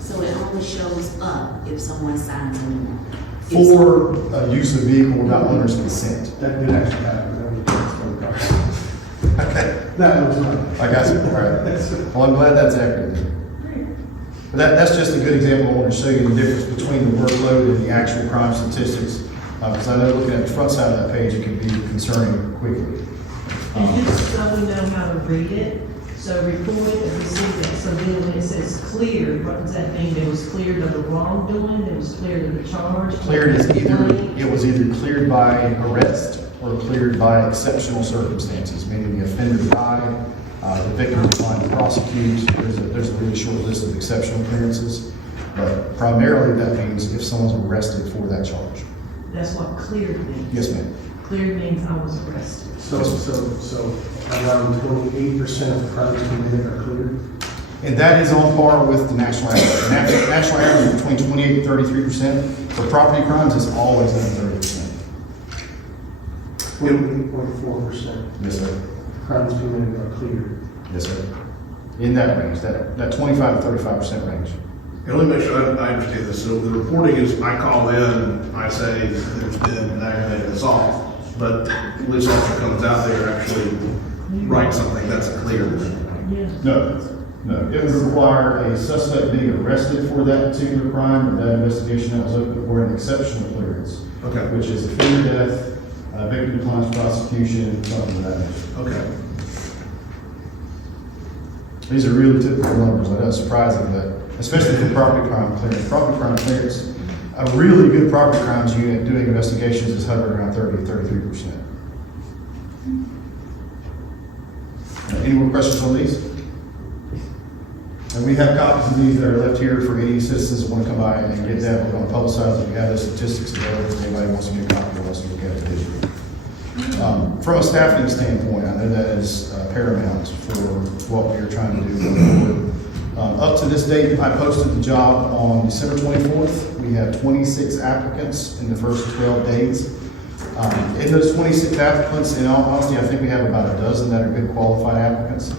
So it only shows up if someone signs a warrant. For use of vehicle without owner's consent. That did actually happen. Okay. That was right. I got you. All right. Well, I'm glad that's accurate then. But that's just a good example. I want to show you the difference between the workload and the actual crime statistics. Because I know looking at the front side of that page, it can be concerning quickly. And just so we know how to read it, so reported and received it, so then when it says cleared, what does that mean? It was cleared of the wrongdoing, it was cleared of the charge? Cleared is it was either cleared by arrest or cleared by exceptional circumstances, meaning the offender died, the victim declined to prosecute. There's a really short list of exceptional clearances, but primarily that means if someone's arrested for that charge. That's what cleared means. Yes, ma'am. Cleared means I was arrested. So around 28% of the crimes committed are cleared. And that is on par with the national average. The national average is between 28 and 33%. For property crimes, it's always under 30%. 28.4% Yes, sir. crimes committed are cleared. Yes, sir. In that range, that 25 to 35% range. And let me make sure I understand this. So the reporting is, I call in, I say there's been an aggravated assault, but the police officer comes out there, actually writes something, that's a clear. Yeah. No. It would require a suspect being arrested for that particular crime or that investigation that was open, or an exceptional clearance. Okay. Which is offender death, victim declines prosecution, something of that nature. Okay. These are really typical numbers. I know it's surprising, but especially for property crime clearance. Property crime clearance, a really good property crimes unit doing investigations is hovering around 30 to 33%. Any more questions on these? And we have copies of these that are left here for any citizens who want to come by and get that. We're going to publicize it. We have the statistics available if anybody wants to get a copy of us to look at it visually. From a staffing standpoint, I know that is paramount for what we are trying to do going forward. Up to this date, I posted the job on December 24th. We have 26 applicants in the first 12 days. In those 26 applicants, in all honesty, I think we have about a dozen that are good qualified applicants.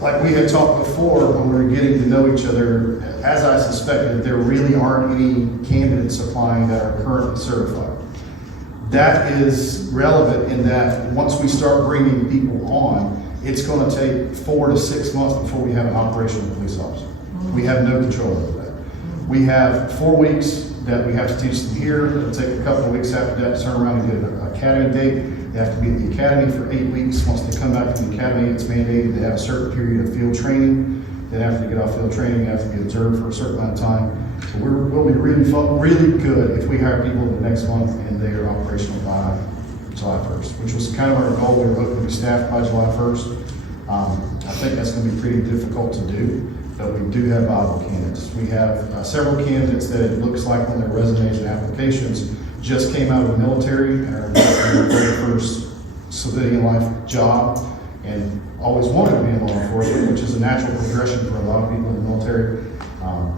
Like we had talked before, when we were getting to know each other, as I suspected, there really aren't any candidates applying that are currently certified. That is relevant in that once we start bringing people on, it's going to take 4 to 6 months before we have an operational police officer. We have no control over that. We have 4 weeks that we have to teach them here. It'll take a couple of weeks after that to turn around and get an academy date. They have to be at the academy for 8 weeks. Once they come back from the academy, it's mandated they have a certain period of field training. Then after they get off field training, they have to be observed for a certain amount of time. So we'll be really good if we hire people in the next month and they are operational by July 1st, which was kind of our goal. We were hoping to be staffed by July 1st. I think that's going to be pretty difficult to do, but we do have viable candidates. We have several candidates that it looks like on their resumes and applications just came out of the military and are first civilian life job and always wanted to be in law enforcement, which is a natural progression for a lot of people in the military.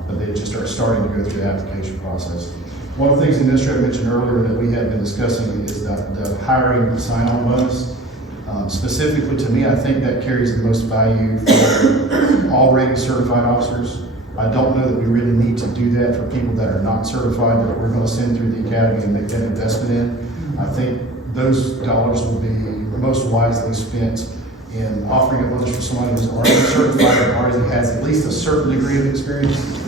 But they just are starting to go through the application process. One of the things the administrator mentioned earlier that we have been discussing is the hiring sign-on bonus. Specifically to me, I think that carries the most value for already certified officers. I don't know that we really need to do that for people that are not certified, that we're going to send through the academy and make that investment in. I think those dollars will be most wisely spent in offering a bonus for somebody who's already certified and already has at least a certain degree of experience.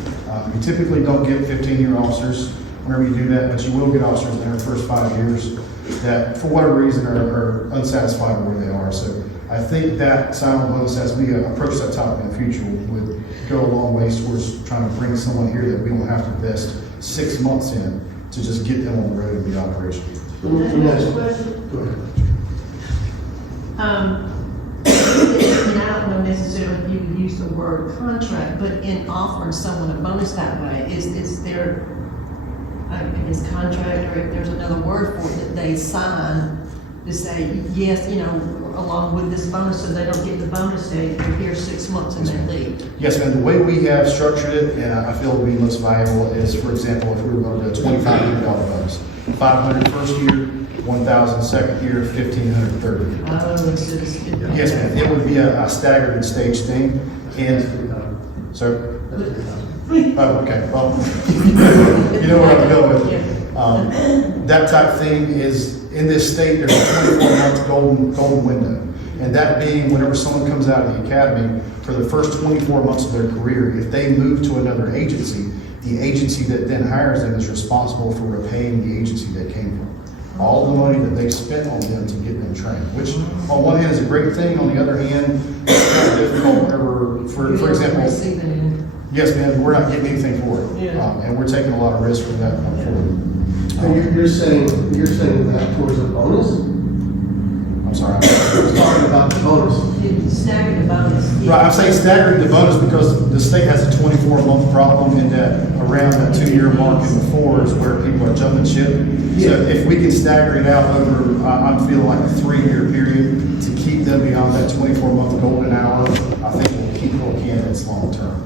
You typically don't get 15-year officers whenever you do that, but you will get officers in their first 5 years that, for whatever reason, are unsatisfied where they are. So I think that sign-on bonus, as we approach that topic in the future, would go a long way towards trying to bring someone here that we don't have to invest 6 months in to just get them on the road and be operational. Go ahead. And I don't know necessarily if you would use the word contract, but in offering someone a bonus that way, is there, I guess, contract, or if there's another word for it, that they sign to say, yes, you know, along with this bonus, so they don't get the bonus day, they're here 6 months and they leave? Yes, ma'am. The way we have structured it, and I feel will be most valuable, is, for example, if we were going to do a $2,500 bonus, $500 first year, $1,000 second year, $1,500 third year. Oh, it's Yes, ma'am. It would be a staggered and staged thing, and so. Oh, okay. Well, you know where I'm going with. That type thing is, in this state, there's a 24-month golden window. And that being whenever someone comes out of the academy, for the first 24 months of their career, if they move to another agency, the agency that then hires them is responsible for repaying the agency they came from. All the money that they spent on them to get them trained, which on one hand is a great thing, on the other hand, it's kind of difficult whenever, for example, yes, ma'am, we're not getting anything for it. Yeah. And we're taking a lot of risk from that point forward. So you're saying that towards a bonus? I'm sorry. We're talking about the bonus. Stagger the bonus. Right, I'm saying staggering the bonus because the state has a 24-month problem in that around that 2-year mark in the fours where people are jumping ship. So if we can stagger it out over, I'm feeling like a 3-year period to keep them beyond that 24-month golden hour, I think we'll keep more candidates long term.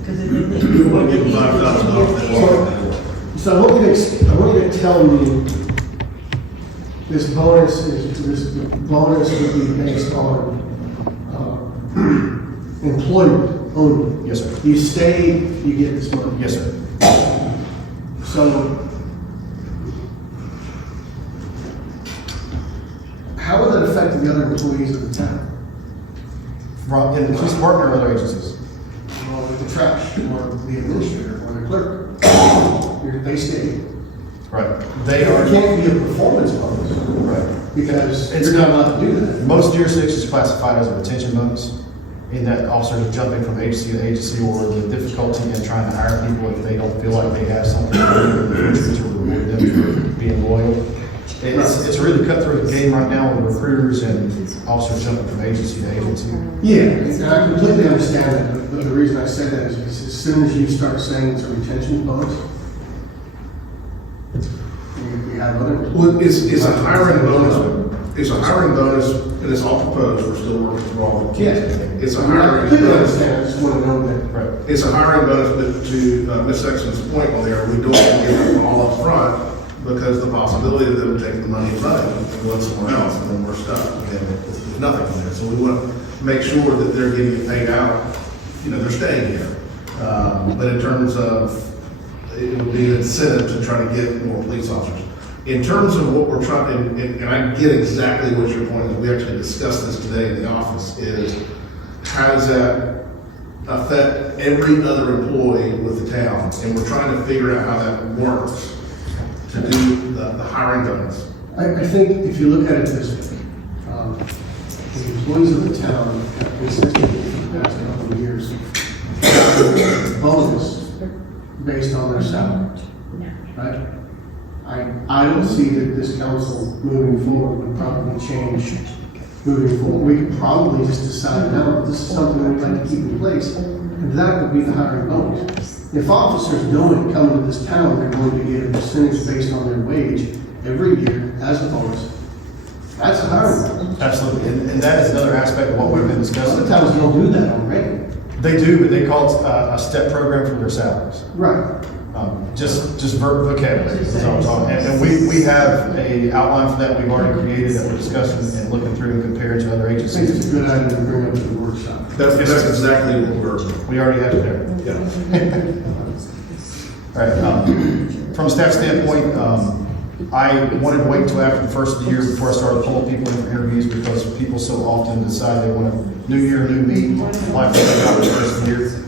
Because if they think. We'll give them $5,000. So I want you to tell me this bonus would be based on employment only. Yes, sir. You stay, you get this money. Yes, sir. So how would that affect the other employees of the town? Right, in the police department or other agencies? Or with the trash, or the administrator, or the clerk? They stay. Right. It can't be a performance bonus. Right. Because you're not allowed to do that. Most jurisdictions classified as a retention bonus, in that officers are jumping from agency to agency, or the difficulty in trying to hire people if they don't feel like they have something to do in the future to reward them for being loyal. It's a really cutthroat game right now with recruiters and officers jumping from agency to agency. Yeah, and I completely understand that, but the reason I say that is because as soon as you start saying it's a retention bonus, you have other. Well, it's a hiring bonus, and it's all proposed, we're still working through all of it. Yeah. It's a I hiring completely bonus. understand, I just want to know that. Right. It's a hiring bonus, but to Ms. Sexton's point on there, we don't want to give them all up front because the possibility of them taking the money and running and going somewhere else, and then we're stuck again with nothing in there. So we want to make sure that they're getting it paid out, you know, they're staying here. But in terms of, it would be an incentive to try to get more police officers. In terms of what we're trying, and I get exactly what your point is, we actually discussed this today in the office, is how does that affect every other employee with the town? And we're trying to figure out how that works to do the hiring bonus. I think if you look at it this way, the employees of the town have consistently for the past couple of years gotten bonus based on their salary, right? I don't see that this council moving forward would probably change moving forward. We could probably just decide now that this is something we'd like to keep in place, and that would be the hiring bonus. If officers know it coming to this town, they're going to get a percentage based on their wage every year as a bonus That's a hard. Absolutely, and that is another aspect of what we've been discussing. Other towns don't do that already. They do, but they call it a step program for their salaries. Right. Just vocabulary is all I'm talking. And we have a outline for that we've already created that we're discussing and looking through and comparing to other I think it's agencies. a good idea to bring up to the workshop. That's exactly what we're, We already have it there. yeah. All right, from a staff standpoint, I wanted to wait until after the first of the year before I started pulling people in for interviews because people so often decide they want a new year, new me, like they got the first of the year.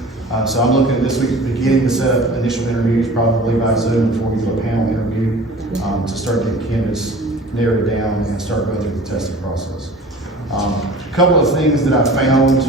So I'm looking at this week, beginning to set up initial interviews, probably by Zoom before we do a panel interview, to start getting candidates narrowed down and start going through the testing process. A couple of things that I found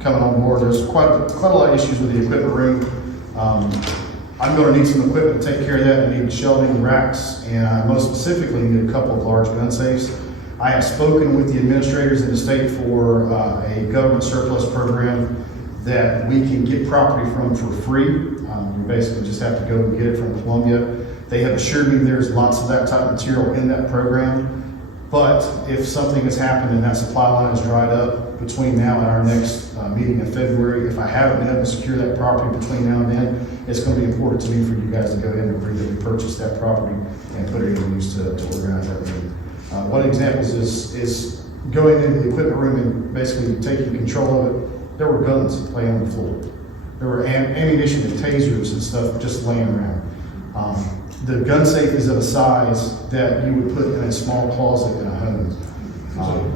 coming on board, there's quite a lot of issues with the equipment room. I'm going to need some equipment to take care of that. I need shelving racks, and I most specifically need a couple of large gun safes. I have spoken with the administrators in the state for a government surplus program that we can get property from for free. You basically just have to go and get it from Columbia. They have assured me there's lots of that type of material in that program. But if something has happened and that supply line is dried up between now and our next meeting in February, if I haven't been able to secure that property between now and then, it's going to be important to me for you guys to go ahead and agree that we purchase that property and put it in use to organize that meeting. One example is going into the equipment room and basically taking control of it. There were guns laying on the floor. There were ammunition and tasers and stuff just laying around. The gun safe is of a size that you would put in a small closet in a home.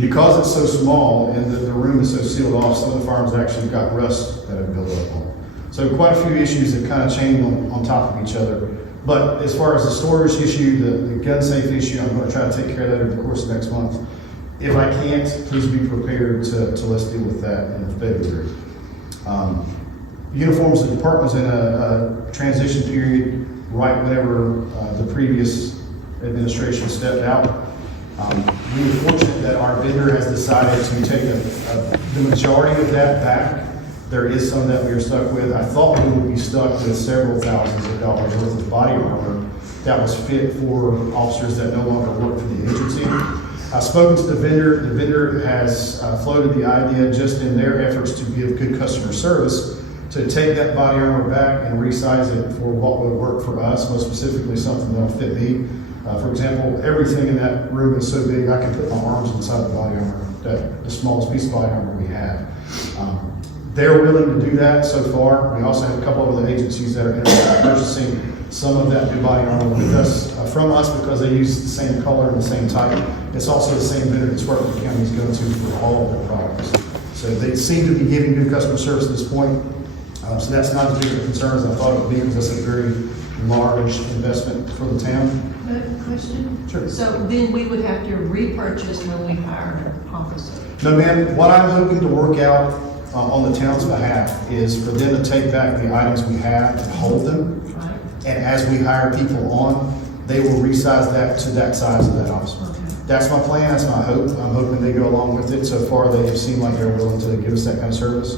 Because it's so small and the room is so sealed off, some of the firearms actually got rust that have built up on them. So quite a few issues that kind of chain on top of each other. But as far as the storage issue, the gun safe issue, I'm going to try to take care of that over the course of next month. If I can't, please be prepared to let's deal with that in February. Uniforms, the department was in a transition period right whenever the previous administration stepped out. We were fortunate that our vendor has decided to take the majority of that back. There is some that we are stuck with. I thought we would be stuck with several thousands of dollars worth of body armor that was fit for officers that no longer work for the agency. I've spoken to the vendor. The vendor has floated the idea, just in their efforts to give good customer service, to take that body armor back and resize it for what would work for us, most specifically something that will fit me. For example, everything in that room is so big I can put my arms inside the body armor, the smallest piece of body armor we have. They're willing to do that so far. We also have a couple of other agencies that are interested in purchasing some of that new body armor with us, from us, because they use the same color and the same type. It's also the same vendor that Spartanburg County is going to for all of their products. So they seem to be giving good customer service at this point. So that's not as big of a concern as I thought it would be, because that's a very large investment for the town. Question? Sure. So then we would have to repurchase when we hire an officer? No, ma'am, what I'm hoping to work out on the town's behalf is for them to take back the items we have and hold them. Right. And as we hire people on, they will resize that to that size of that officer. Okay. That's my plan, that's my hope. I'm hoping they go along with it. So far, they have seemed like they're willing to give us that kind of service.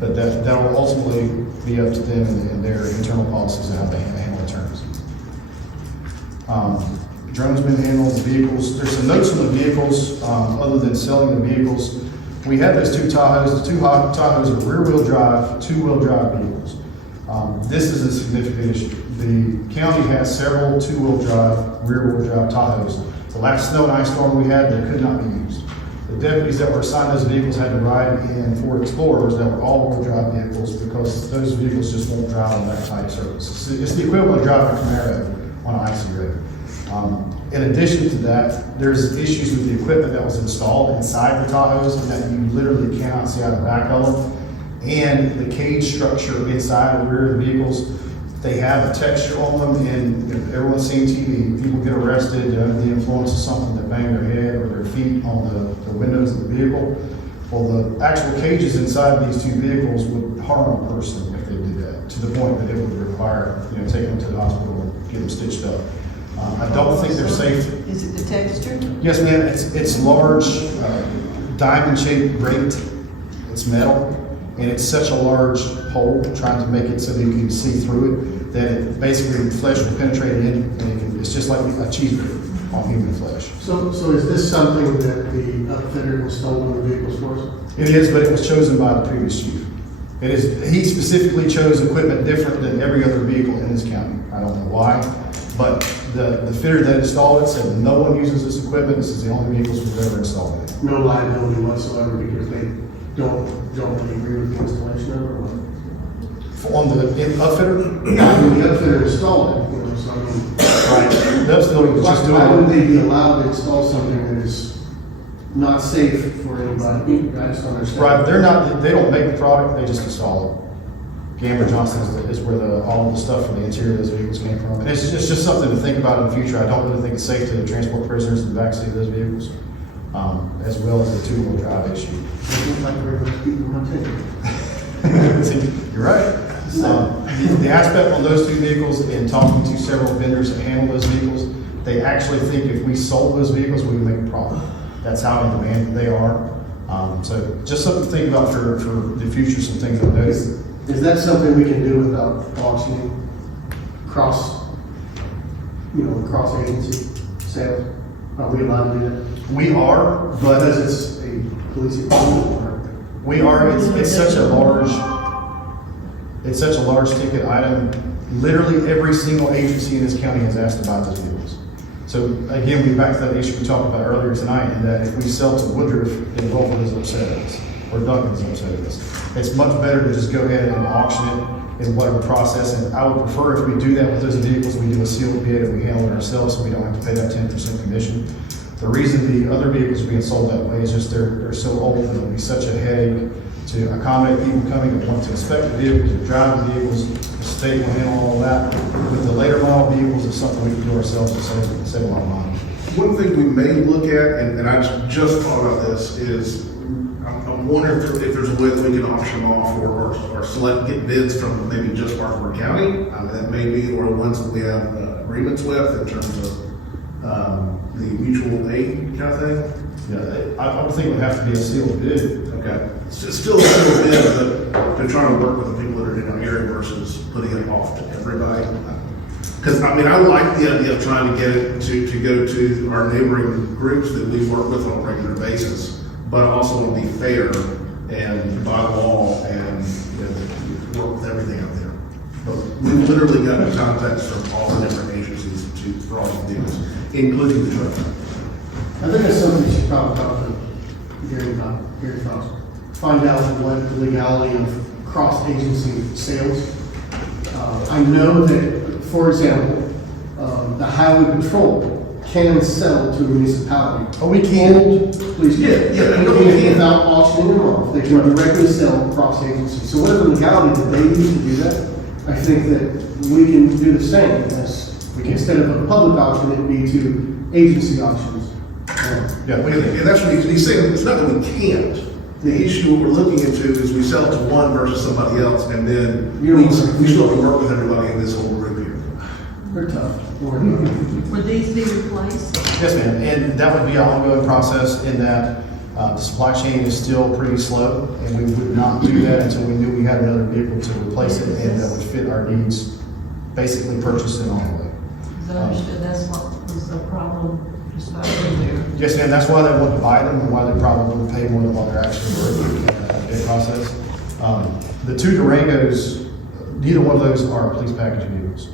But that will ultimately be up to them and their internal policies and how they handle the terms. Drones been handled, the vehicles. There's some notes on the vehicles, other than selling the vehicles. We had those two Tahoes. The two Tahoes are rear-wheel drive, two-wheel drive vehicles. This is a significant issue. The county has several two-wheel drive, rear-wheel drive Tahoes. The last snow and ice storm we had, they could not be used. The deputies that were assigned those vehicles had to ride in Ford Explorers that were all-wheel drive vehicles, because those vehicles just won't drive on that tight surface. It's the equivalent of driving a Camaro on an icy road. In addition to that, there's issues with the equipment that was installed inside the Tahoes that you literally cannot see out the back of them. And the cage structure inside the rear of the vehicles, they have a texture on them, and everyone's seen TV. People get arrested under the influence of something that bang their head or their feet on the windows of the vehicle. Well, the actual cages inside these two vehicles would harm a person if they did that, to the point that it would require, taking them to the hospital and get them stitched up. I don't think they're safe. Is it the texture? Yes, ma'am. It's large, diamond-shaped grate. It's metal, and it's such a large hole, trying to make it so that you can see through it, that it basically flesh will penetrate in, and it's just like a cheeseburger. on human flesh. So is this something that the upfitter installed on the vehicles for us? It is, but it was chosen by the previous chief. It is, he specifically chose equipment different than every other vehicle in this county. I don't know why, but the fitter that installed it said no one uses this equipment. This is the only vehicles we've ever installed it. No liability whatsoever because they don't really agree with the installation of it or what? On the upfitter? Yeah, I mean, the upfitter installed it, you know, so I mean. Right. That's still just doing. Why would they be allowed to install something that is not safe for anybody? I just don't understand. Right, they don't make the product, they just install it. Gamber Johnson is where all the stuff for the interior of those vehicles came from. And it's just something to think about in the future. I don't really think it's safe to transport prisoners in the backseat of those vehicles, as well as the two-wheel drive issue. It looks like we're keeping my attention. You're right. The aspect on those two vehicles, in talking to several vendors that handle those vehicles, they actually think if we sold those vehicles, we would make a profit. That's how in demand they are. So just something to think about for the future, some things I've noticed. Is that something we can do without auctioning cross agency sales? Are we allowed to do that? We are, but Because it's a police equipment or? we are, it's such a large ticket item. Literally every single agency in this county has asked to buy those vehicles. So again, we're back to that issue we talked about earlier tonight, in that if we sell to Woodruff, then Wilford is upset at us, or Duncan is upset at us. It's much better to just go ahead and auction it in whatever process, and I would prefer if we do that with those vehicles, we do a sealed bid and we handle it ourselves, so we don't have to pay that 10% commission. The reason the other vehicles are being sold that way is just they're so old, and it'll be such a headache to accommodate people coming that want to inspect the vehicles, or drive the vehicles. The state will handle all that. With the later model vehicles, it's something we can do ourselves to save a lot of money. One thing we may look at, and I just thought about this, is I'm wondering if there's a way that we can auction them off or get bids from maybe just Hartford County. I mean, that may be, or ones that we have agreements with in terms of the mutual aid kind of thing. Yeah, I would think it would have to be a sealed bid. Okay. It's still a little bit, but they're trying to work with the people that are in our area versus putting it off to everybody. Because, I mean, I like the idea of trying to get it to go to our neighboring groups that we work with on a regular basis, but I also want to be fair and by law and, work with everything out there. But we literally got the contacts from all the different agencies for all the deals, including the truck. I think that's something you should probably talk to Gary Frost. Find out what the legality of cross-agency sales. I know that, for example, the highway patrol can sell to a municipality. Oh, we can? Please. Yeah, Without auctioning them off. They can directly sell cross-agency. So whatever legality that they use to do that, I think that we can do the same. Instead of a public auction, it'd be to agency auctions. Yeah, And that's what he's saying, it's not that we can't. The issue we're looking into is we sell to one versus somebody else, and then we still have to work with everybody in this whole group here. They're tough. Would these be replaced? Yes, ma'am, and that would be an ongoing process in that the supply chain is still pretty slow, and we would not do that until we knew we had another vehicle to replace it and that would fit our needs, basically purchased and on the way. As I understood, that's what was the problem just about earlier. Yes, ma'am, that's why they want to buy them and why they probably would pay more than what they're actually worth in the bid process. The two Durangos, neither one of those are police package vehicles.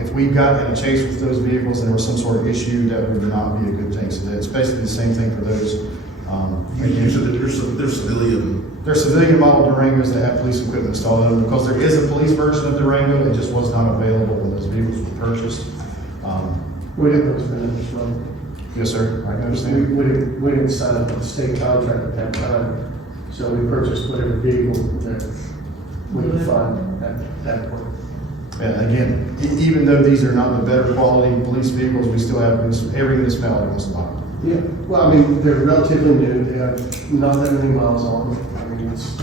If we got in a chase with those vehicles and there was some sort of issue, that would not be a good thing. So it's basically the same thing for those. You said that there's civilian. They're civilian model Durangos that have police equipment installed in them, because there is a police version of Durango, it just was not available when those vehicles were purchased. We didn't spend this money. Yes, sir, I can understand. We didn't sign up with the state contract at that time, so we purchased whatever vehicle that we could find at that point. And again, even though these are not the better quality police vehicles, we still have, every municipality wants to buy them. Yeah, well, I mean, they're relatively new, they have not that many miles on them. I mean, it's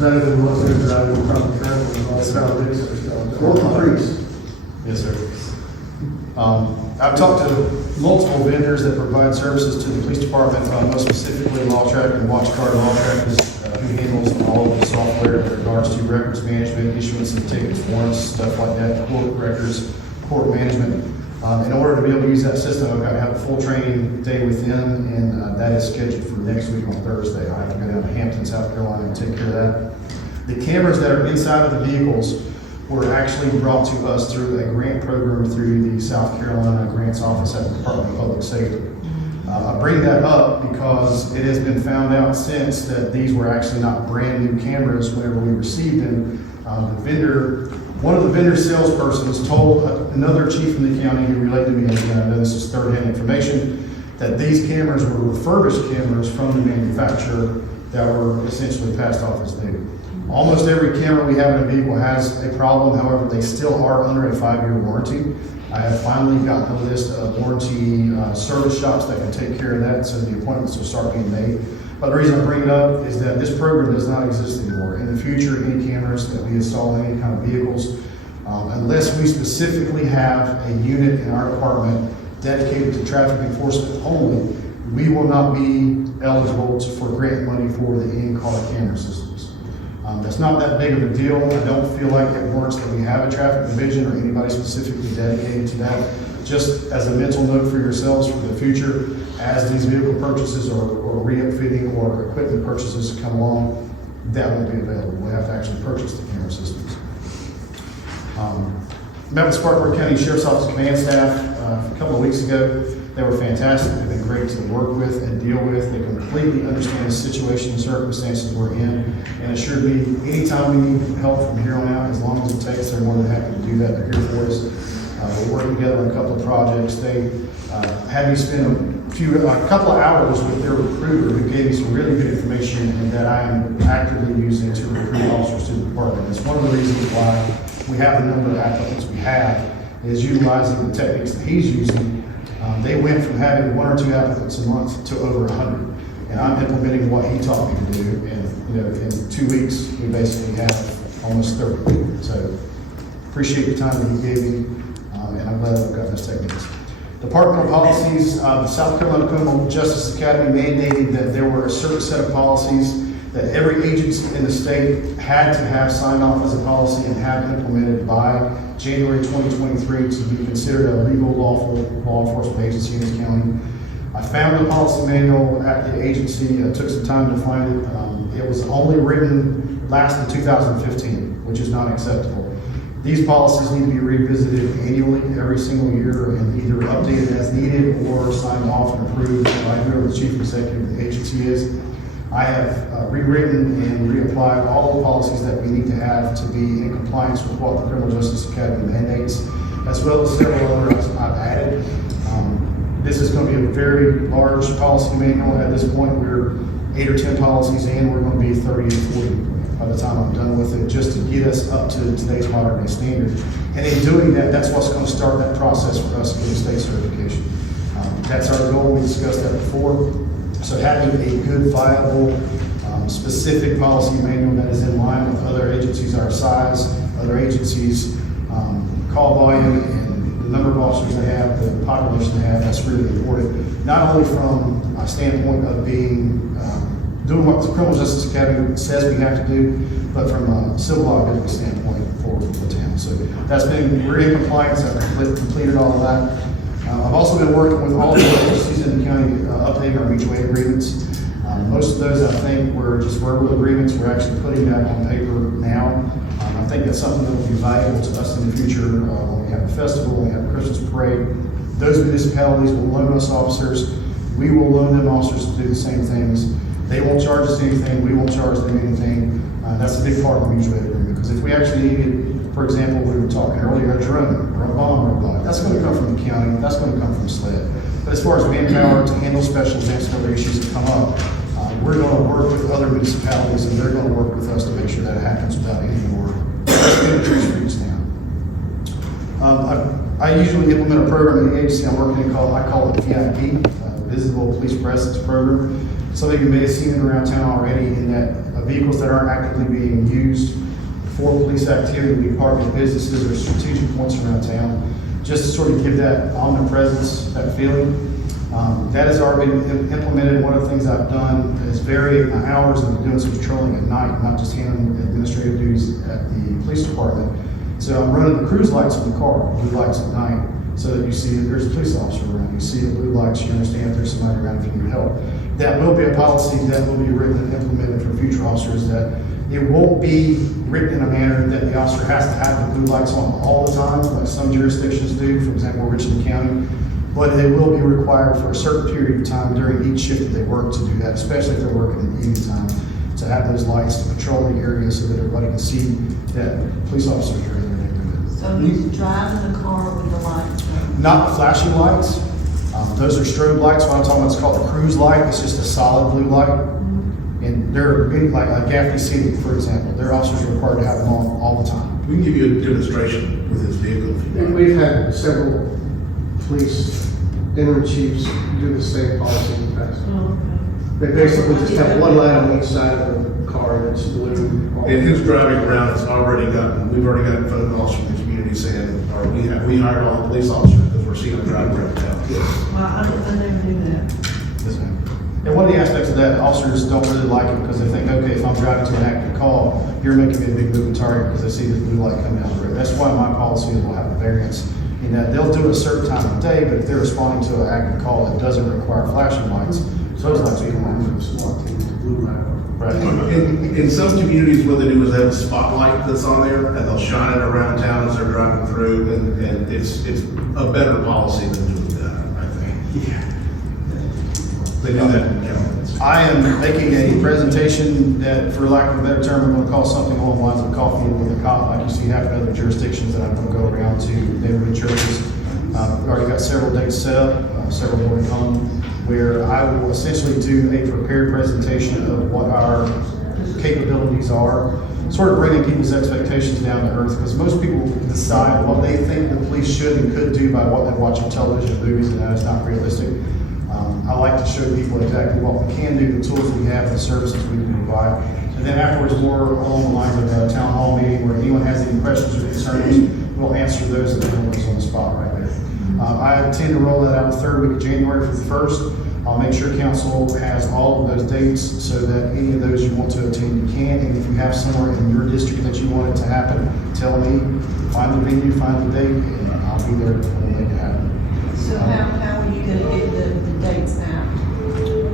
better than what they're driving from currently, and all the other vehicles. Or Caprice. Yes, sir. I've talked to multiple vendors that provide services to the police department, most specifically Law Track and Watch Card. Law Track is who handles all of the software in regards to records management, issuance of tickets, warrants, stuff like that, court records, court management. In order to be able to use that system, I've got to have a full training day with them, and that is scheduled for next week on Thursday. I have to go down to Hampton, South Carolina, and take care of that. The cameras that are inside of the vehicles were actually brought to us through a grant program through the South Carolina Grants Office at the Department of Public Safety. I bring that up because it has been found out since that these were actually not brand new cameras whenever we received them. One of the vendor salespersons told another chief in the county who relayed to me, and I know this is third-hand information, that these cameras were refurbished cameras from the manufacturer that were essentially passed off as new. Almost every camera we have in a vehicle has a problem, however, they still are under a 5-year warranty. I have finally gotten a list of warranty service shops that can take care of that, so the appointments will start being made. But the reason I bring it up is that this program does not exist anymore. In the future, any cameras that we install in any kind of vehicles, unless we specifically have a unit in our department dedicated to traffic enforcement only, we will not be eligible for grant money for the in-car camera systems. That's not that big of a deal. I don't feel like it warrants that we have a traffic division or anybody specifically dedicated to that. Just as a mental note for yourselves for the future, as these vehicle purchases or re-upfitting or equipment purchases come along, that won't be available. We'll have to actually purchase the camera systems. Met with Spartanburg County Sheriff's Office command staff a couple of weeks ago. They were fantastic. They've been great to work with and deal with. They completely understand the situation and circumstances we're in, and assured me anytime we need help from here on out, as long as it takes, they're more than happy to do that. They're here for us. We're working together on a couple of projects. They had me spend a couple of hours with their recruiter who gave me some really good information and that I am actively using to recruit officers to the department. It's one of the reasons why we have the number of applicants we have, is utilizing the techniques that he's using. They went from having 1 or 2 applicants a month to over 100. And I'm implementing what he taught me to do. And in 2 weeks, we basically have almost 30. So appreciate the time that he gave me, and I'm glad I've got those techniques. Departmental policies, the South Carolina Criminal Justice Academy mandated that there were a certain set of policies that every agency in the state had to have signed off as a policy and have implemented by January 2023 to be considered a legal, lawful law enforcement agency in this county. I found the policy manual at the agency. It took some time to find it. It was only written last in 2015, which is not acceptable. These policies need to be revisited annually, every single year, and either updated as needed or signed off and approved by whoever the chief executive of the agency is. I have rewritten and reapplied all the policies that we need to have to be in compliance with what the Criminal Justice Academy mandates, as well as several others I've added. This is going to be a very large policy manual. At this point, we're 8 or 10 policies in. We're going to be 30 to 40 by the time I'm done with it, just to get us up to today's modern day standard. And in doing that, that's what's going to start that process for us getting state certification. That's our goal. We discussed that before. So having a good, viable, specific policy manual that is in line with other agencies our size, other agencies' call volume, and the number of officers they have, the population they have, that's really important. Not only from a standpoint of being doing what the Criminal Justice Academy says we have to do, but from a civil liability standpoint for the town. So we're in compliance. I've completed all of that. I've also been working with all the agencies in the county updating our mutual aid agreements. Most of those, I think, were just verbal agreements. We're actually putting that on paper now. I think that's something that will be valuable to us in the future when we have a festival, when we have a Christmas parade. Those municipalities will loan us officers. We will loan them officers to do the same things. They won't charge us anything. We won't charge them anything. That's a big part of the mutual aid agreement, because if we actually needed, for example, we were talking earlier, a drone or a bomb robot, that's going to come from the county. That's going to come from SLED. But as far as manpower to handle special events and other issues that come up, we're going to work with other municipalities, and they're going to work with us to make sure that it happens without any more streets now. I usually implement a program in the agency I'm working in I call it VIP, Visible Police Presence Program. Some of you may have seen it around town already, in that vehicles that aren't actively being used for police activity will be parked in businesses or strategic points around town, just to sort of give that omnipresence, that feeling. That has already been implemented. One of the things I've done is vary my hours of doing some patrolling at night, not just handling administrative duties at the police department. So I'm running the cruise lights in the car, blue lights at night, so that you see that there's a police officer around, you see the blue lights, you understand if there's somebody around if you need help. That will be a policy that will be written and implemented for future officers, that it won't be written in a manner that the officer has to have the blue lights on all the time, like some jurisdictions do, for example, Richland County. But it will be required for a certain period of time during each shift that they work to do that, especially if they're working in the evening time, to have those lights to patrol the area so that everybody can see that police officers are in their neighborhood. So he's driving the car with the lights on? Not the flashing lights. Those are strobe lights. What I'm talking about is called a cruise light. It's just a solid blue light. And there are many, like Gaffney City, for example, their officers are required to have them on all the time. We can give you a demonstration with his vehicle if you want. We've had several police interim chiefs do the same policy in the past. They basically just have one light on each side of the car that's blue. And his driving around has already gotten, we've already gotten phone calls from the community saying, we hired all the police officers because we're seeing them driving around town. Well, I never knew that. Yes, ma'am. And one of the aspects of that, officers don't really like it because they think, okay, if I'm driving to an active call, you're making me a big moving target because they see the blue light coming down the road. That's why my policy will have a variance in that they'll do it a certain time of day, but if they're responding to an active call that doesn't require flashing lights, those lights will come on. Right. In some communities, what they do is they have a spotlight that's on there, and they'll shine it around town as they're driving through, and it's a better policy than doing that, I think. Yeah. They do that in counties. I am making a presentation that, for lack of a better term, I'm going to call something along the lines of coffee with a cop, like you see half the other jurisdictions that I'm going to go around to neighborhood churches. We've already got several dates set up, several more to come, where I will essentially do a prepared presentation of what our capabilities are, sort of bringing people's expectations down to earth, because most people decide what they think the police should and could do by what they watch on television and movies, and that is not realistic. I like to show people exactly what we can do, the tools we have, the services we can provide. And then afterwards, more along the lines of a town hall meeting where anyone has any questions or concerns, we'll answer those and everyone's on the spot right there. I intend to roll that out the third week of January for the 1st. I'll make sure council has all of those dates so that any of those you want to attend, you can. And if you have somewhere in your district that you want it to happen, tell me, find the venue, find the date, and I'll be there to make it happen. So how are you gonna get the dates out?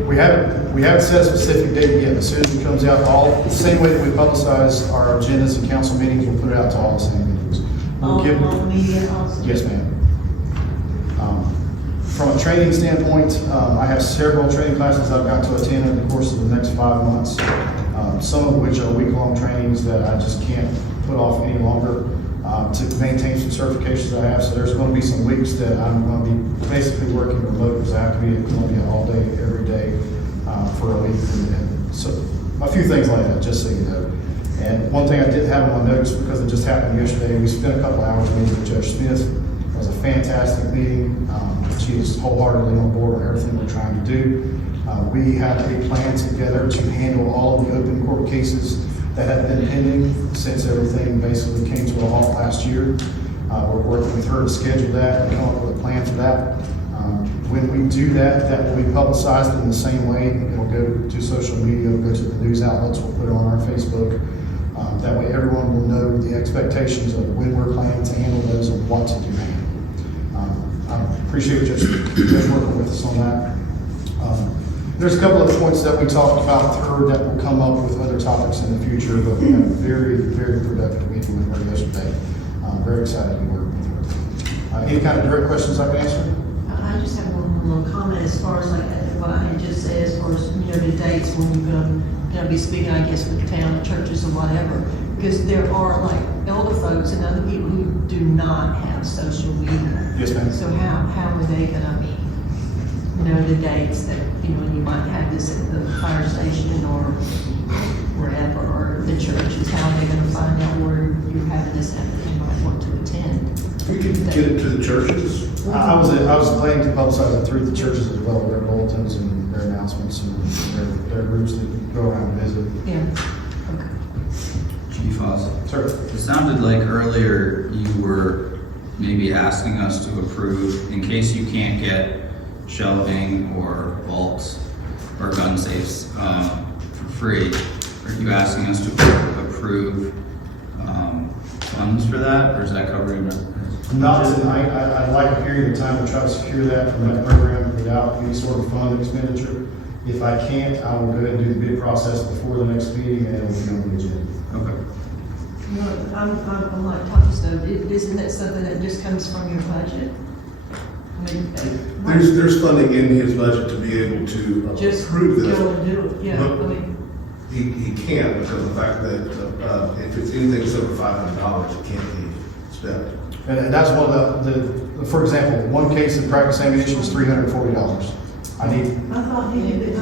We haven't set a specific date yet. As soon as it comes out, all the same way that we publicize our agendas and council meetings, we'll put it out to all the same meetings. We'll give- On media also? Yes, ma'am. From a training standpoint, I have several training classes I've got to attend in the course of the next 5 months. Some of which are week-long trainings that I just can't put off any longer to maintain some certifications that I have. So there's going to be some weeks that I'm going to be basically working remote because I have to be in Columbia all day, every day for a week. And so a few things like that, just so you know. And one thing I did have on my notes, because it just happened yesterday, we spent a couple hours meeting with Judge Smith. It was a fantastic meeting. She is wholeheartedly on board with everything we're trying to do. We have a plan together to handle all of the open court cases that have been pending since everything basically came to a halt last year. We're working with her to schedule that and come up with a plan for that. When we do that, that will be publicized in the same way. It'll go to social media, it'll go to the news outlets, we'll put it on our Facebook. That way everyone will know the expectations of when we're planning to handle those and what to do. I appreciate Judge working with us on that. There's a couple of points that we talked about with her that will come up with other topics in the future, but we had a very, very productive meeting with her yesterday. I'm very excited to be working with her. Any kind of direct questions I can answer? I just have one little comment as far as like what I had just said, as far as, you know, the dates when you're gonna be speaking, I guess, with town churches or whatever. Because there are like elder folks and other people who do not have social media. Yes, ma'am. So how are they gonna know the dates that, you know, you might have this at the fire station or wherever, or the churches? How are they gonna find out where you're having this and they might want to attend? We can get it to the churches. I was planning to publicize it through the churches as well, their bulletins and their announcements and their groups that go around and visit. Yeah, okay. Chief Oz. Sir? It sounded like earlier you were maybe asking us to approve, in case you can't get shelving or vaults or gun safes for free, are you asking us to approve funds for that, or is that covering it? Not tonight, I'd like a period of time to try to secure that from that program without any sort of fund expenditure. If I can't, I will go ahead and do the bid process before the next meeting and it will be on the agenda. Okay. No, I'm like talking stuff, isn't that something that just comes from your budget? I mean, There's funding in his budget to be able to just approve this. go and do it, yeah, I mean, He can't because of the fact that, if it's anything over $500, it can't be spent. And that's one of for example, one case of practice ammunition is $340. I need, I thought he had his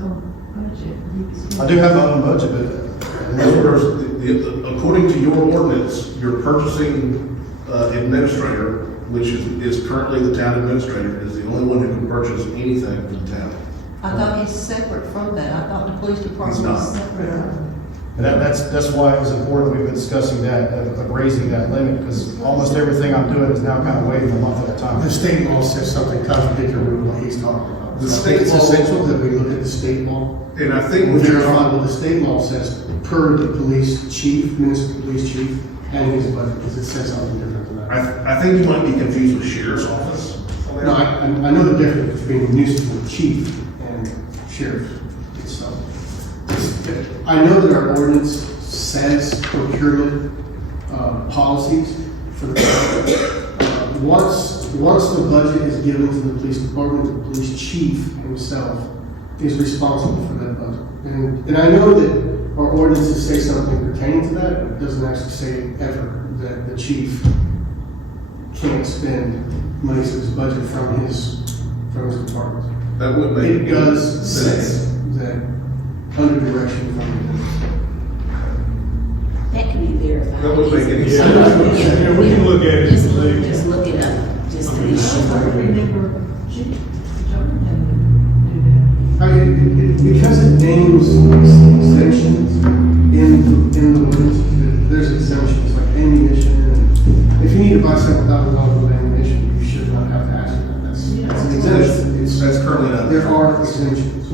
own budget. I do have my own budget, but According to your ordinance, your purchasing administrator, which is currently the town administrator, is the only one who can purchase anything from the town. I thought he's separate from that, I thought the police department He's was not. separate. and that's why it was important we've been discussing that, of raising that limit, because almost everything I'm doing is now kind of waiting a month at a time. The state law says something contradictory with what he's talking about. The So I state think it's law- essential that we look at the state law And I think and what you're verify trying, what the state law says per the police chief, municipal police chief, and his budget, because it says something different than that. I think you might be confused with sheriff's office. No, I know the difference between municipal chief and sheriff. So, I know that our ordinance says procurement, policies for the department. Once the budget is given to the police department, the police chief himself is responsible for that budget. And I know that our ordinances say something pertaining to that, but it doesn't actually say ever that the chief can't spend money to his budget from his department. That would make. It does say that under direction from the That can be verified. That would make any Yeah, sense. yeah, we can look at it and see. Just look it up, just to be I sure. remember, Chief Jordan had to I mean, because it names exemptions in the ordinance, there's exemptions like ammunition. If you need to buy $7,000 of ammunition, you should not have to ask for that. That's an exemption. That's currently not. There are exemptions.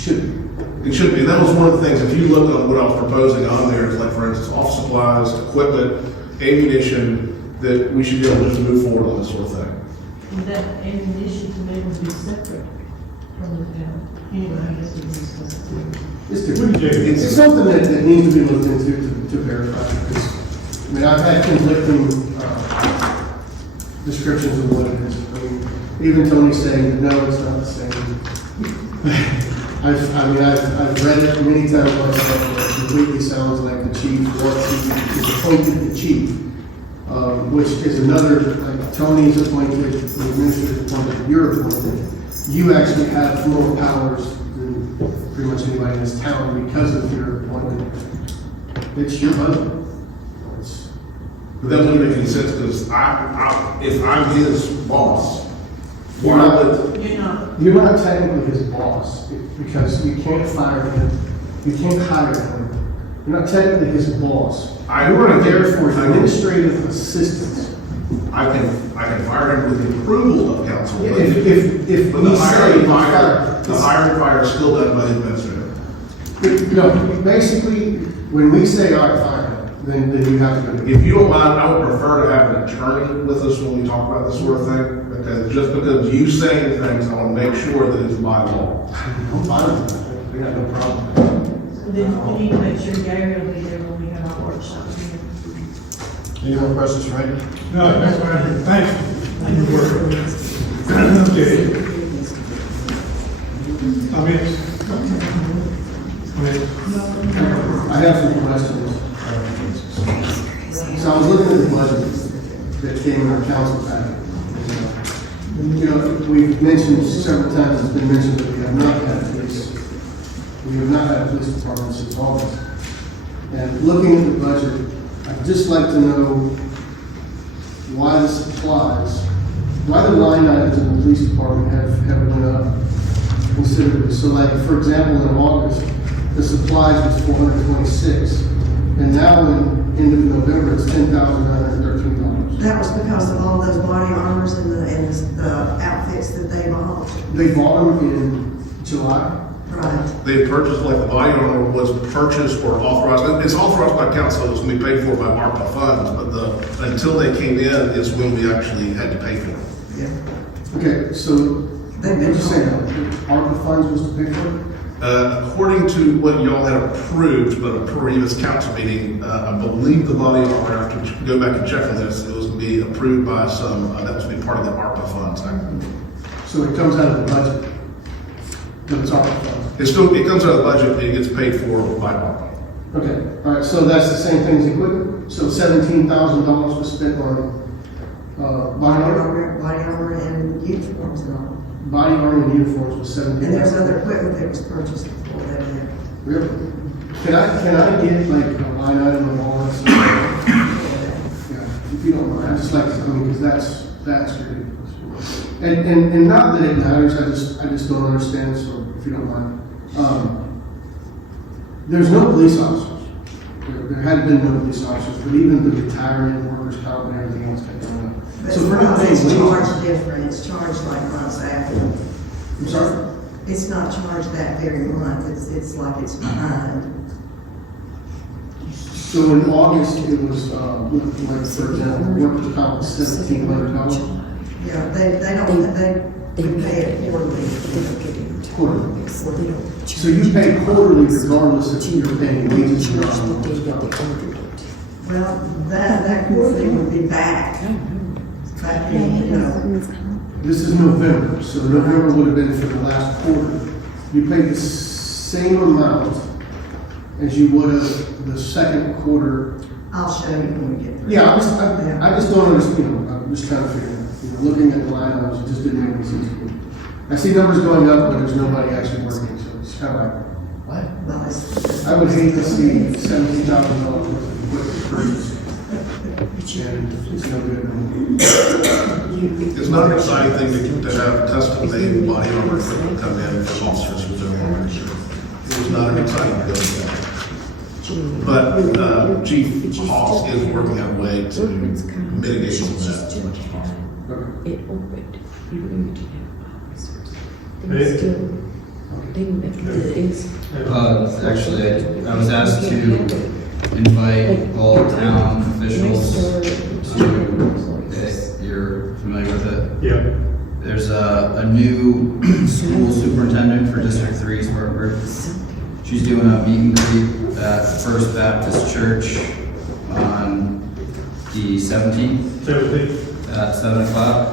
Should be. It should be. That was one of the things, if you look at what I was proposing on there, it's like, for instance, office supplies, equipment, ammunition, that we should be able to just move forward on this sort of thing. do that ammunition to be able to be separate from the town. Anyway, I guess we can discuss it. It's different. It's something that needs to be looked into to verify. Because, I mean, I've had conflicting descriptions of what it is. I mean, even Tony saying, no, it's not the same. I've read it many times myself, where it completely sounds like the chief is appointed the chief, which is another, like Tony's appointed, the administrator's appointed, you're appointed. You actually have more powers than pretty much anybody in this town because of your appointment. It's your budget. It's- But that wouldn't make any sense, because if I'm his boss, why would, You're not, You're not technically his boss, because you can't fire him, you can't hire him. You're not technically his boss. You are there for administrative assistance. I can fire him with the approval of council. But If but we the say, hiring fire is still done by the administrator. no, basically, when we say, all right, fire him, then you have to go. If you don't mind, I would prefer to have an attorney with us when we talk about this sort of thing, because just because you saying things, I want to make sure that it's by law. I'm fine with that. We got no problem. then we need to make sure Gary will be there when we have our workshop here. Any more questions for Randy? No, that's fine. Thanks. Okay. Comments? I have some questions. So I was looking at the budget that came in our council packet. You know, we've mentioned several times, it's been mentioned that we have not had police. We have not had a police department since August. And looking at the budget, I'd just like to know why the supplies, why the line items in the police department have went up considerably. So like, for example, in August, the supplies was 426, and now in end of November, it's $10,913. That was because of all those body armors and the outfits that they bought. They bought them in July, Right. They purchased, like the body armor was purchased or authorized, it's authorized by council, it's gonna be paid for by ARPA funds, but until they came in is when we actually had to pay for it. Yeah. Okay, so, They've what been you saying, ARPA funds was to pay for it? According to what y'all had approved, but a previous council meeting, I believe the body armor, I have to go back and check on this, it was gonna be approved by some, that was gonna be part of the ARPA funds. So it comes out of the budget, but it's ARPA funds. It comes out of the budget, it gets paid for by ARPA. Okay, all right, so that's the same thing as equipment? So $17,000 was spent on, body armor? Body armor and uniforms and all. Body armor and uniforms was $17,000. And there's other equipment that was purchased before that. Really? Can I get like a line item of all that stuff? Yeah, if you don't mind, I just like to, because that's ridiculous. And not that it matters, I just don't understand, so if you don't mind. There's no police officers. There had been no police officers, but even the retiring workers' comp and everything else got done. But So for not it's paying charged wages. different, it's charged like months after. I'm sorry? It's not charged that very month, it's like it's behind. So in August, it was, like, for example, workers' comp was $1,700 Yeah, they pay it quarterly. quarterly. So you pay quarterly regardless if you're paying wages or not. Well, that quarterly would be back. Back in, This is November, so November would have been for the last quarter. You paid the same amount as you would have the second quarter. I'll show you when we get through. Yeah, I just don't understand, I'm just trying to figure it out. Looking at the line items, it just didn't make any sense to me. I see numbers going up, but there's nobody actually working, so it's kind of like, what? Well, it's- I would hate to see $17,000 worth of equipment purchased. And it's no good. It's not an exciting thing to have custom-made body armor equipment come in for officers who don't want it. It was not an exciting thing. But Chief Hawks is working out a way to mitigate some of that as much as possible. It opened, you knew to have officers. They still, they never things. Actually, I was asked to invite all town officials to, if you're familiar with it. Yeah. There's a new school superintendent for District 3, Spartanburg. She's doing a meet and greet at First Baptist Church on the 17th 17th. at 7 o'clock.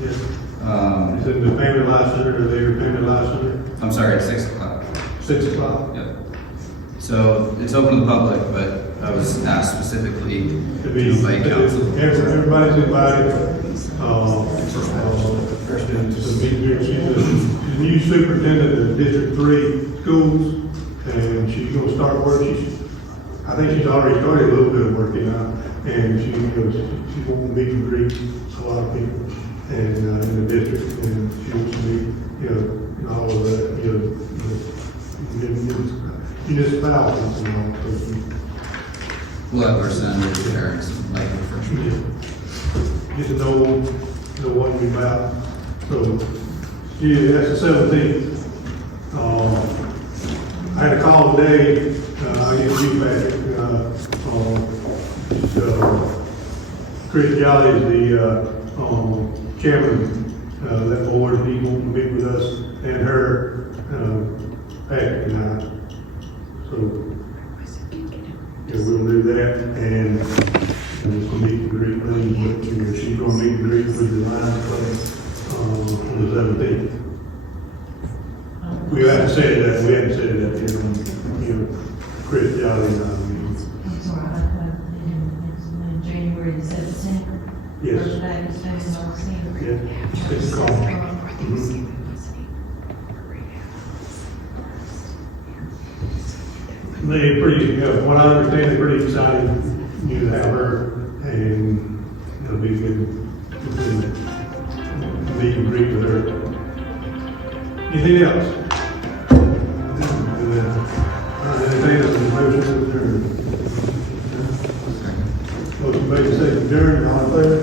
Yeah. Is it the payment life center or their payment life center? I'm sorry, at 6 o'clock. 6 o'clock? Yep. So it's open to the public, but I was asked specifically To to be, invite council. everybody's invited, and to meet here. She's the new superintendent of District 3 schools, and she's gonna start work. I think she's already started a little bit of work, and she's going to meet and greet a lot of people, and, in the district, and she wants to meet, in all of the, municipalities and all. So, We'll have representatives there and some like refreshments. get to know what you're about. So, yeah, that's the 17th. I had a call today, I get feedback, Chris Jolly is the, chairman, of that board, he wanted to meet with us and her, Patrick and I. So, yeah, we'll do that, and we'll meet and greet, and she's gonna meet and greet with the Lions Club, on the 17th. We hadn't said that yet, Chris Jolly and I. I'm sorry, in January the 17th. Yes. First Baptist Family Law Center. Yeah, 6 o'clock. Mhm. They're pretty, from what I understand, they're pretty excited, to have her, and it'll be good meet and greet with her. Anything else? Anything else in the motion to adjourn? Motion made, second, adjourn, all in favor?